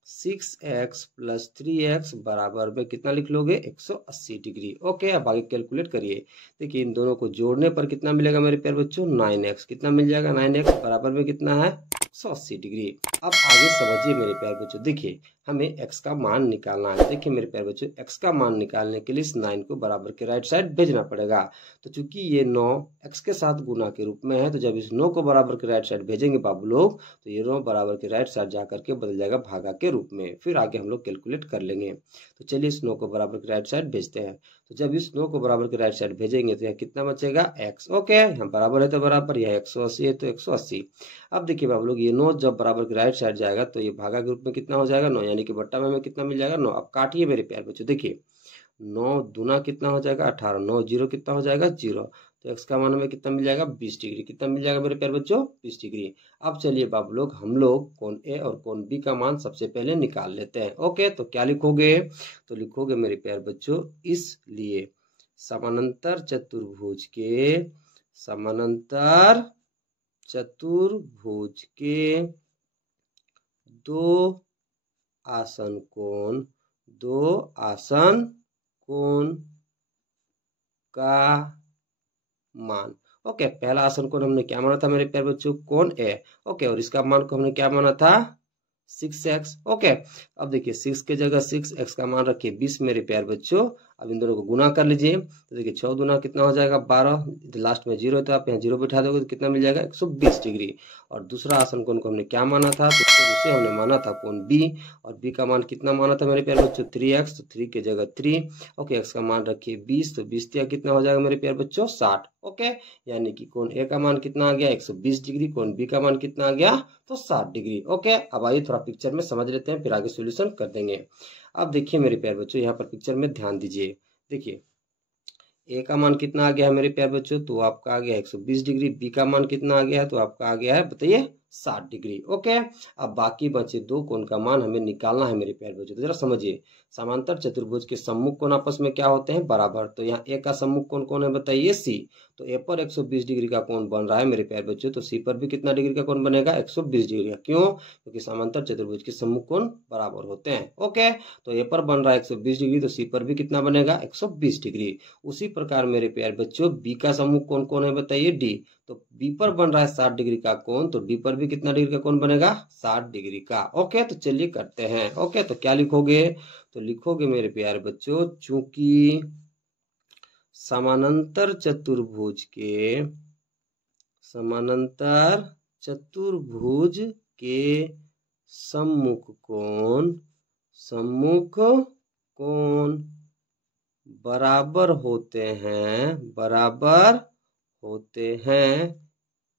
6x + 3x बराबर में कितना लिख लोगे? 180 डिग्री। ओके, अब आगे कैलकुलेट करिए। देखिए इन दोनों को जोड़ने पर कितना मिलेगा मेरे प्यारे बच्चों? 9x। कितना मिल जाएगा? 9x बराबर में कितना है? 180 डिग्री। अब आगे समझिए मेरे प्यारे बच्चों, देखिए हमें x का मान निकालना है। देखिए मेरे प्यारे बच्चों, x का मान निकालने के लिए इस 9 को बराबर के राइट साइड भेजना पड़ेगा। तो चूंकि ये 9 x के साथ गुना के रूप में है, तो जब इस 9 को बराबर के राइट साइड भेजेंगे बाबू लोग, तो ये 9 बराबर के राइट साइड जाकर के बदल जाएगा भागा के रूप में। फिर आगे हम लोग कैलकुलेट कर लेंगे। तो चलिए इस 9 को बराबर के राइट साइड भेजते हैं। तो जब इस 9 को बराबर के राइट साइड भेजेंगे तो यह कितना बचेगा? x। ओके, यहाँ बराबर है तो बराबर, यह 180 है तो 180। अब देखिए बाबू लोग, ये 9 जब बराबर के राइट साइड जाएगा तो ये भागा के रूप में कितना हो जाएगा? 9, यानी कि बट्टा में हमें कितना मिल जाएगा? 9। अब काटिए मेरे प्यारे बच्चों, देखिए 9 दूना कितना हो जाएगा? 18। 9 जीरो कितना हो जाएगा? 0। तो x का मान हमें कितना मिल जाएगा? 20 डिग्री। कितना मिल जाएगा मेरे प्यारे बच्चों? 20 डिग्री। अब चलिए बाबू लोग, हम लोग कोण ए और कोण बी का मान सबसे पहले निकाल लेते हैं। ओके, तो क्या लिखोगे? तो लिखोगे मेरे प्यारे बच्चों, इसलिए समानांतर चतुर्भुज के दो आसन कोण का मान। ओके, पहला आसन कोण हमने क्या माना था मेरे प्यारे बच्चों? कोण ए। ओके, और इसका मान को हमने क्या माना था? 6x। ओके, अब देखिए 6 के जगह 6x का मान रखिए 20 मेरे प्यारे बच्चों। अब इन दोनों को गुना कर लीजिए। तो देखिए 6 दूना कितना हो जाएगा? 12। लास्ट में 0 है तो आप यहाँ 0 बिठा दोगे तो कितना मिल जाएगा? 120 डिग्री। और दूसरा आसन कोण को हमने क्या माना था? तो उसे हमने माना था कोण बी। और बी का मान कितना माना था मेरे प्यारे बच्चों? 3x। तो 3 के जगह 3। ओके, x का मान रखिए 20। तो 20 दिया कितना हो जाएगा मेरे प्यारे बच्चों? 60। ओके, यानी कि कोण ए का मान कितना आ गया? 120 डिग्री। कोण बी का मान कितना आ गया? तो 60 डिग्री। ओके, अब आइए थोड़ा पिक्चर में समझ लेते हैं, फिर आगे सॉल्यूशन कर देंगे। अब देखिए मेरे प्यारे बच्चों, यहाँ पर पिक्चर में ध्यान दीजिए। देखिए ए का मान कितना आ गया है मेरे प्यारे बच्चों? तो आपका आ गया 120 डिग्री। बी का मान कितना आ गया है? तो आपका आ गया है, बताइए, 60 डिग्री। ओके, अब बाकी बचे दो कोण का मान हमें निकालना है मेरे प्यारे बच्चों। तो जरा समझिए, समांतर चतुर्भुज के सम्मुख कोण आपस में क्या होते हैं? बराबर। तो यहाँ ए का सम्मुख कोण कौन है बताइए? सी। तो ए पर 120 डिग्री का कोण बन रहा है मेरे प्यारे बच्चों, तो सी पर भी कितना डिग्री का कोण बनेगा? 120 डिग्री का। क्यों? क्योंकि समांतर चतुर्भुज के सम्मुख कोण बराबर होते हैं। ओके, तो ए पर बन रहा है 120 डिग्री, तो सी पर भी कितना बनेगा? 120 डिग्री। उसी प्रकार मेरे प्यारे बच्चों, बी का सम्मुख कोण कौन है बताइए? डी। तो बी पर बन रहा है 60 डिग्री का कोण, तो डी पर भी कितना डिग्री का कोण बनेगा? 60 डिग्री का। ओके, तो चलिए करते हैं। ओके, तो क्या लिखोगे? तो लिखोगे मेरे प्यारे बच्चों, चूंकि समानांतर चतुर्भुज के सम्मुख कोण बराबर होते हैं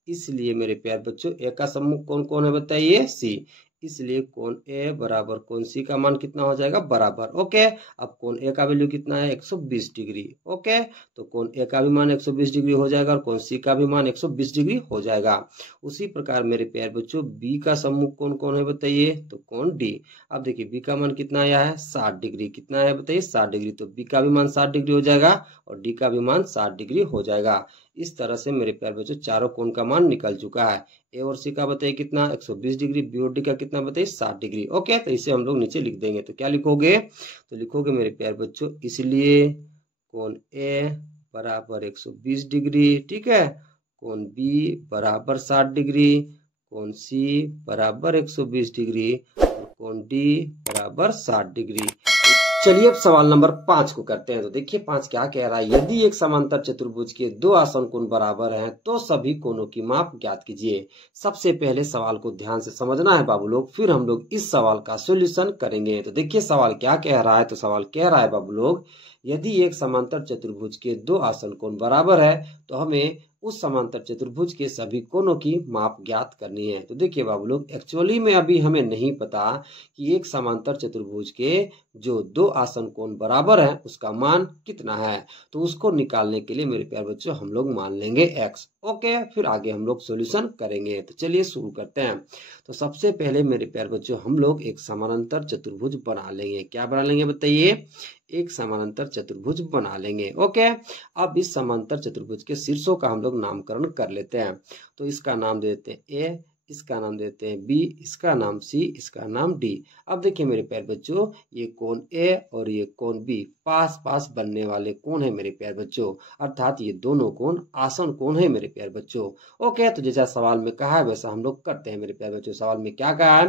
इसलिए मेरे प्यारे बच्चों ए का सम्मुख कोण कौन है बताइए सी। इसलिए कोण ए बराबर कोण सी का मान कितना हो जाएगा बराबर। ओके, अब कोण ए का वैल्यू कितना है 120 डिग्री। ओके, तो कोण ए का भी मान 120 डिग्री हो जाएगा और कोण सी का भी मान 120 डिग्री हो जाएगा। उसी प्रकार मेरे प्यारे बच्चों बी का सम्मुख कोण कौन है बताइए, तो कोण डी। अब देखिए बी का मान कितना आया है 60 डिग्री। कितना है बताइए 60 डिग्री, तो बी का भी मान 60 डिग्री हो जाएगा और डी का भी मान 60 डिग्री हो जाएगा। इस तरह से मेरे प्यारे बच्चों चारों कोण का मान निकल चुका है। ए और सी का बताइए कितना 120 डिग्री, बी और डी का कितना बताइए 60 डिग्री। ओके, तो इसे हम लोग नीचे लिख देंगे। तो क्या लिखोगे, तो लिखोगे मेरे प्यारे बच्चों इसलिए कोण ए बराबर 120 डिग्री, ठीक है, कोण बी बराबर 60 डिग्री, कोण सी बराबर 120 डिग्री और कोण डी बराबर 60 डिग्री। चलिए अब सवाल नंबर 5 को करते हैं। तो देखिए 5 क्या कह रहा है, यदि एक समांतर चतुर्भुज के दो आसन कोण बराबर हैं तो सभी कोणों की माप ज्ञात कीजिए। सबसे पहले सवाल को ध्यान से समझना है बाबू लोग, फिर हम लोग इस सवाल का सॉल्यूशन करेंगे। तो देखिए सवाल क्या कह रहा है, तो सवाल कह रहा है बाबू लोग, यदि एक समांतर चतुर्भुज के दो आसन कोण बराबर है तो हमें उस समांतर चतुर्भुज के सभी कोणों की माप ज्ञात करनी है। तो देखिए बाबू लोग एक्चुअली में अभी हमें नहीं पता कि एक समांतर चतुर्भुज के जो दो आसन कोण बराबर है उसका मान कितना है। तो उसको निकालने के लिए मेरे प्यारे बच्चों हम लोग मान लेंगे x। ओके, फिर आगे हम लोग सॉल्यूशन करेंगे। तो चलिए शुरू करते हैं। तो सबसे पहले मेरे प्यारे बच्चों हम लोग एक समानांतर चतुर्भुज बना लेंगे। क्या बना लेंगे बताइए, एक समानांतर चतुर्भुज बना लेंगे। ओके, अब इस समांतर चतुर्भुज के शीर्षों का हम लोग नामकरण कर लेते हैं। तो इसका नाम दे देते हैं ए, इसका नाम देते हैं बी, इसका नाम सी, इसका नाम डी। अब देखिए मेरे प्यारे बच्चों ये कोण ए और ये कोण बी पास पास बनने वाले कोण है मेरे प्यारे बच्चों, अर्थात ये दोनों कोण आसन कोण है मेरे प्यारे बच्चों। ओके, तो जैसा सवाल में कहा है वैसा हम लोग करते हैं मेरे प्यारे बच्चों। सवाल में क्या कहा है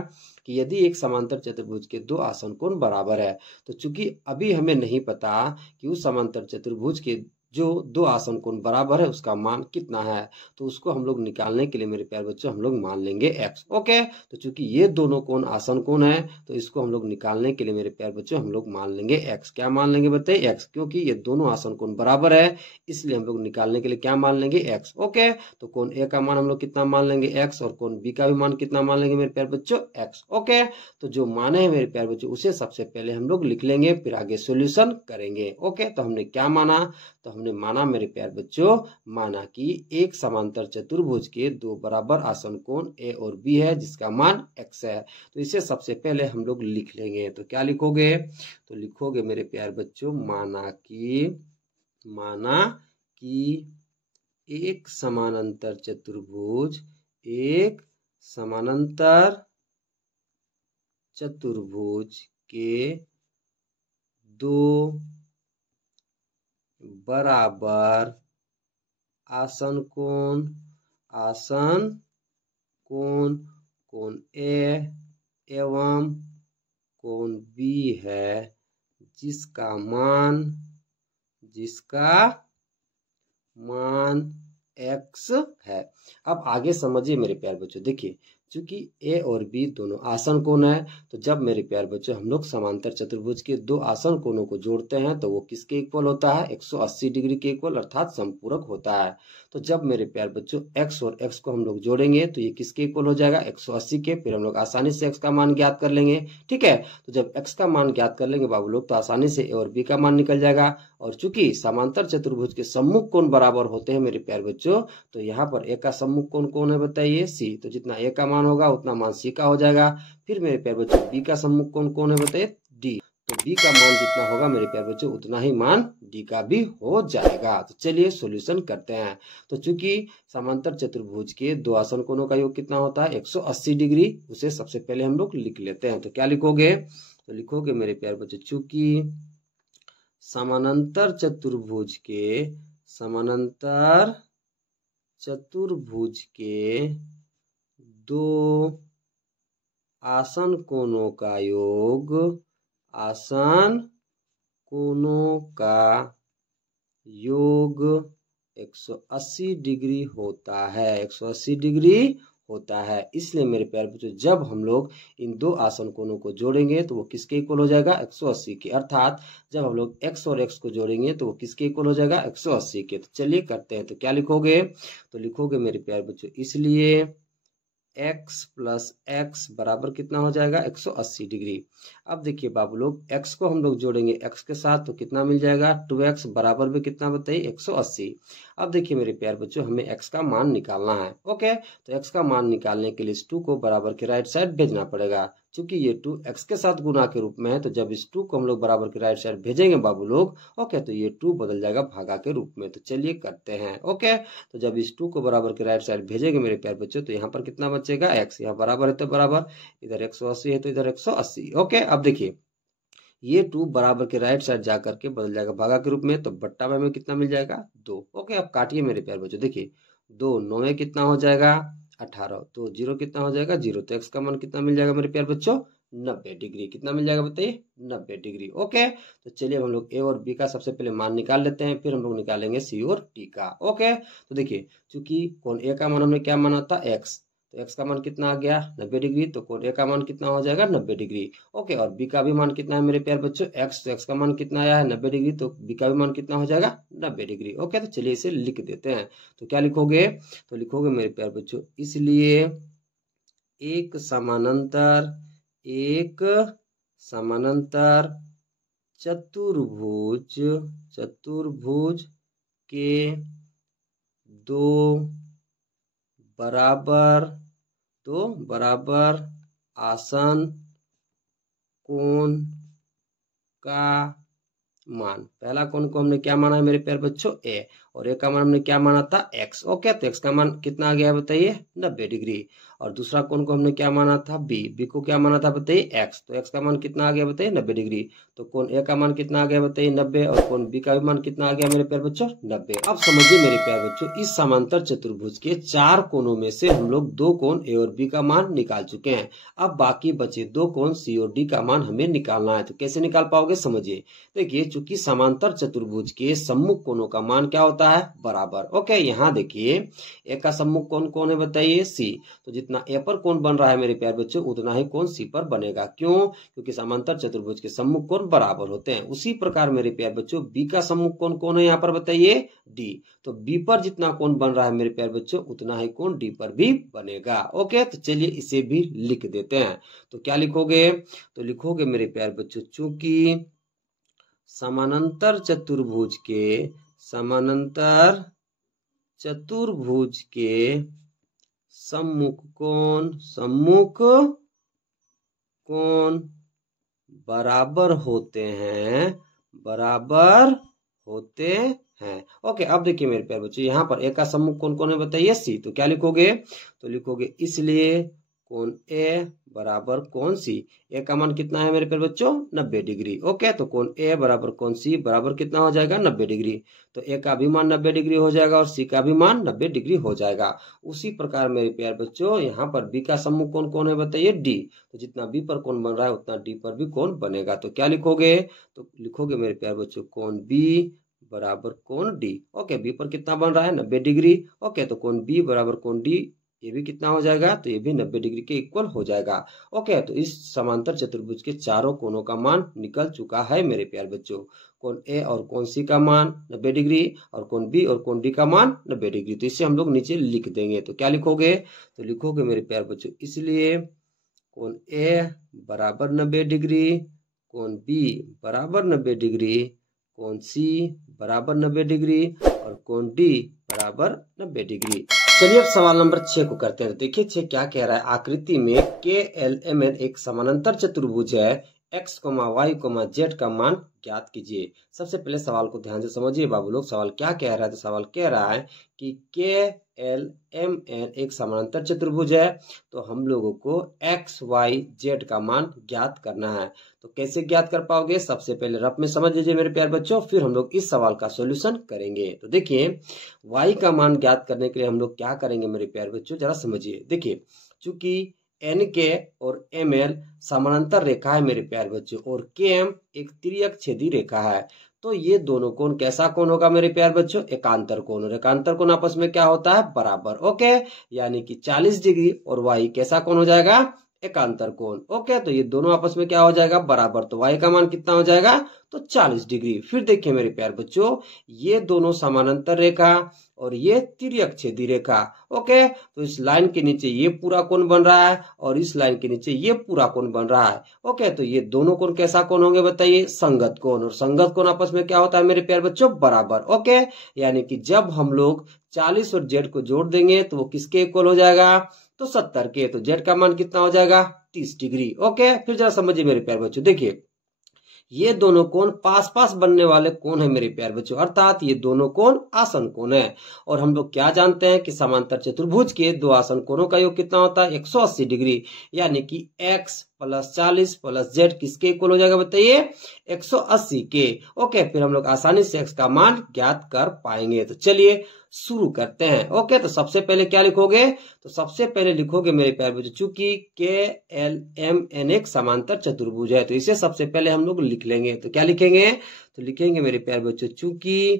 कि यदि एक समांतर चतुर्भुज के दो आसन कोण बराबर है, तो चूंकि अभी हमें नहीं पता कि उस समांतर चतुर्भुज के जो दो आसन कोण बराबर है उसका मान कितना है, तो उसको हम लोग निकालने के लिए मेरे प्यारे बच्चों हम लोग मान लेंगे x। ओके, तो चूंकि ये दोनों कोण आसन कोण है तो इसको हम लोग निकालने के लिए मेरे प्यारे बच्चों हम लोग मान लेंगे x। क्या मान लेंगे बताइए x, क्योंकि ये दोनों आसन कोण बराबर है इसलिए हम लोग निकालने के लिए क्या मान लेंगे x। ओके, तो कोण a का मान हम लोग कितना मान लेंगे x और कोण b का भी मान कितना मान लेंगे मेरे प्यारे बच्चों x। ओके, तो जो माने हैं मेरे प्यारे बच्चों उसे सबसे पहले हम लोग लिख लेंगे, फिर आगे सॉल्यूशन करेंगे। ओके, तो हमने क्या माना, तो हमने माना मेरे प्यारे बच्चों, माना कि एक समांतर चतुर्भुज के दो बराबर आसन कोण ए और बी है जिसका मान x है। तो इसे सबसे पहले हम लोग लिख लेंगे। तो क्या लिखोगे, तो लिखोगे मेरे प्यारे बच्चों माना कि एक समानांतर चतुर्भुज के दो बराबर आसन कोण कोण ए एवं कोण बी है जिसका मान x है। अब आगे समझिए मेरे प्यारे बच्चों, देखिए चूंकि a और b दोनों आसन कोण है तो जब मेरे प्यारे बच्चों हम लोग समांतर चतुर्भुज के दो आसन कोणों को जोड़ते हैं तो वो किसके इक्वल होता है, 180 डिग्री के इक्वल अर्थात समपूरक होता है। तो जब मेरे प्यारे बच्चों x और x को हम लोग जोड़ेंगे तो ये किसके इक्वल हो जाएगा 180 के, फिर हम लोग आसानी से x का मान ज्ञात कर लेंगे। ठीक है, तो जब x का मान ज्ञात कर लेंगे बाबू लोग तो आसानी से a और b का मान निकल जाएगा। और चूंकि समांतर चतुर्भुज के सम्मुख कोण बराबर होते हैं मेरे प्यारे बच्चों, तो यहाँ पर a का सम्मुख कोण कौन है बताइए c, तो जितना a का मान होगा उतना मान c का हो जाएगा। फिर मेरे प्यारे बच्चों b का सम्मुख कोण कौन है बताइए d, तो b का मान जितना होगा मेरे प्यारे बच्चों उतना ही मान d का भी हो जाएगा। तो चलिए सॉल्यूशन करते हैं। तो चूंकि समांतर चतुर्भुज के दो आसन कोणों का योग कितना होता है 180 डिग्री, उसे सबसे पहले हम लोग लिख लेते हैं। तो क्या लिखोगे, तो लिखोगे मेरे प्यारे बच्चों चूंकि समानांतर चतुर्भुज के दो आसन कोणों का योग 180 डिग्री होता है, 180 डिग्री होता है। इसलिए मेरे प्यारे बच्चों जब हम लोग इन दो आसन कोणों को जोड़ेंगे तो वो किसके इक्वल हो जाएगा, 180 के। अर्थात जब हम लोग x और x को जोड़ेंगे तो वो किसके इक्वल हो जाएगा, 180 के। तो चलिए करते हैं। तो क्या लिखोगे, तो लिखोगे मेरे प्यारे बच्चों, इसलिए x प्लस x बराबर कितना हो जाएगा, 180 डिग्री। अब देखिए बाबू लोग, x को हम लोग जोड़ेंगे x के साथ तो कितना मिल जाएगा, 2x बराबर में कितना बताइए, 180। अब देखिए मेरे प्यारे बच्चों, हमें x का मान निकालना है। ओके, तो x का मान निकालने के लिए इस 2 को बराबर के राइट साइड भेजना पड़ेगा। क्योंकि ये 2 x के साथ गुना के रूप में है, तो जब इस 2 को हम लोग बराबर के राइट साइड भेजेंगे बाबू लोग, ओके, तो ये 2 बदल जाएगा भागा के रूप में। तो चलिए करते हैं। ओके, तो जब इस 2 को बराबर के राइट साइड भेजेंगे मेरे प्यारे बच्चों, तो यहाँ पर कितना बचेगा, x। यहाँ बराबर है तो बराबर, इधर 180 है तो इधर 180। ओके, अब देखिए ये 2 बराबर के राइट साइड जा करके बदल जाएगा भागा के रूप में, तो बट्टा में कितना मिल जाएगा, 2। ओके, अब काटिए मेरे प्यारे बच्चों, देखिए 2 9 में कितना हो जाएगा, 18। तो 0 कितना हो जाएगा, 0। तो x का मान कितना मिल जाएगा मेरे प्यारे बच्चों, 90 डिग्री। कितना मिल जाएगा बताइए, 90 डिग्री। ओके, तो चलिए हम लोग a और b का सबसे पहले मान निकाल लेते हैं, फिर हम लोग निकालेंगे c और d का। ओके, तो देखिए चूंकि कोण a का मान हमने क्या माना था, x, तो x का मान कितना आ गया, 90 डिग्री। तो कोण a का मान कितना हो जाएगा, 90 डिग्री। ओके, और b का भी मान कितना है मेरे प्यारे बच्चों, x। तो x का मान कितना आया है, 90 डिग्री। तो b का भी मान कितना हो जाएगा, 90 डिग्री। ओके, तो चलिए इसे लिख देते हैं। तो क्या लिखोगे, तो लिखोगे मेरे प्यारे बच्चों, इसलिए एक समानांतर चतुर्भुज के दो बराबर आसन कोण का मान, पहला कोण को हमने क्या माना है मेरे प्यारे बच्चों, a, और a का मान हमने क्या माना था, x। ओके, तो x का मान कितना आ गया है बताइए, 90 डिग्री। और दूसरा कोण को हमने क्या माना था, b को क्या माना था बताइए, x। तो x का मान कितना आ गया बताइए, 90 डिग्री। तो कोण a का मान कितना आ गया बताइए, 90। और कोण b का भी मान कितना आ गया मेरे प्यारे बच्चों, 90। अब समझिए मेरे प्यारे बच्चों, इस समांतर चतुर्भुज के 4 कोणों में से हम लोग 2 कोण a और b का मान निकाल चुके हैं। अब बाकी बचे 2 कोण c और d का मान हमें निकालना है। तो कैसे निकाल पाओगे, समझिए। देखिए चूंकि समांतर चतुर्भुज के सम्मुख कोणों का मान क्या होता है, बराबर। ओके, यहाँ देखिए a का सम्मुख कोण कौन है बताइए, c। तो जितना a पर कोण बन रहा है मेरे प्यारे बच्चों, उतना ही कोण c पर बनेगा। क्यों, क्योंकि समांतर चतुर्भुज के सम्मुख कोण बराबर होते हैं। उसी प्रकार मेरे प्यारे बच्चों b का सम्मुख कोण कौन है यहाँ पर बताइए, d। तो b पर जितना कोण बन रहा है मेरे प्यारे बच्चों, उतना ही कोण d पर भी बनेगा। ओके, तो चलिए इसे भी लिख देते हैं। तो क्या लिखोगे, तो लिखोगे मेरे प्यारे बच्चों, चूंकि समानांतर चतुर्भुज के सम्मुख कोण बराबर होते हैं। ओके, अब देखिए मेरे प्यारे बच्चों, यहाँ पर a का सम्मुख कोण कौन है बताइए, c। तो क्या लिखोगे, तो लिखोगे इसलिए कोण a बराबर कोण c। a का मान कितना है मेरे प्यारे बच्चों, 90 डिग्री। ओके, तो कोण a बराबर कोण c बराबर कितना हो जाएगा, 90 डिग्री। तो a का भी मान 90 डिग्री हो जाएगा और c का भी मान 90 डिग्री हो जाएगा। उसी प्रकार मेरे प्यारे बच्चों, यहाँ पर b का सम्मुख कोण कौन है बताइए, d। तो जितना b पर कोण बन रहा है उतना d पर भी कोण बनेगा। तो क्या लिखोगे, तो लिखोगे मेरे प्यारे बच्चों, कोण b बराबर कोण d। ओके, b पर कितना बन रहा है, 90 डिग्री। ओके, तो कोण b बराबर कोण d, ये भी कितना हो जाएगा, तो ये भी 90 डिग्री के इक्वल हो जाएगा। ओके, तो इस समांतर चतुर्भुज के चारों कोणों का मान निकल चुका है मेरे प्यारे बच्चों। कोण a और कोण c का मान 90 डिग्री और कोण b और कोण d का मान 90 डिग्री। तो इसे हम लोग नीचे लिख देंगे। तो क्या लिखोगे, तो लिखोगे मेरे प्यारे बच्चों, इसलिए कोण a बराबर 90 डिग्री, कोण b बराबर 90 डिग्री, कोण c बराबर 90 डिग्री और कोण d बराबर 90 डिग्री। चलिए अब सवाल नंबर 6 को करते हैं। देखिए 6 क्या कह रहा है, आकृति में KLMN एक समानांतर चतुर्भुज है, x, y, z का मान ज्ञात कीजिए। सबसे पहले सवाल को ध्यान से समझिए बाबू लोग, सवाल क्या कह रहा है। तो सवाल कह रहा है कि KLMN एक समानांतर चतुर्भुज है, तो हम लोगों को x, y, z का मान ज्ञात करना है। तो कैसे ज्ञात कर पाओगे, सबसे पहले रफ में समझ लीजिए मेरे प्यारे बच्चों, फिर हम लोग इस सवाल का सॉल्यूशन करेंगे। तो देखिए y का मान ज्ञात करने के लिए हम लोग क्या करेंगे मेरे प्यारे बच्चों, जरा समझिए। देखिए चूंकि एन के और एम एल समानांतर रेखा है मेरे प्यारे बच्चों, और के एम एक तिर्यक छेदी रेखा है। तो ये दोनों कोण कैसा कोण होगा मेरे प्यारे बच्चों? एकांतर कोण। और एकांतर कोण आपस में क्या होता है? बराबर। ओके, यानी कि 40 डिग्री और वाई कैसा कोण हो जाएगा? एकांतर कोण। ओके, तो ये दोनों आपस में क्या हो जाएगा? बराबर। तो वाई का मान कितना हो जाएगा? तो 40 डिग्री। फिर देखिए मेरे प्यारे बच्चों, ये दोनों समानांतर रेखा और ये तिर्यक छेदी रेखा। ओके, तो इस लाइन के नीचे ये पूरा कोण बन रहा है और इस लाइन के नीचे ये पूरा कोण बन रहा है। ओके, तो ये दोनों कोण कैसा कोण होंगे बताइए? संगत कोण। और संगत कोण आपस में क्या होता है मेरे प्यारे बच्चों? बराबर। ओके, यानी कि जब हम लोग 40 और जेड को जोड़ देंगे तो वो किसके इक्वल हो जाएगा? तो 70 के। तो जेड का मान कितना हो जाएगा? 30 डिग्री। ओके, फिर जरा समझिए मेरे प्यारे बच्चों, देखिए ये दोनों कोण पास पास बनने वाले कोण है मेरे प्यारे बच्चों, अर्थात ये दोनों कोण आसन कोण है। और हम लोग क्या जानते हैं कि समांतर चतुर्भुज के दो आसन कोणों का योग कितना होता है? 180 डिग्री। यानी कि x प्लस 40 प्लस जेड किसके इक्वल हो जाएगा बताइए? 180 के। ओके, फिर हम लोग आसानी से x का मान ज्ञात कर पाएंगे। तो चलिए शुरू करते हैं। ओके, तो सबसे पहले क्या लिखोगे? तो सबसे पहले लिखोगे मेरे प्यारे बच्चों, चूंकि के एल एम एन एक समांतर चतुर्भुज है तो इसे सबसे पहले हम लोग लिख लेंगे। तो क्या लिखेंगे? तो लिखेंगे मेरे प्यारे बच्चों, चूंकि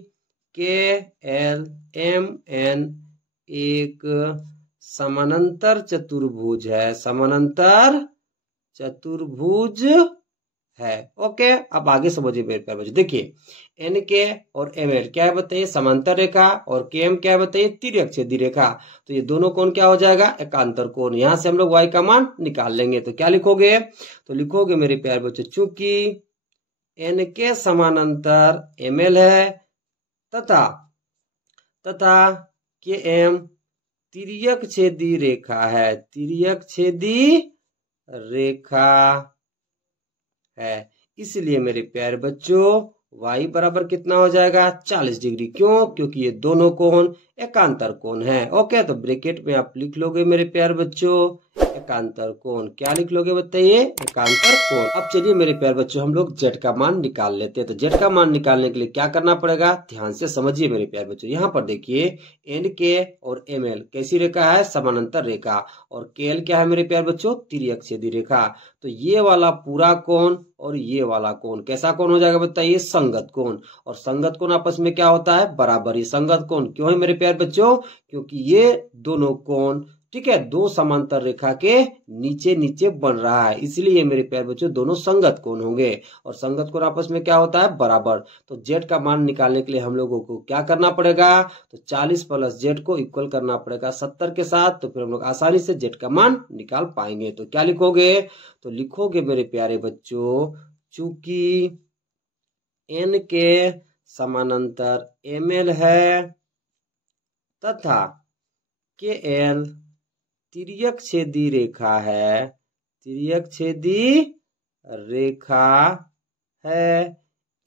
के एल एम एन एक समानांतर चतुर्भुज है, समानांतर चतुर्भुज है। ओके, अब आगे समझिए मेरे प्यारे बच्चों, देखिए एन के और एम एल क्या है बताइए? समांतर रेखा। और के एम क्या है बताइए? तिर्यक छेदी रेखा। तो ये दोनों कोण क्या हो जाएगा? एकांतर कोण। यहां से हम लोग वाई का मान निकाल लेंगे। तो क्या लिखोगे? तो लिखोगे मेरे प्यारे बच्चों, चूंकि एन के समानांतर एम एल है तथा के एम तिर्यक छेदी रेखा है, तिर्यक छेदी रेखा है, इसलिए मेरे प्यारे बच्चों y बराबर कितना हो जाएगा? 40 डिग्री। क्यों? क्योंकि ये दोनों कोण एकांतर कोण है। ओके, तो ब्रैकेट में आप लिख लोगे मेरे प्यारे बच्चों एकांतर कोण। क्या लिख लोगे बताइए? एकांतर कोण। अब चलिए मेरे प्यारे बच्चों, हम लोग जेड का मान निकाल लेते हैं। तो जेड का मान निकालने के लिए क्या करना पड़ेगा? ध्यान से समझिए मेरे प्यारे बच्चों। यहाँ पर देखिए एन के और एम एल कैसी रेखा है? समानांतर रेखा। और के एल क्या है मेरे प्यारे बच्चों? तिर्यक छेदी रेखा। तो ये वाला पूरा कोण और ये वाला कोण कैसा कोण हो जाएगा बताइए? संगत कोण। और संगत कोण आपस में क्या होता है? बराबर। ये संगत कोण क्यों है मेरे प्यारे बच्चों? क्योंकि ये दोनों कोण, ठीक है, दो समांतर रेखा के नीचे नीचे बन रहा है, इसलिए मेरे प्यारे बच्चों दोनों संगत कोण होंगे। और संगत कोण आपस में क्या होता है? बराबर। तो जेड का मान निकालने के लिए हम लोगों को क्या करना पड़ेगा? तो 40 प्लस जेड को इक्वल करना पड़ेगा 70 के साथ। तो फिर हम लोग आसानी से जेड का मान निकाल पाएंगे। तो क्या लिखोगे? तो लिखोगे मेरे प्यारे बच्चों, चूंकि एन के समानांतर एम एल है तथा के एल तिर्यक छेदी रेखा है, तिर्यक छेदी रेखा है,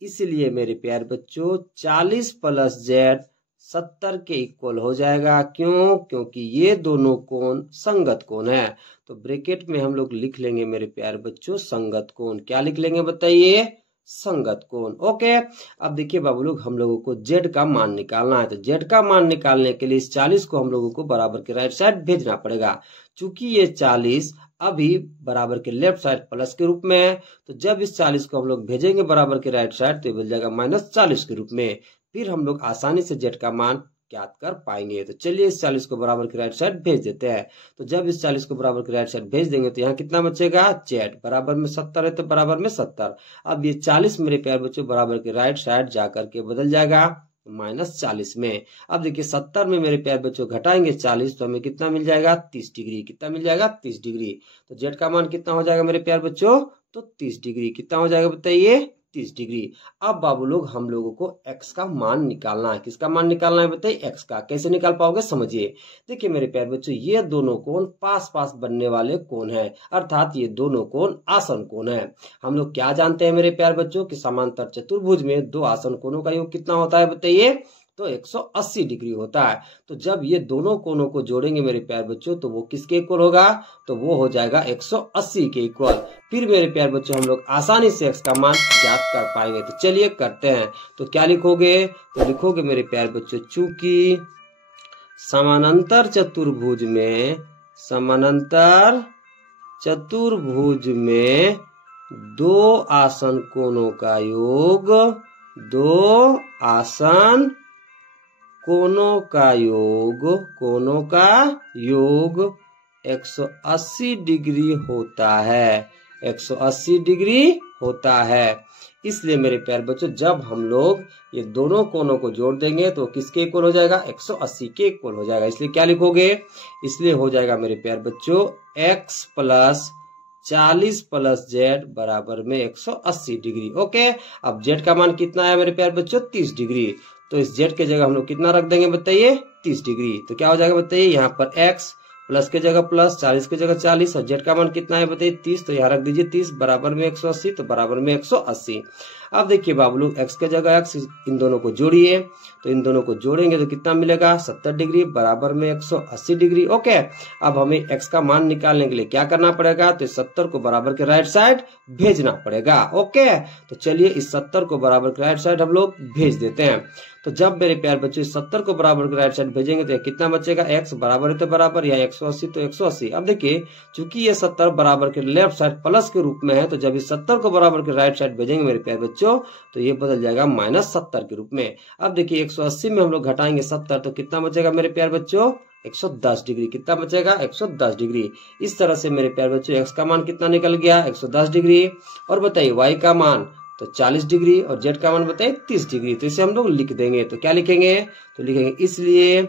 इसलिए मेरे प्यारे बच्चों 40 प्लस जेड 70 के इक्वल हो जाएगा। क्यों? क्योंकि ये दोनों कोण संगत कोण है। तो ब्रैकेट में हम लोग लिख लेंगे मेरे प्यारे बच्चों संगत कोण। क्या लिख लेंगे बताइए? संगत कोण। ओके, अब देखिए बाबू लोग, हम लोगों को जेड का मान निकालना है। तो जेड का मान निकालने के लिए इस 40 को हम लोगों को बराबर के राइट साइड भेजना पड़ेगा। चूंकि ये 40 अभी बराबर के लेफ्ट साइड प्लस के रूप में है, तो जब इस 40 को हम लोग भेजेंगे बराबर के राइट साइड तो ये बन जाएगा -40 के रूप में। फिर हम लोग आसानी से जेड का मान ज्ञात कर पाएंगे। तो चलिए इस 40 को बराबर के राइट साइड भेज देते हैं। तो जब इस 40 को बराबर के राइट साइड भेज देंगे तो यहाँ कितना बचेगा? जेड बराबर में 70 है तो बराबर में 70। अब ये 40 मेरे प्यारे बच्चों बराबर के राइट साइड जाकर के बदल जाएगा -40 में। अब देखिए 70 में मेरे प्यारे बच्चों घटाएंगे 40 तो हमें कितना मिल जाएगा? 30 डिग्री। कितना मिल जाएगा? 30 डिग्री। तो जेड का मान कितना हो जाएगा मेरे प्यारे बच्चों? तो 30 डिग्री। कितना हो जाएगा बताइए? 30 डिग्री। अब बाबू लोग हम लोगों को x का मान निकालना है। किसका मान निकालना है बताइए? x का। कैसे निकाल पाओगे समझिए। देखिए मेरे प्यारे बच्चों, ये दोनों कोण पास पास बनने वाले कोण हैं, अर्थात ये दोनों कोण आसन कोण है। हम लोग क्या जानते हैं मेरे प्यारे बच्चों कि समांतर चतुर्भुज में दो आसन कोणों का योग कितना होता है बताइए? तो 180 डिग्री होता है। तो जब ये दोनों कोणों को जोड़ेंगे मेरे प्यारे बच्चों तो वो किसके इक्वल होगा? तो वो हो जाएगा 180 के इक्वल। फिर मेरे प्यारे बच्चों हम लोग आसानी से x का मान ज्ञात कर पाएंगे। तो चलिए करते हैं। तो क्या लिखोगे? तो लिखोगे मेरे प्यारे बच्चों, चूंकि समानांतर चतुर्भुज में, समानांतर चतुर्भुज में दो आसन कोणों का योग, दो आसन कोणों का योग 180 डिग्री होता है, 180 डिग्री होता है। इसलिए मेरे प्यारे बच्चों जब हम लोग ये दोनों कोणों को जोड़ देंगे तो किसके इक्वल हो जाएगा, 180 के इक्वल हो जाएगा। इसलिए क्या लिखोगे, इसलिए हो जाएगा मेरे प्यारे बच्चों x प्लस 40 प्लस z बराबर में 180 डिग्री। ओके, अब z का मान कितना है मेरे प्यारे बच्चों, 30 डिग्री। तो इस z के जगह हम लोग कितना रख देंगे बताइए, 30 डिग्री। तो क्या हो जाएगा बताइए, यहाँ पर x प्लस के जगह प्लस, 40 के जगह 40 और z का मान कितना है बताइए 30। तो यहाँ रख दीजिए 30 बराबर में 180, तो बराबर में 180। अब देखिए बाबू लोग x के जगह x, इन दोनों को जोड़िए, तो इन दोनों को जोड़ेंगे तो कितना मिलेगा, 70 डिग्री बराबर में 180 डिग्री। ओके, अब हमें x का मान निकालने के लिए क्या करना पड़ेगा, तो 70 को बराबर के राइट साइड भेजना पड़ेगा। ओके, तो चलिए इस 70 को बराबर के राइट साइड हम लोग भेज देते हैं। तो जब मेरे प्यारे बच्चों 70 को बराबर के राइट साइड भेजेंगे तो कितना बचेगा, x बराबर है तो बराबर, या 180 तो 180। अब देखिए चूंकि ये 70 बराबर के लेफ्ट साइड प्लस के रूप में है, तो जब इस 70 को बराबर के राइट साइड भेजेंगे मेरे प्यारे बच्चों तो ये बदल जाएगा -70 के रूप में। अब देखिए 180 में हम लोग घटाएंगे 70 तो कितना बचेगा मेरे प्यारे बच्चों, 110 डिग्री। कितना बचेगा, 110 डिग्री। इस तरह से मेरे प्यारे बच्चों x का मान कितना निकल गया, 110 डिग्री। और बताइए y का मान तो 40 डिग्री और z का मान बताइए 30 डिग्री। तो इसे हम लोग लिख देंगे, तो क्या लिखेंगे, तो लिखेंगे इसलिए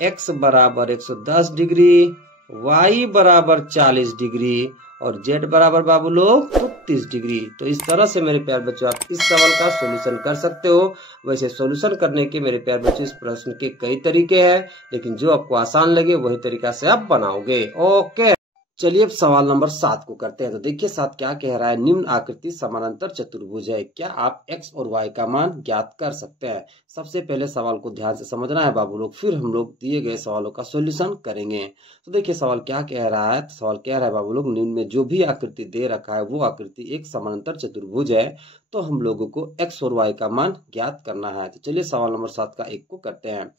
x बराबर 110 डिग्री, y बराबर 40 डिग्री और z बराबर बाबू लोग 30 डिग्री। तो इस तरह से मेरे प्यारे बच्चों आप इस सवाल का सॉल्यूशन कर सकते हो। वैसे सॉल्यूशन करने के मेरे प्यारे बच्चों इस प्रश्न के कई तरीके हैं, लेकिन जो आपको आसान लगे वही तरीका से आप बनाओगे। ओके, चलिए अब सवाल नंबर 7 को करते हैं। तो देखिए 7 क्या कह रहा है, निम्न आकृति समानांतर चतुर्भुज है, क्या आप x और y का मान ज्ञात कर सकते हैं। सबसे पहले सवाल को ध्यान से समझना है बाबू लोग, फिर हम लोग दिए गए सवालों का सॉल्यूशन करेंगे। तो देखिए सवाल क्या कह रहा है, सवाल कह रहा है बाबू लोग निम्न में जो भी आकृति दे रखा है वो आकृति एक समानांतर चतुर्भुज है, तो हम लोगों को x और y का मान ज्ञात करना है। तो चलिए सवाल नंबर 7 का 1 को करते हैं।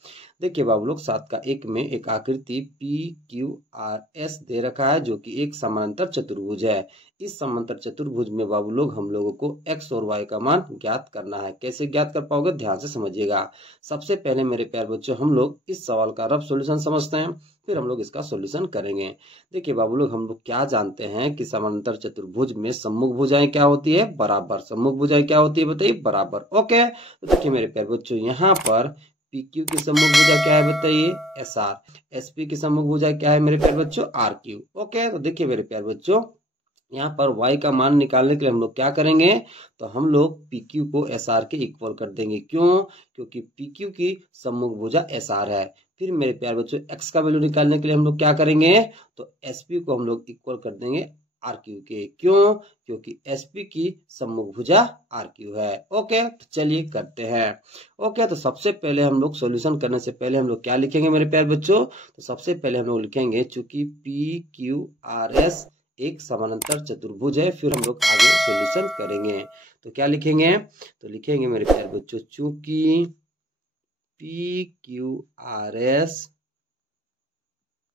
देखिए बाबू लोग 7 का 1 में एक आकृति PQRS दे रखा है जो कि एक समानांतर चतुर्भुज है। इस समानांतर चतुर्भुज में बाबू लोग हम लोगों को x और y का मान ज्ञात करना है। कैसे ज्ञात कर पाओगे, ध्यान से समझिएगा। सबसे पहले मेरे प्यारे बच्चों हम लोग इस सवाल का रफ सॉल्यूशन समझते हैं, फिर हम लोग इसका सॉल्यूशन करेंगे। देखिए बाबू लोग हम लोग क्या जानते हैं कि समानांतर चतुर्भुज में सम्मुख भुजाएं क्या होती है, बराबर। सम्मुख भुजाएं क्या होती है बताइए, बराबर। ओके, तो देखिए मेरे प्यारे बच्चों यहाँ पर PQ की सम्मुख भुजा क्या है बताइए, SR। SP की सम्मुख भुजा क्या है मेरे प्यारे बच्चों, RQ। ओके, तो देखिए मेरे प्यारे बच्चों यहाँ पर y का मान निकालने के लिए हम लोग क्या करेंगे, तो हम लोग PQ को SR के इक्वल कर देंगे। क्यों, क्योंकि PQ की सम्मुख भुजा SR है। फिर मेरे प्यारे बच्चों x का वैल्यू निकालने के लिए हम लोग क्या करेंगे, तो SP को हम लोग इक्वल कर देंगे RQ के। क्यों, क्योंकि SP की सम्मुख भुजा RQ है। ओके, तो चलिए करते हैं। ओके, तो सबसे पहले हम लोग सॉल्यूशन करने से पहले हम लोग क्या लिखेंगे मेरे प्यारे बच्चों, तो सबसे पहले हम लोग लिखेंगे चूंकि PQRS एक समानांतर चतुर्भुज है, फिर हम लोग आगे सॉल्यूशन करेंगे। तो क्या लिखेंगे, तो लिखेंगे मेरे प्यारे बच्चों चूंकि PQRS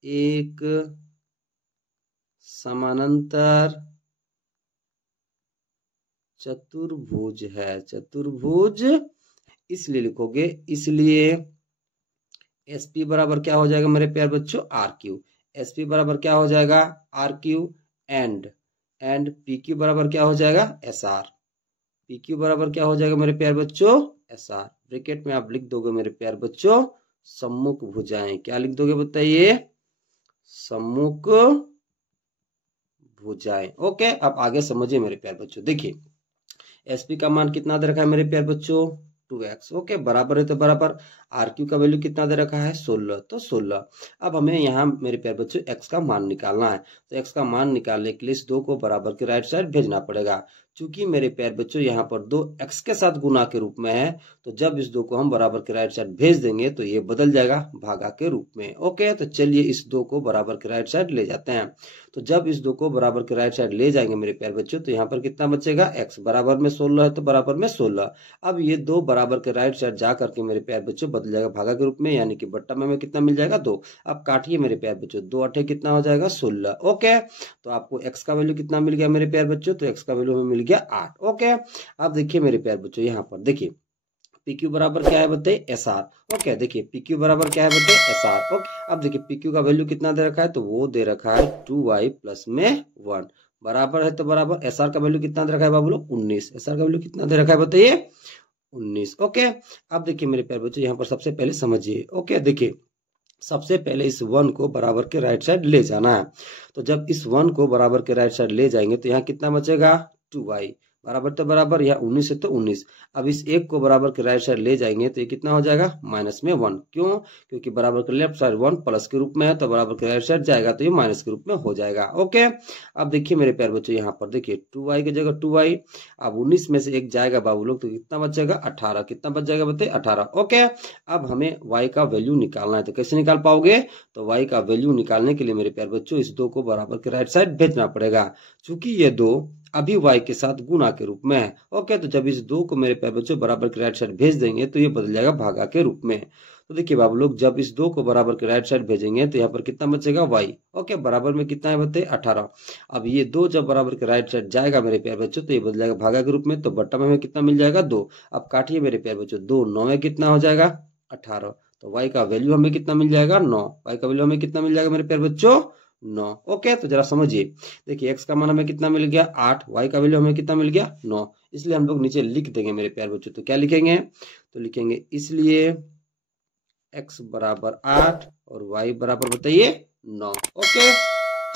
एक समानांतर चतुर्भुज है, चतुर्भुज इसलिए लिखोगे, इसलिए SP बराबर क्या हो जाएगा मेरे प्यारे बच्चों, RQ। SP बराबर क्या हो जाएगा, RQ एंड PQ बराबर क्या हो जाएगा, SR। PQ बराबर क्या हो जाएगा मेरे प्यारे बच्चों, SR। ब्रैकेट में आप लिख दोगे मेरे प्यारे बच्चों सम्मुख भुजाएं। क्या लिख दोगे बताइए, सम्मुख भुजाएं। ओके, अब आगे समझिए मेरे प्यारे बच्चों। देखिए SP का मान कितना दे रखा है मेरे प्यारे बच्चों, 2x। ओके, बराबर है तो बराबर। RQ का वैल्यू कितना दे रखा है, 16, तो 16। अब हमें यहाँ मेरे प्यारे बच्चों x का मान निकालना है। तो x का मान निकालने के लिए इस 2 को बराबर के राइट साइड भेजना पड़ेगा। चूंकि मेरे प्यारे बच्चों यहाँ पर 2x के साथ गुना के रूप में है, तो जब इस 2 को हम बराबर के राइट साइड भेज देंगे तो ये बदल जाएगा भागा के रूप में। ओके, तो चलिए इस 2 को बराबर के राइट साइड ले जाते हैं। तो जब इस 2 को बराबर के राइट साइड ले जाएंगे मेरे प्यारे बच्चों, तो यहाँ पर कितना बचेगा, x बराबर में 16 है तो बराबर में 16। अब ये 2 बराबर के राइट साइड जा करके मेरे प्यारे बच्चों बदल जाएगा भागा के रूप में, यानी कि बट्टा में हमें कितना मिल जाएगा, 2। अब काटिए मेरे प्यारे बच्चों, 2 8 कितना हो जाएगा, 16। ओके, तो आपको x का वैल्यू कितना मिल गया मेरे प्यारे बच्चों, तो x का वैल्यू हमें मिल गया 8। ओके, अब देखिए मेरे प्यारे बच्चों, यहाँ पर देखिए PQ बराबर क्या है बताइए, SR। ओके, देखिए PQ बराबर क्या है बताइए, SR। ओके, अब देखिए PQ का वैल्यू कितना दे रखा है, तो वो दे रखा है 2y प्लस में 1 बराबर है, तो बराबर SR का वैल्यू कितना दे रखा है बाबू लोग, 19। SR का वैल्यू कितना दे रखा है बताइए, 19। ओके, अब देखिए मेरे प्यारे बच्चों, यहाँ पर सबसे पहले समझिए। ओके, देखिए सबसे पहले इस 1 को बराबर के राइट साइड ले जाना है। तो जब इस 1 को बराबर के राइट साइड ले जाएंगे तो यहाँ कितना बचेगा, 2y बराबर तो बराबर, यहाँ 19 है तो 19। अब इस 1 को बराबर के राइट साइड ले जाएंगे तो ये कितना हो जाएगा, माइनस में 1। क्यों, क्योंकि बराबर के लेफ्ट साइड 1 प्लस के रूप में है, तो बराबर के राइट साइड जाएगा तो ये माइनस के रूप में हो जाएगा। ओके, अब देखिए मेरे प्यारे बच्चों, यहाँ पर देखिए 2y की जगह 2y, अब 19 में से 1 जाएगा बाबू लोग, तो कितना बच जाएगा, 18। कितना बच जाएगा बताइए, 18। ओके, अब हमें y का वैल्यू निकालना है, तो कैसे निकाल पाओगे, तो y का वैल्यू निकालने के लिए मेरे प्यारे बच्चों इस 2 को बराबर के राइट साइड भेजना पड़ेगा, चूंकि ये 2 अभी y के साथ गुना के रूप में है। ओके, तो जब इस 2 को मेरे प्यारे बच्चों बराबर के राइट साइड भेज देंगे तो ये बदल जाएगा भागा के रूप में। तो देखिए बाबू लोग, जब इस 2 को बराबर के राइट साइड भेजेंगे तो यहाँ पर कितना बचेगा, y। ओके, बराबर में कितना है बताइए, 18। अब ये 2 जब बराबर के राइट साइड जाएगा मेरे प्यारे बच्चों तो ये बदल जाएगा भागा के रूप में, तो बट्टा में हमें कितना मिल जाएगा, 2। अब काटिए मेरे प्यारे बच्चों, 2 9 में कितना हो जाएगा, 18। तो y का वैल्यू हमें कितना मिल जाएगा, 9। y का वैल्यू हमें कितना मिल जाएगा मेरे प्यारे बच्चों, 9। ओके, तो जरा समझिए, देखिए x का मान हमें कितना मिल गया, 8। y का वैल्यू हमें कितना मिल गया, 9। इसलिए हम लोग नीचे लिख देंगे मेरे प्यारे बच्चों, तो क्या लिखेंगे, तो लिखेंगे इसलिए x बराबर 8 और y बराबर बताइए 9। ओके,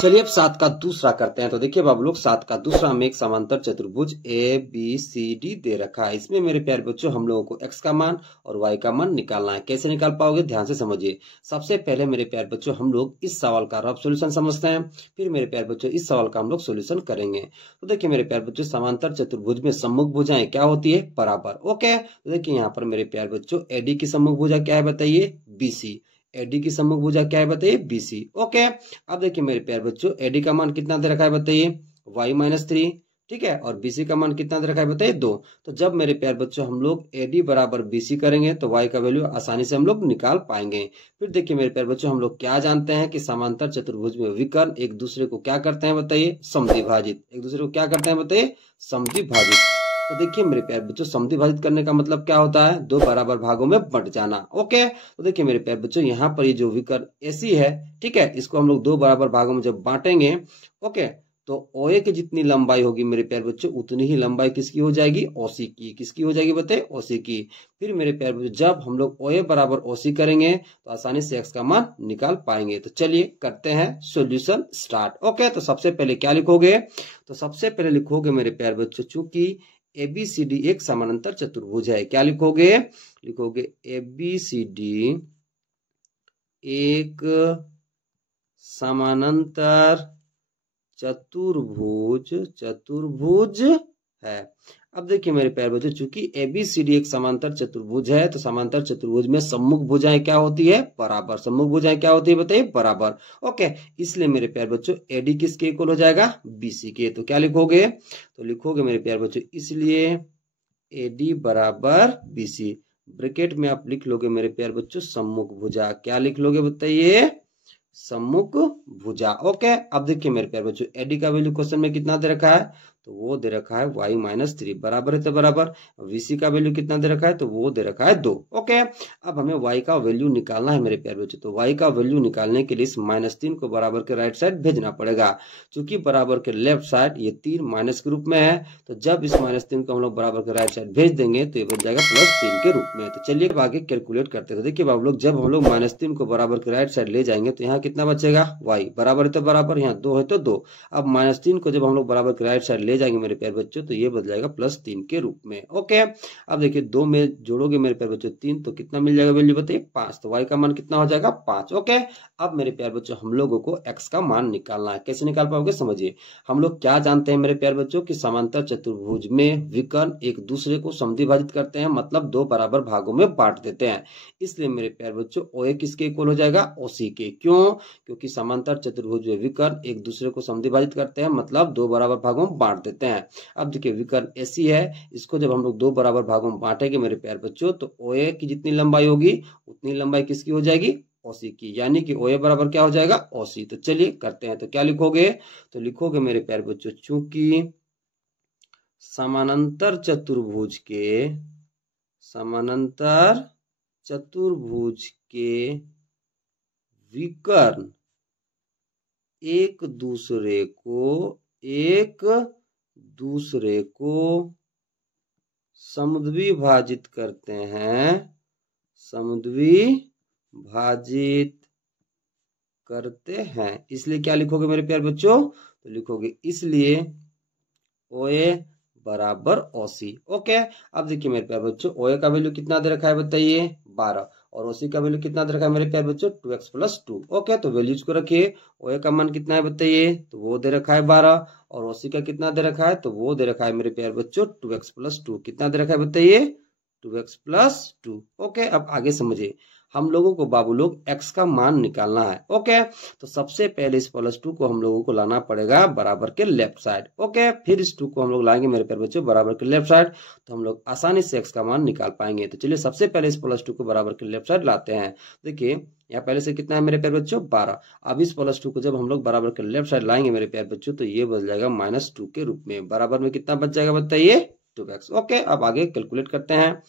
चलिए अब 7 का दूसरा करते हैं। तो देखिए बाबू लोग, 7 का दूसरा हमें एक समांतर चतुर्भुज ABCD दे रखा है। इसमें मेरे प्यारे बच्चों हम लोगों को x का मान और y का मान निकालना है। कैसे निकाल पाओगे, ध्यान से समझिए। सबसे पहले मेरे प्यारे बच्चों हम लोग इस सवाल का रफ सॉल्यूशन समझते हैं, फिर मेरे प्यारे बच्चों इस सवाल का हम लोग सॉल्यूशन करेंगे। तो देखिए मेरे प्यारे बच्चों, समांतर चतुर्भुज में सम्मुख भुजाएं क्या होती है, बराबर। ओके, तो देखिए यहाँ पर मेरे प्यारे बच्चों AD की सम्मुख भुजा क्या है बताइए, BC। AD की सम्मुख भुजा क्या है बताइए, BC। ओके, अब देखिए मेरे प्यारे बच्चों, AD का मान कितना दे रखा है बताइए, y-3, ठीक है, और BC का मान कितना दे रखा है बताइए, 2। तो जब मेरे प्यारे बच्चों हम लोग AD बराबर BC करेंगे तो y का वैल्यू आसानी से हम लोग निकाल पाएंगे। फिर देखिए मेरे प्यारे बच्चों, हम लोग क्या जानते हैं कि समांतर चतुर्भुज में विकर्ण एक दूसरे को क्या करते हैं बताइए, समद्विभाजित। एक दूसरे को क्या करते हैं बताइए, समद्विभाजित। तो देखिए मेरे प्यारे बच्चों, समद्विभाजित करने का मतलब क्या होता है, 2 बराबर भागों में बंट जाना। ओके, तो देखिए मेरे प्यारे बच्चों, यहाँ पर ये जो विकर्ण AC है, ठीक है, इसको हम लोग 2 बराबर भागों में जब बांटेंगे, ओके, तो OA की जितनी लंबाई होगी मेरे प्यारे बच्चों, उतनी ही लंबाई किसकी हो जाएगी, OC की। किसकी हो जाएगी बताइए, OC की। फिर मेरे प्यारे बच्चों, जब हम लोग OA बराबर OC करेंगे तो आसानी से x का मान निकाल पाएंगे। तो चलिए करते हैं सॉल्यूशन स्टार्ट। ओके, तो सबसे पहले क्या लिखोगे, तो सबसे पहले लिखोगे मेरे प्यारे बच्चों, चूंकि ABCD एक समानांतर चतुर्भुज है, क्या लिखोगे, लिखोगे ABCD एक समानांतर चतुर्भुज है। अब देखिए मेरे प्यारे बच्चों, चूंकि ABCD एक समांतर चतुर्भुज है तो समांतर चतुर्भुज में सम्मुख भुजाएं क्या होती है, बराबर। सम्मुख भुजाएं क्या होती है बताइए, बराबर। ओके, इसलिए मेरे प्यारे बच्चों AD किसके इक्वल हो जाएगा, BC के। तो क्या लिखोगे, तो लिखोगे मेरे प्यारे बच्चों, इसलिए AD बराबर BC। ब्रैकेट में आप लिख लोगे मेरे प्यारे बच्चों सम्मुख भुजा। क्या लिख लोगे बताइए, सम्मुख भुजा। ओके, अब देखिए मेरे प्यारे बच्चों, AD का वैल्यू क्वेश्चन में कितना दे रखा है, तो वो दे रखा है y-3 बराबर है, तो बराबर। VC का वैल्यू कितना दे रखा है, तो वो दे रखा है 2। ओके, अब हमें y का वैल्यू निकालना है मेरे प्यारे बच्चों। तो y का वैल्यू निकालने के लिए इस -3 को बराबर के राइट साइड भेजना पड़ेगा। चूंकि बराबर के लेफ्ट साइड ये 3 माइनस के रूप में है, तो जब इस -3 को हम लोग बराबर के राइट साइड भेज देंगे तो ये बन जाएगा +3 के रूप में। तो चलिए अब आगे कैलकुलेट करते हैं। तो देखिए बाबू लोग, जब हम लोग -3 को बराबर के राइट साइड ले जाएंगे तो यहाँ कितना बचेगा, y बराबर है तो बराबर, यहाँ 2 है तो 2। अब -3 को जब हम लोग बराबर के राइट साइड ले जाएंगे मेरे प्यारे बच्चों तो ये बदल जाएगा +3 के रूप में। ओके, अब देखिए 2 में जोड़ोगे मेरे प्यारे बच्चों 3, तो कितना मिल जाएगा वैल्यू बताइए, 5। तो y का मान कितना हो जाएगा, 5। ओके, अब मेरे प्यारे बच्चों हम लोगों को x का मान निकालना है। कैसे निकाल पाओगे समझिए। हम लोग क्या जानते हैं मेरे प्यारे बच्चों कि समांतर चतुर्भुज में विकर्ण एक दूसरे को समद्विभाजित करते हैं, मतलब दो बराबर भागों में बांट देते हैं। इसलिए मेरे प्यारे बच्चों OA किसके इक्वल हो जाएगा, OC के। क्यों? क्योंकि समांतर चतुर्भुज में विकर्ण एक दूसरे को समद्विभाजित करते हैं, मतलब दो बराबर भागों में बांट देते हैं। अब देखिए विकर्ण AC है, इसको जब हम लोग दो बराबर भागों में बांटेंगे मेरे प्यारे बच्चों, तो OA की जितनी लंबाई होगी उतनी लंबाई किसकी हो जाएगी, OC की। यानी कि OA बराबर क्या हो जाएगा, OC। तो चलिए करते हैं। तो क्या लिखोगे, तो लिखोगे मेरे प्यारे बच्चों, चूंकि समानांतर चतुर्भुज के विकर्ण एक दूसरे को समद्विभाजित करते हैं, इसलिए क्या लिखोगे मेरे प्यारे बच्चों, तो लिखोगे इसलिए OA बराबर OC। ओके। अब देखिए मेरे प्यारे बच्चों OA का वैल्यू कितना दे रखा है बताइए, 12, और OC का वैल्यू कितना दे रखा है मेरे प्यारे बच्चों, 2x + 2। ओके, तो वैल्यूज को रखिए। OA का मान कितना है बताइए, तो वो दे रखा है 12, और OC का कितना दे रखा है, तो वो दे रखा है मेरे प्यारे बच्चों 2x + 2। कितना दे रखा है बताइए, 2x + 2। ओके, अब आगे समझिए। हम लोगों को बाबू लोग x का मान निकालना है। ओके, तो सबसे पहले इस +2 को हम लोगों को लाना पड़ेगा बराबर के लेफ्ट साइड। ओके, फिर इस 2 को हम लोग लाएंगे मेरे प्यारे बच्चों बराबर के लेफ्ट साइड, तो हम लोग आसानी से x का मान निकाल पाएंगे। तो चलिए सबसे पहले इस +2 को बराबर के लेफ्ट साइड लाते हैं। देखिए यहाँ पहले से कितना है मेरे प्यारे बच्चों, 12। अब इस +2 को जब हम लोग बराबर के लेफ्ट साइड लाएंगे मेरे प्यारे बच्चों, तो ये बदल जाएगा -2 के रूप में। बराबर में कितना बच जाएगा बताइए, 2x। ओके, अब आगे कैलकुलेट करते हैं।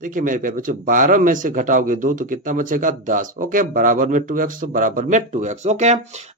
देखिए मेरे प्यारे बच्चों 12 में से घटाओगे 2 तो कितना बचेगा, 10। ओके, बराबर में 2x, तो बराबर में 2x। ओके,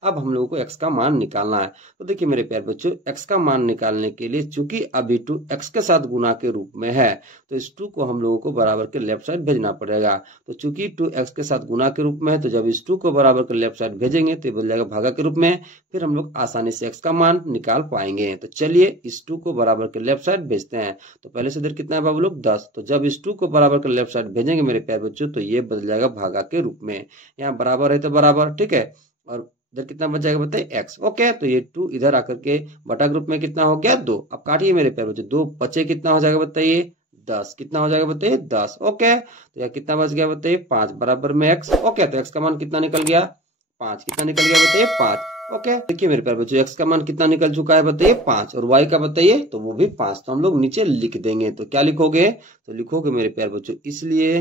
अब हम लोगों को x का मान निकालना है। तो देखिए मेरे प्यारे बच्चों x का मान निकालने के लिए चूंकि अभी 2 x के साथ गुना के रूप में है, तो इस 2 को हम लोगों को बराबर के लेफ्ट साइड भेजना पड़ेगा। तो चूंकि 2 x के साथ गुना के रूप में है, तो जब इस 2 को बराबर के लेफ्ट साइड भेजेंगे तो ये बन जाएगा भागा के रूप में। फिर हम लोग आसानी से x का मान निकाल पाएंगे। तो चलिए इस 2 को बराबर के लेफ्ट साइड भेजते हैं। तो पहले से इधर कितना है बाबू लोग, 10। तो जब इस 2 को बराबर के लेफ्ट साइड भेजेंगे मेरे प्यारे बच्चों, तो ये बदल जाएगा भागा के रूप में। यहाँ बराबर है तो बराबर, ठीक है, और इधर कितना बच जाएगा बताइए, x। ओके, तो ये 2 इधर आकर के बटा ग्रुप में कितना हो गया, 2। अब काटिए मेरे प्यारे बच्चों, 2 बचे कितना हो जाएगा बताइए, 10। कितना हो जाएगा बताइए, 10। ओके, तो यहाँ कितना बच गया बताइए, 5 बराबर में x। ओके, तो x का मान कितना निकल गया, 5। कितना निकल गया बताइए, 5। ओके, देखिए मेरे प्यारे बच्चों x का मान कितना निकल चुका है बताइए, 5, और y का बताइए, तो वो भी 5। तो हम लोग नीचे लिख देंगे। तो क्या लिखोगे, तो लिखोगे मेरे प्यारे बच्चों इसलिए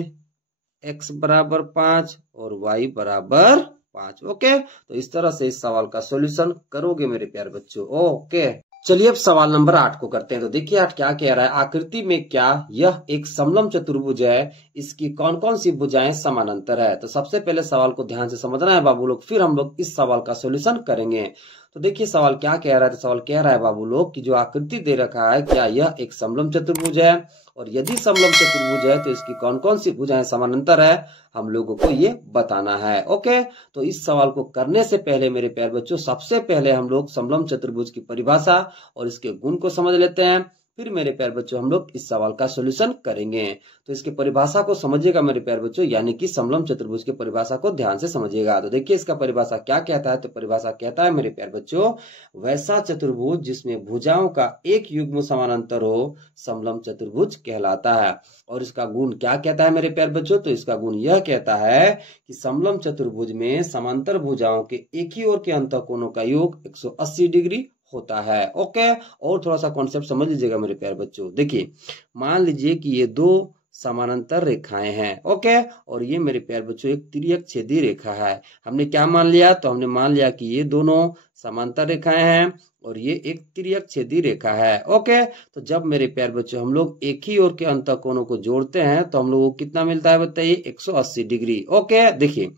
x बराबर 5 और y बराबर 5। ओके, तो इस तरह से इस सवाल का सॉल्यूशन करोगे मेरे प्यारे बच्चों। ओके, चलिए अब सवाल नंबर 8 को करते हैं। तो देखिए 8 क्या कह रहा है, आकृति में क्या यह एक समलंब चतुर्भुज है, इसकी कौन कौन सी भुजाएं समानांतर है। तो सबसे पहले सवाल को ध्यान से समझना है बाबू लोग, फिर हम लोग इस सवाल का सॉल्यूशन करेंगे। तो देखिए सवाल क्या कह रहा है, तो सवाल कह रहा है बाबू लोग कि जो आकृति दे रखा है क्या यह एक समलंब चतुर्भुज है, और यदि समलंब चतुर्भुज है तो इसकी कौन कौन सी भुजाएं समानांतर है, हम लोगों को ये बताना है। ओके, तो इस सवाल को करने से पहले मेरे प्यारे बच्चों सबसे पहले हम लोग समलंब चतुर्भुज की परिभाषा और इसके गुण को समझ लेते हैं, फिर मेरे प्यारे बच्चों हम लोग इस सवाल का सॉल्यूशन करेंगे। तो इसकी परिभाषा को समझिएगा मेरे प्यारे बच्चों, यानी कि समलंब चतुर्भुज की परिभाषा को ध्यान से समझिएगा। तो देखिए इसका परिभाषा क्या कहता है, तो परिभाषा कहता है मेरे प्यारे बच्चों, वैसा चतुर्भुज जिसमें भुजाओं का एक युग्म समानांतर हो समलंब चतुर्भुज कहलाता है। और इसका गुण क्या कहता है मेरे प्यारे बच्चों, तो इसका गुण यह कहता है कि समलंब चतुर्भुज में समांतर भुजाओं के एक ही ओर के अंतःकोणों का योग 180 डिग्री होता है। ओके, और थोड़ा सा कॉन्सेप्ट समझ लीजिएगा मेरे प्यारे बच्चों। देखिए मान लीजिए कि ये दो समानांतर रेखाएं हैं। ओके, और ये मेरे प्यारे बच्चों एक तिर्यक छेदी रेखा है। हमने क्या मान लिया, तो हमने मान लिया कि ये दोनों समांतर रेखाएं हैं और ये एक तिर्यक छेदी रेखा है। ओके, तो जब मेरे प्यारे बच्चों हम लोग एक ही ओर के अंतःकोणों को जोड़ते हैं तो हम लोग को कितना मिलता है बताइए, 180 डिग्री। ओके, देखिए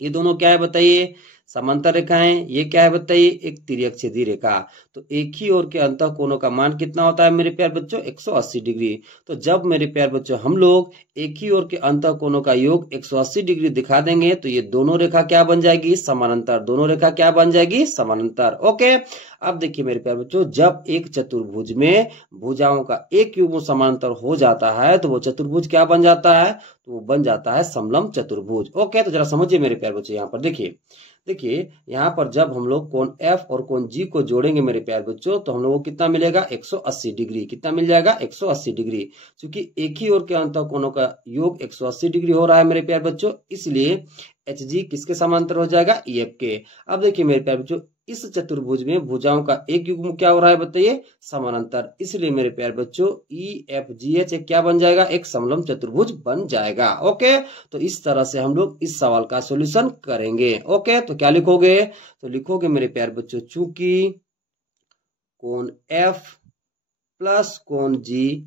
ये दोनों क्या है बताइए, समांतर रेखाएं। ये क्या है बताइए, एक तिर्यक छेदी रेखा। तो एक ही ओर के अंतःकोणों का मान कितना होता है मेरे प्यारे बच्चों, 180 डिग्री। तो जब मेरे प्यारे बच्चों हम लोग एक ही ओर के अंतःकोणों का योग 180 डिग्री दिखा देंगे तो ये दोनों रेखा क्या बन जाएगी, समानांतर। दोनों रेखा क्या बन जाएगी, समानांतर। ओके, अब देखिए मेरे प्यारे बच्चों, जब एक चतुर्भुज में भुजाओं का एक युग्म समानांतर हो जाता है तो वो चतुर्भुज क्या बन जाता है, तो वो बन जाता है समलम चतुर्भुज। ओके, तो जरा समझिए मेरे प्यारे बच्चों, यहाँ पर देखिए यहाँ पर जब हम लोग कोण F और कोण G को जोड़ेंगे मेरे प्यारे बच्चों, तो हम लोग को कितना मिलेगा 180 डिग्री। कितना मिल जाएगा 180 डिग्री। क्योंकि एक ही ओर के अंतः कोणों का योग 180 डिग्री हो रहा है मेरे प्यारे बच्चों, इसलिए HG किसके समांतर हो जाएगा EF के। अब देखिए मेरे प्यारे बच्चों, इस चतुर्भुज में भुजाओं का एक युग्म क्या हो रहा है बताइए, समानांतर। इसलिए मेरे प्यारे बच्चों EFGH एक क्या बन जाएगा, एक समलम चतुर्भुज बन जाएगा। ओके, तो इस तरह से हम लोग इस सवाल का सॉल्यूशन करेंगे। ओके, तो क्या लिखोगे, तो लिखोगे मेरे प्यारे बच्चों, चूंकि कोण F प्लस कोण G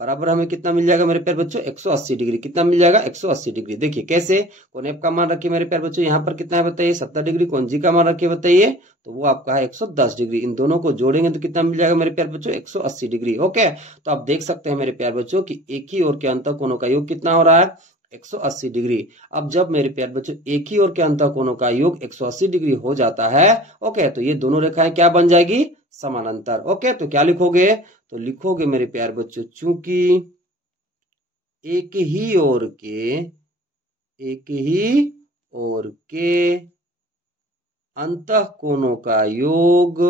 बराबर हमें कितना मिल जाएगा मेरे प्यारे बच्चों 180 डिग्री। कितना मिल जाएगा 180 डिग्री। देखिए कैसे, कोण F का मान रखिए मेरे प्यारे बच्चों, यहाँ पर कितना है बताइए 70 डिग्री। कोण G का मान रखिए बताइए, तो वो आपका है 110 डिग्री। इन दोनों को जोड़ेंगे तो कितना मिल जाएगा मेरे प्यारे बच्चों 180 डिग्री। ओके, तो आप देख सकते हैं मेरे प्यारे बच्चों कि एक ही ओर के अंतः कोणों का योग कितना हो रहा है 180 डिग्री। अब जब मेरे प्यारे बच्चों एक ही ओर के अंतः कोणों का योग 180 डिग्री हो जाता है, ओके, तो ये दोनों रेखाएं क्या बन जाएगी, समानांतर। ओके, तो क्या लिखोगे, तो लिखोगे मेरे प्यारे बच्चों, चूंकि एक ही ओर के अंतः कोणों का योग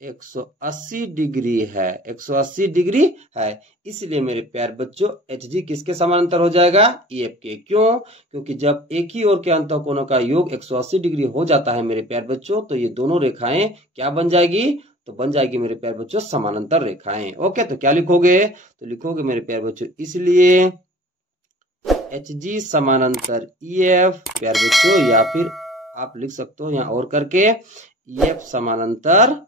180 डिग्री है। 180 डिग्री है, इसलिए मेरे प्यारे बच्चों HG किसके समानांतर हो जाएगा, EF के। क्यों, क्योंकि जब एक ही ओर के अंतः कोणों का योग 180 डिग्री हो जाता है मेरे प्यारे बच्चों, तो ये दोनों रेखाएं क्या बन जाएगी, तो बन जाएगी मेरे प्यारे बच्चों समानांतर रेखाएं। ओके, तो क्या लिखोगे, तो लिखोगे मेरे प्यारे बच्चों, इसलिए HG समानांतर EF प्यारे बच्चों, या फिर आप लिख सकते हो यहाँ और करके EF समानांतर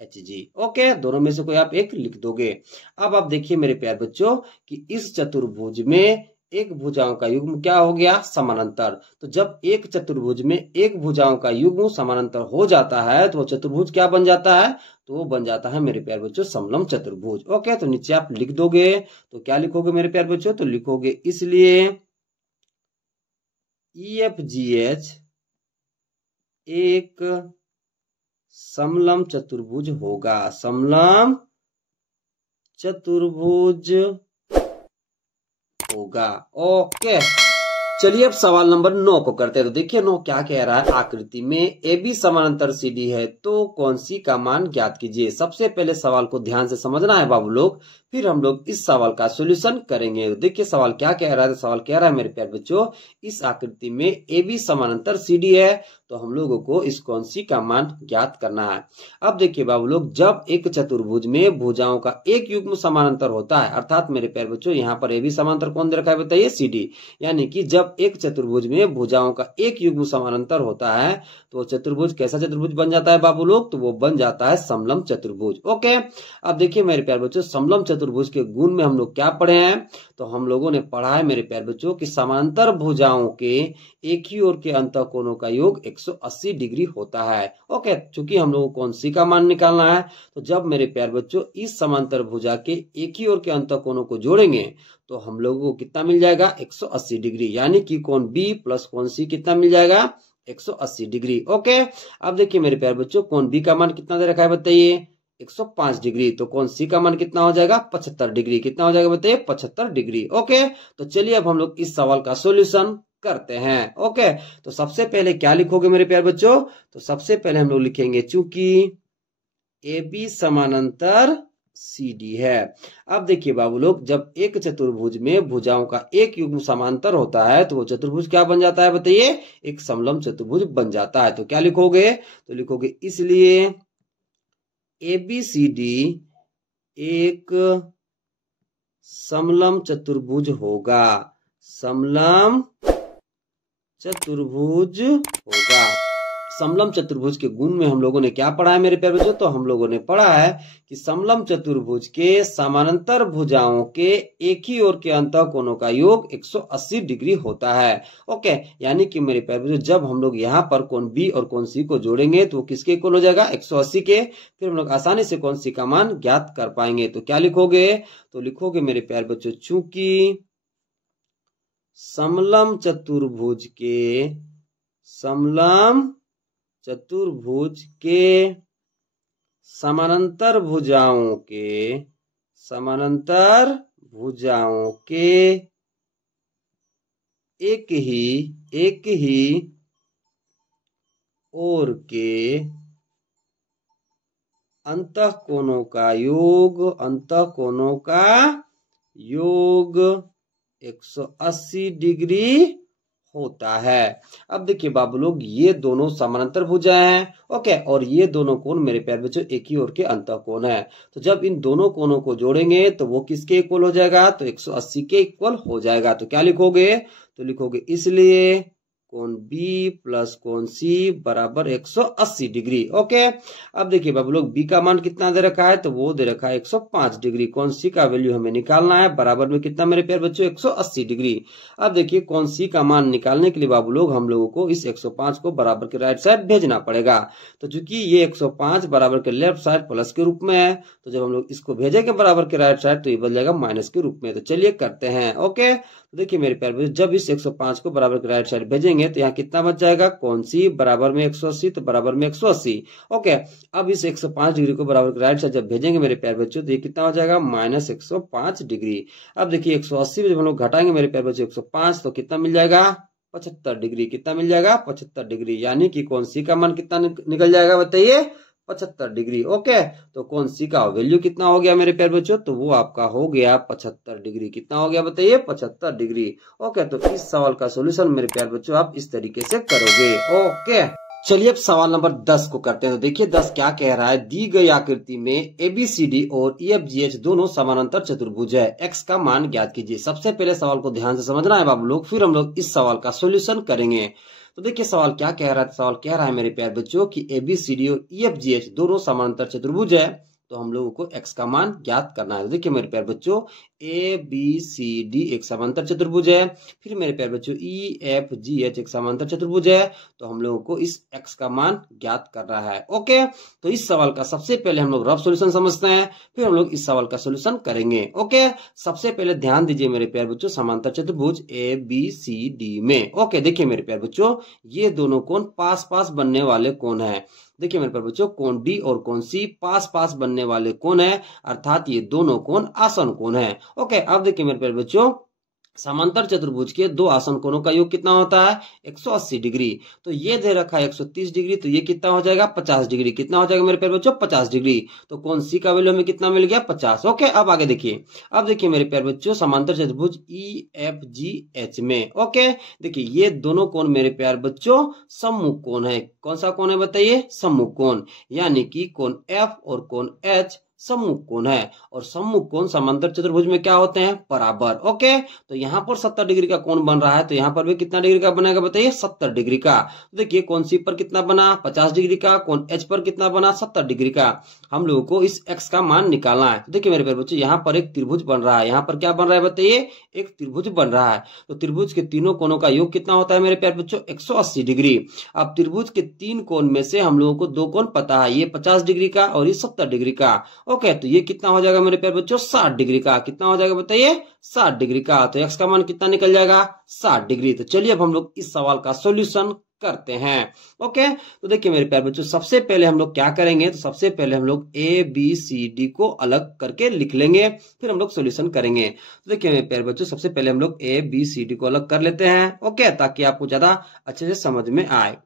HG। ओके, दोनों में से कोई आप एक लिख दोगे। अब आप देखिए मेरे प्यारे बच्चों कि इस चतुर्भुज में एक भुजाओं का युग्म क्या हो गया, समानांतर। तो जब एक चतुर्भुज में एक भुजाओं का युग्म समानांतर हो जाता है, तो वो चतुर्भुज क्या बन जाता है, तो वो बन जाता है मेरे प्यारे बच्चों समलम चतुर्भुज। ओके, तो नीचे आप लिख दोगे, तो क्या लिखोगे मेरे प्यारे बच्चों, तो लिखोगे इसलिए EFGH एक समलम चतुर्भुज होगा। समलम चतुर्भुज होगा। ओके, चलिए अब सवाल नंबर 9 को करते हैं। तो देखिए 9 क्या कह रहा है, आकृति में AB समानांतर CD है तो कौन सी का मान ज्ञात कीजिए। सबसे पहले सवाल को ध्यान से समझना है बाबू लोग, फिर हम लोग इस सवाल का सॉल्यूशन करेंगे। देखिए सवाल क्या कह रहा है, तो सवाल कह रहा है मेरे प्यारे बच्चों, इस आकृति में AB समानांतर CD है तो हम लोगों को इस कौन सी का मान ज्ञात करना है। अब देखिए बाबू लोग, जब एक चतुर्भुज में भुजाओं का एक युग्म समानांतर होता है, अर्थात मेरे प्यारे बच्चों यहाँ पर AB समानांतर कौन दे रखा है बताइए, CD। यानी कि जब एक चतुर्भुज में भुजाओं का एक युग्म समानांतर होता है तो वो चतुर्भुज कैसा चतुर्भुज बन जाता है बाबू लोग, तो वो बन जाता है समलम चतुर्भुज। ओके, अब देखिए मेरे प्यारे बच्चों, समलम चतुर्भुज के गुण में हम लोग क्या पढ़े हैं, तो हम लोगों ने पढ़ा है मेरे प्यारे बच्चों कि समांतर भुजाओं के एक ही ओर के अंतः कोणों का योग 180 डिग्री होता है। ओके, चूंकि हम लोगों को कौन सी का मान निकालना है, तो जब मेरे प्यारे बच्चों इस समांतर भुजा के एक ही ओर के अंतः कोणों को जोड़ेंगे तो हम लोगों को कितना मिल जाएगा 180 डिग्री। यानी कि कोण B प्लस कोण C कितना मिल जाएगा 180 डिग्री। ओके, अब देखिए मेरे प्यारे बच्चों, कोण B का मान कितना दे रखा है बताइए 105 डिग्री, तो कोण C का मान कितना हो जाएगा 75 डिग्री। कितना हो जाएगा बताइए 75 डिग्री। ओके, तो चलिए अब हम लोग इस सवाल का सॉल्यूशन करते हैं। ओके, तो सबसे पहले क्या लिखोगे मेरे प्यारे बच्चों, तो सबसे पहले हम लोग लिखेंगे चूंकि AB समानांतर CD है। अब देखिए बाबू लोग, जब एक चतुर्भुज में भुजाओं का एक युग्म समांतर होता है तो वो चतुर्भुज क्या बन जाता है बताइए, एक समलम चतुर्भुज बन जाता है। तो क्या लिखोगे, तो लिखोगे इसलिए ABCD एक समलम चतुर्भुज होगा। समलम चतुर्भुज होगा। समलम चतुर्भुज के गुण में हम लोगों ने क्या पढ़ा है मेरे प्यारे बच्चों, तो हम लोगों ने पढ़ा है कि समलम चतुर्भुज के समानांतर भुजाओं के एक ही ओर के अंतः कोणों का योग 180 डिग्री होता है। ओके, यानी कि मेरे प्यारे बच्चों, जब हम लोग यहाँ पर कोण B और कोण C को जोड़ेंगे तो किसके इक्वल हो जाएगा 180 के। फिर हम लोग आसानी से कोण C का मान ज्ञात कर पाएंगे। तो क्या लिखोगे, तो लिखोगे मेरे प्यारे बच्चों, चूंकि समलम चतुर्भुज के समानांतर भुजाओं के समानांतर भुजाओं के एक ही ओर के अंतःकोणों का योग 180 डिग्री होता है। अब देखिए बाबू लोग, ये दोनों समानांतर भुजाएं हैं, ओके, और ये दोनों कोण मेरे प्यारे बच्चों एक ही ओर के अंतःकोण है। तो जब इन दोनों कोणों को जोड़ेंगे तो वो किसके इक्वल हो जाएगा, तो 180 के इक्वल हो जाएगा। तो क्या लिखोगे, तो लिखोगे इसलिए कोण बी प्लस कोण सी बराबर 180 डिग्री। ओके, अब देखिए बाबू लोग, बी का मान कितना दे रखा है, तो वो दे रखा है 105 डिग्री। कोण सी का वैल्यू हमें निकालना है, बराबर में कितना मेरे प्यारे बच्चों, 180 डिग्री। अब देखिए कोण सी का मान निकालने के लिए बाबू लोग हम लोगों को इस 105 को बराबर के राइट साइड भेजना पड़ेगा। तो चूंकि ये 105 बराबर के लेफ्ट साइड प्लस के रूप में है, तो जब हम लोग इसको भेजेंगे बराबर के राइट साइड तो ये बन जाएगा माइनस के रूप में। तो चलिए करते हैं। ओके, तो देखिए मेरे प्यारे बच्चों, जब इस 105 को बराबर के राइट साइड भेजेंगे तो यहाँ कितना बच जाएगा, कोण सी बराबर में 180, तो बराबर में 180। ओके, अब इस 105 डिग्री को बराबर के राइट साइड जब भेजेंगे मेरे प्यारे बच्चों, तो ये कितना हो जाएगा, माइनस 105 डिग्री। अब देखिए 180 में जब हम लोग घटाएंगे मेरे प्यारे बच्चों 105, तो कितना मिल जाएगा, 75 डिग्री। कितना मिल जाएगा, 75 डिग्री। यानी कि कोण सी का मान कितना निकल जाएगा, बताइए, 75 डिग्री। ओके, तो कोण सी का वैल्यू कितना हो गया मेरे प्यारे बच्चों, तो वो आपका हो गया 75 डिग्री। कितना हो गया बताइए, 75 डिग्री। ओके, तो इस सवाल का सॉल्यूशन मेरे प्यारे बच्चों आप इस तरीके से करोगे। ओके, चलिए अब सवाल नंबर 10 को करते हैं। तो देखिए 10 क्या कह रहा है, दी गई आकृति में ABCD और EFGH दोनों समानांतर चतुर्भुज है, x का मान ज्ञात कीजिए। सबसे पहले सवाल को ध्यान से समझना है बाबू लोग, फिर हम लोग इस सवाल का सॉल्यूशन करेंगे। तो देखिए सवाल क्या कह रहा है, सवाल कह रहा है मेरे प्यारे बच्चों कि ABCD और EFGH दोनों समानांतर चतुर्भुज है, तो हम लोगों को x का मान ज्ञात करना है। तो देखिए मेरे प्यारे बच्चों, ABCD एक समांतर चतुर्भुज है, फिर मेरे प्यारे बच्चों EFGH एक समांतर चतुर्भुज है, तो हम लोगों को इस x का मान ज्ञात करना है। ओके, तो इस सवाल का सबसे पहले हम लोग रफ सॉल्यूशन समझते हैं, फिर हम लोग इस सवाल का सॉल्यूशन करेंगे। ओके, सबसे पहले ध्यान दीजिए मेरे प्यारे बच्चों, समांतर चतुर्भुज ABCD में, ओके, देखिए मेरे प्यारे बच्चों, ये दोनों कोण पास पास बनने वाले कोण है। देखिए मेरे प्यारे बच्चों, कोण डी और कोण सी पास पास बनने वाले कोण है, अर्थात ये दोनों कोण आसन कोण है। ओके, अब देखिए मेरे प्यारे बच्चों, समांतर चतुर्भुज के दो आसन कोणों का योग कितना होता है, 180 डिग्री। तो ये दे रखा है 130 डिग्री, तो ये कितना हो जाएगा, 50 डिग्री। कितना हो जाएगा मेरे प्यारे बच्चों, 50 डिग्री। तो कोण सी का वैल्यू हमें कितना मिल गया, 50। ओके, अब आगे देखिए, अब देखिए मेरे प्यारे बच्चों, समांतर चतुर्भुज EFGH में, ओके, देखिए ये दोनों कोण मेरे प्यारे बच्चों सम्मुख कोण है। कौन सा कोण है बताइए, सम्मुख कोण, यानी कि कोण F और कोण H सम्मुख कोण है, और सम्मुख कोण समांतर चतुर्भुज में क्या होते हैं, बराबर। ओके, तो यहाँ पर 70 डिग्री का कोण बन रहा है, तो यहाँ पर भी कितना डिग्री का बनेगा बताइए, 70 डिग्री का। तो देखिए कोण सी पर कितना बना, 50 डिग्री का, कोण H पर कितना बना, 70 डिग्री का। हम लोगों को इस x का मान निकालना है। तो देखिए मेरे प्यारे बच्चों, यहाँ पर एक त्रिभुज बन रहा है, यहाँ पर क्या बन रहा है बताइए, एक त्रिभुज बन रहा है। तो त्रिभुज के तीनों कोणों का योग कितना होता है मेरे प्यारे बच्चों, 180 डिग्री। अब त्रिभुज के तीन कोण में से हम लोगों को दो कोण पता है, ये 50 डिग्री का और ये 70 डिग्री का। ओके, तो ये कितना हो जाएगा मेरे प्यारे बच्चों, 60 डिग्री का। कितना हो जाएगा बताइए, 60 डिग्री का। तो x का मान कितना निकल जाएगा, 60 डिग्री। तो चलिए अब हम लोग इस सवाल का सॉल्यूशन करते हैं। ओके, तो देखिए मेरे प्यारे बच्चों, सबसे पहले हम लोग क्या करेंगे, तो सबसे पहले हम लोग ABCD को अलग करके लिख लेंगे, फिर हम लोग सॉल्यूशन करेंगे। तो देखिए मेरे प्यारे बच्चों, सबसे पहले हम लोग ABCD को अलग कर लेते हैं। ओके, ताकि आपको ज्यादा अच्छे से समझ में आए।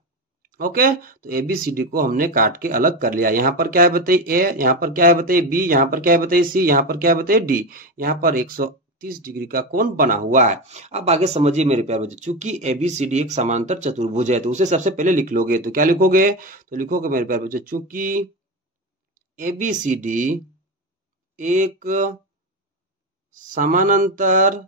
ओके, तो ABCD को हमने काट के अलग कर लिया। यहाँ पर क्या है बताइए A, यहाँ पर क्या है बताइए B, यहाँ पर क्या है बताइए C, यहाँ पर क्या है बताइए D। यहाँ पर 130 डिग्री का कोण बना हुआ है। अब आगे समझिए मेरे प्यारे बच्चों, चूंकि ABCD एक समांतर चतुर्भुज है, तो उसे सबसे पहले लिख लोगे। तो क्या लिखोगे, तो लिखोगे मेरे प्यारे बच्चों, चूंकि ABCD एक समानांतर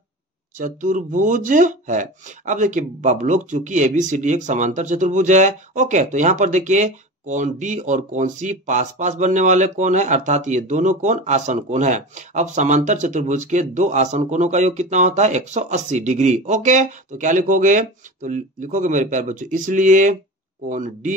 चतुर्भुज है। अब देखिए बाबू लोग, चूंकि ABCD एक समांतर चतुर्भुज है, ओके, तो यहाँ पर देखिए कोण D और कोण C पास पास बनने वाले कोण है, अर्थात ये दोनों कोण आसन कोण है। अब समांतर चतुर्भुज के दो आसन कोणों का योग कितना होता है, 180 डिग्री। ओके, तो क्या लिखोगे, तो लिखोगे मेरे प्यारे बच्चों, इसलिए कोण D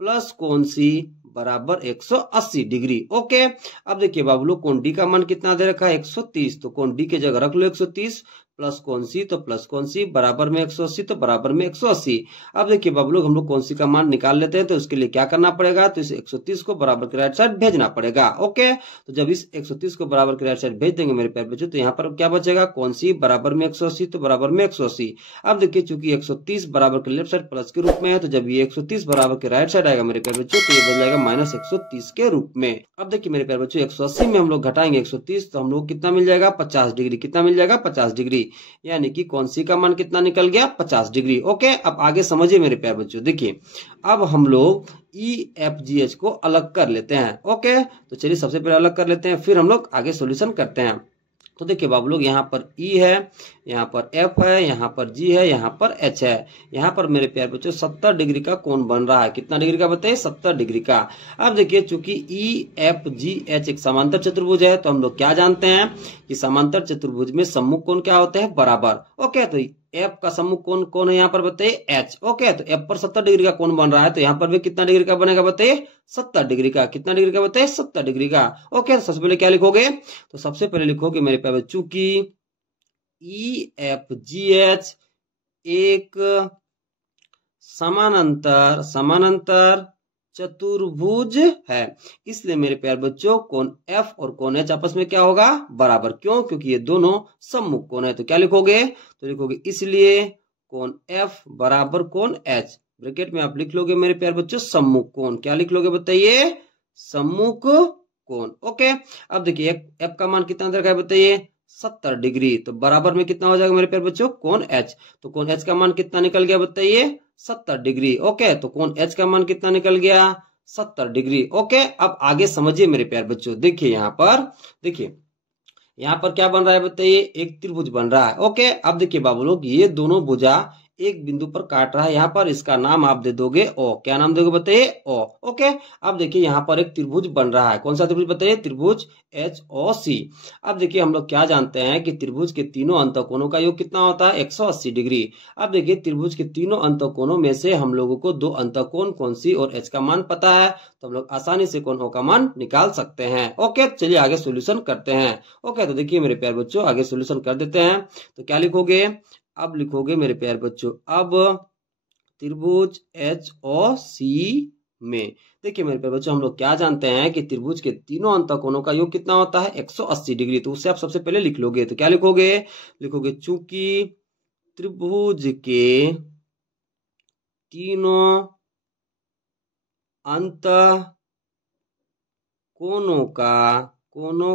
प्लस कोण C बराबर 180 डिग्री। ओके, अब देखिए बाबू लोग, कोण D का मान कितना दे रखा है, 130। तो कोण D के जगह रख लो 130, प्लस कौन सी, तो प्लस कौन सी बराबर में 180, तो बराबर में 180। अब देखिए बाबू लोग हम लोग कौन सी का मान निकाल लेते हैं, तो इसके लिए क्या करना पड़ेगा, तो इस 130 को बराबर के राइट साइड भेजना पड़ेगा। ओके, तो जब इस 130 को बराबर के राइट साइड भेज देंगे मेरे प्यारे बच्चों, तो यहाँ पर क्या बचेगा, कौन सी बराबर में 180, तो बराबर में 180। अब देखिए चूंकि 130 बराबर के लेफ्ट साइड प्लस के रूप में है, तो जब ये 130 बराबर के राइट साइड आएगा मेरे प्यारे बच्चों, तो ये बन जाएगा माइनस 130 के रूप में। अब देखिए मेरे प्यारे बच्चों 180 में हम लोग घटाएंगे 130, तो हम लोग कितना मिल जाएगा, 50 डिग्री। कितना मिल जाएगा, 50 डिग्री, यानी कि कौन सी का मान कितना निकल गया, 50 डिग्री। ओके, अब आगे समझिए मेरे प्यारे बच्चों। देखिए अब हम लोग EFGH को अलग कर लेते हैं। ओके, तो चलिए सबसे पहले अलग कर लेते हैं, फिर हम लोग आगे सॉल्यूशन करते हैं। तो देखिए बाबू लोग यहाँ पर E है, यहाँ पर F है, यहाँ पर G है, यहाँ पर H है। यहाँ पर मेरे प्यारे बच्चों 70 डिग्री का कोण बन रहा है। कितना डिग्री का बताइए, 70 डिग्री का। अब देखिए चूंकि EFGH एक समांतर चतुर्भुज है, तो हम लोग क्या जानते हैं कि समांतर चतुर्भुज में सम्मुख कोण क्या होते हैं, बराबर। ओके, तो F का सम्मुख कोण कौन है यहाँ पर बताइए, H। ओके, तो F पर 70 डिग्री का कोण बन रहा है, तो यहाँ पर भी कितना डिग्री का बनेगा बताइए, 70 डिग्री का। कितना डिग्री का बताइए, 70 डिग्री का। ओके, तो सबसे पहले क्या लिखोगे, तो सबसे पहले लिखोगे मेरे प्यारे बच्चों की EFGH एक समानांतर चतुर्भुज है, इसलिए मेरे प्यारे बच्चों कोण F और कोण H आपस में क्या होगा, बराबर। क्यों, क्योंकि ये दोनों सम्मुख कोण है। तो क्या लिखोगे, तो लिखोगे इसलिए कोण F बराबर कोण H, ब्रैकेट में आप लिख लोगे मेरे प्यारे बच्चों सम्मुख कोण। क्या लिख लोगे बताइए, सम्मुख कोण। ओके, अब देखिए F का मान कितना रखा है बताइए, 70 डिग्री, तो बराबर में कितना हो जाएगा मेरे प्यारे बच्चों, कोण H। तो कोण H का मान कितना निकल गया बताइए, 70 डिग्री। ओके, तो कोण H का मान कितना निकल गया, 70 डिग्री। ओके, अब आगे समझिए मेरे प्यारे बच्चों। देखिए यहाँ पर, देखिए यहाँ पर क्या बन रहा है बताइए, एक त्रिभुज बन रहा है। ओके, अब देखिए बाबू लोग ये दोनों भुजा एक बिंदु पर काट रहा है, यहाँ पर इसका नाम आप दे दोगे O। क्या नाम दोगे बताइए, O। ओके, अब देखिए यहाँ पर एक त्रिभुज बन रहा है। कौन सा त्रिभुज बताइए, त्रिभुज HOC। अब देखिए हम लोग क्या जानते हैं कि त्रिभुज के तीनों अंतःकोणों का योग कितना होता है, 180 डिग्री। अब देखिए त्रिभुज के तीनों अंतःकोणों में से हम लोगों को दो अंतःकोण कौन सी और H का मान पता है, तो हम लोग आसानी से कोण O का मान निकाल सकते हैं। ओके, चलिए आगे सोल्यूशन करते हैं। ओके, तो देखिए मेरे प्यारे बच्चों आगे सोल्यूशन कर देते हैं। तो क्या लिखोगे, अब लिखोगे मेरे प्यारे बच्चों, अब त्रिभुज HOC में देखिए मेरे प्यारे बच्चों हम लोग क्या जानते हैं कि त्रिभुज के तीनों अंतःकोणों का योग कितना होता है, 180 डिग्री। तो उससे आप सबसे पहले लिख लोगे, तो क्या लिखोगे, लिखोगे चूंकि त्रिभुज के तीनों अंतःकोणों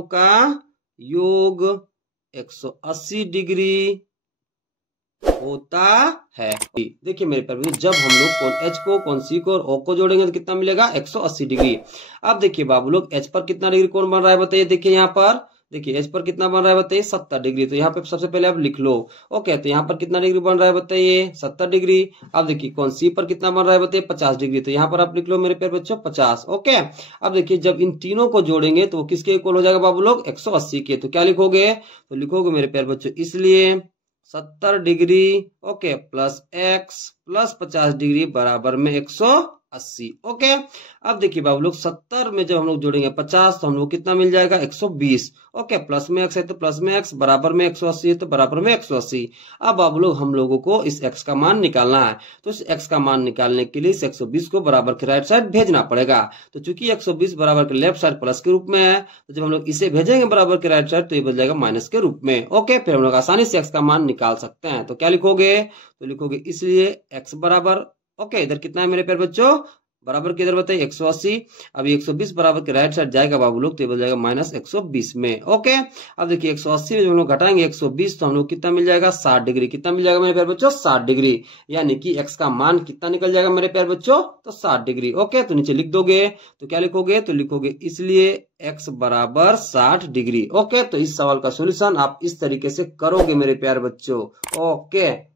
का योग 180 डिग्री होता है। देखिए मेरे प्यारे जब हम लोग कोण H को, कोण C को और O को जोड़ेंगे तो कितना मिलेगा, 180 डिग्री। अब देखिए बाबू लोग H पर कितना डिग्री कोण बन रहा है बताइए, देखिए यहाँ पर देखिए H पर कितना बन रहा है बताइए, 70 डिग्री। तो यहाँ पे सबसे पहले आप लिख लो। ओके, तो यहाँ पर कितना डिग्री बन रहा है बताइए, 70 डिग्री। अब देखिए कोण C पर कितना बन रहा है बताइए, 50 डिग्री। तो यहाँ पर आप लिख लो मेरे प्यारे बच्चों 50। ओके, अब देखिए जब इन तीनों को जोड़ेंगे तो वो किसके इक्वल हो जाएगा बाबू लोग, 180 के। तो क्या लिखोगे, तो लिखोगे मेरे प्यारे बच्चों इसलिए 70 degree okay plus x plus 50 degree बराबर में 180। ओके, अब देखिए बाबू लोग 70 में जब हम लोग जोड़ेंगे 50 तो हम लोग कितना मिल जाएगा, 120। ओके, प्लस में x है तो प्लस में x, बराबर में 180 है तो बराबर में 180। अब बाबू लोग हम लोगों को इस x का मान निकालना है, तो इस x का मान निकालने के लिए इस 120 को बराबर के राइट साइड भेजना पड़ेगा। तो चूंकि 120 बराबर के लेफ्ट साइड प्लस के रूप में है, तो जब हम लोग इसे भेजेंगे बराबर के राइट साइड तो ये बन जाएगा माइनस के रूप में। ओके, फिर हम लोग आसानी से x का मान निकाल सकते हैं। तो क्या लिखोगे, तो लिखोगे इसलिए x बराबर ओके इधर कितना है मेरे प्यारे बच्चों, बराबर किधर बताइए 180। अब 120 बराबर के राइट साइड जाएगा बाबू लोग तो ये बन जाएगा माइनस 120 में। ओके, अब देखिए 180 में जब हम लोग घटाएंगे 120 तो हम लोग कितना मिल जाएगा, 60 डिग्री। कितना मिल जाएगा मेरे प्यारे बच्चों, 60 डिग्री। यानी कि x का मान कितना निकल जाएगा मेरे प्यारे बच्चों, तो 60 डिग्री। ओके, तो नीचे लिख दोगे, तो क्या लिखोगे, तो लिखोगे इसलिए x बराबर 60 डिग्री। ओके, तो इस सवाल का सोल्यूशन आप इस तरीके से करोगे मेरे प्यारे बच्चों। ओके।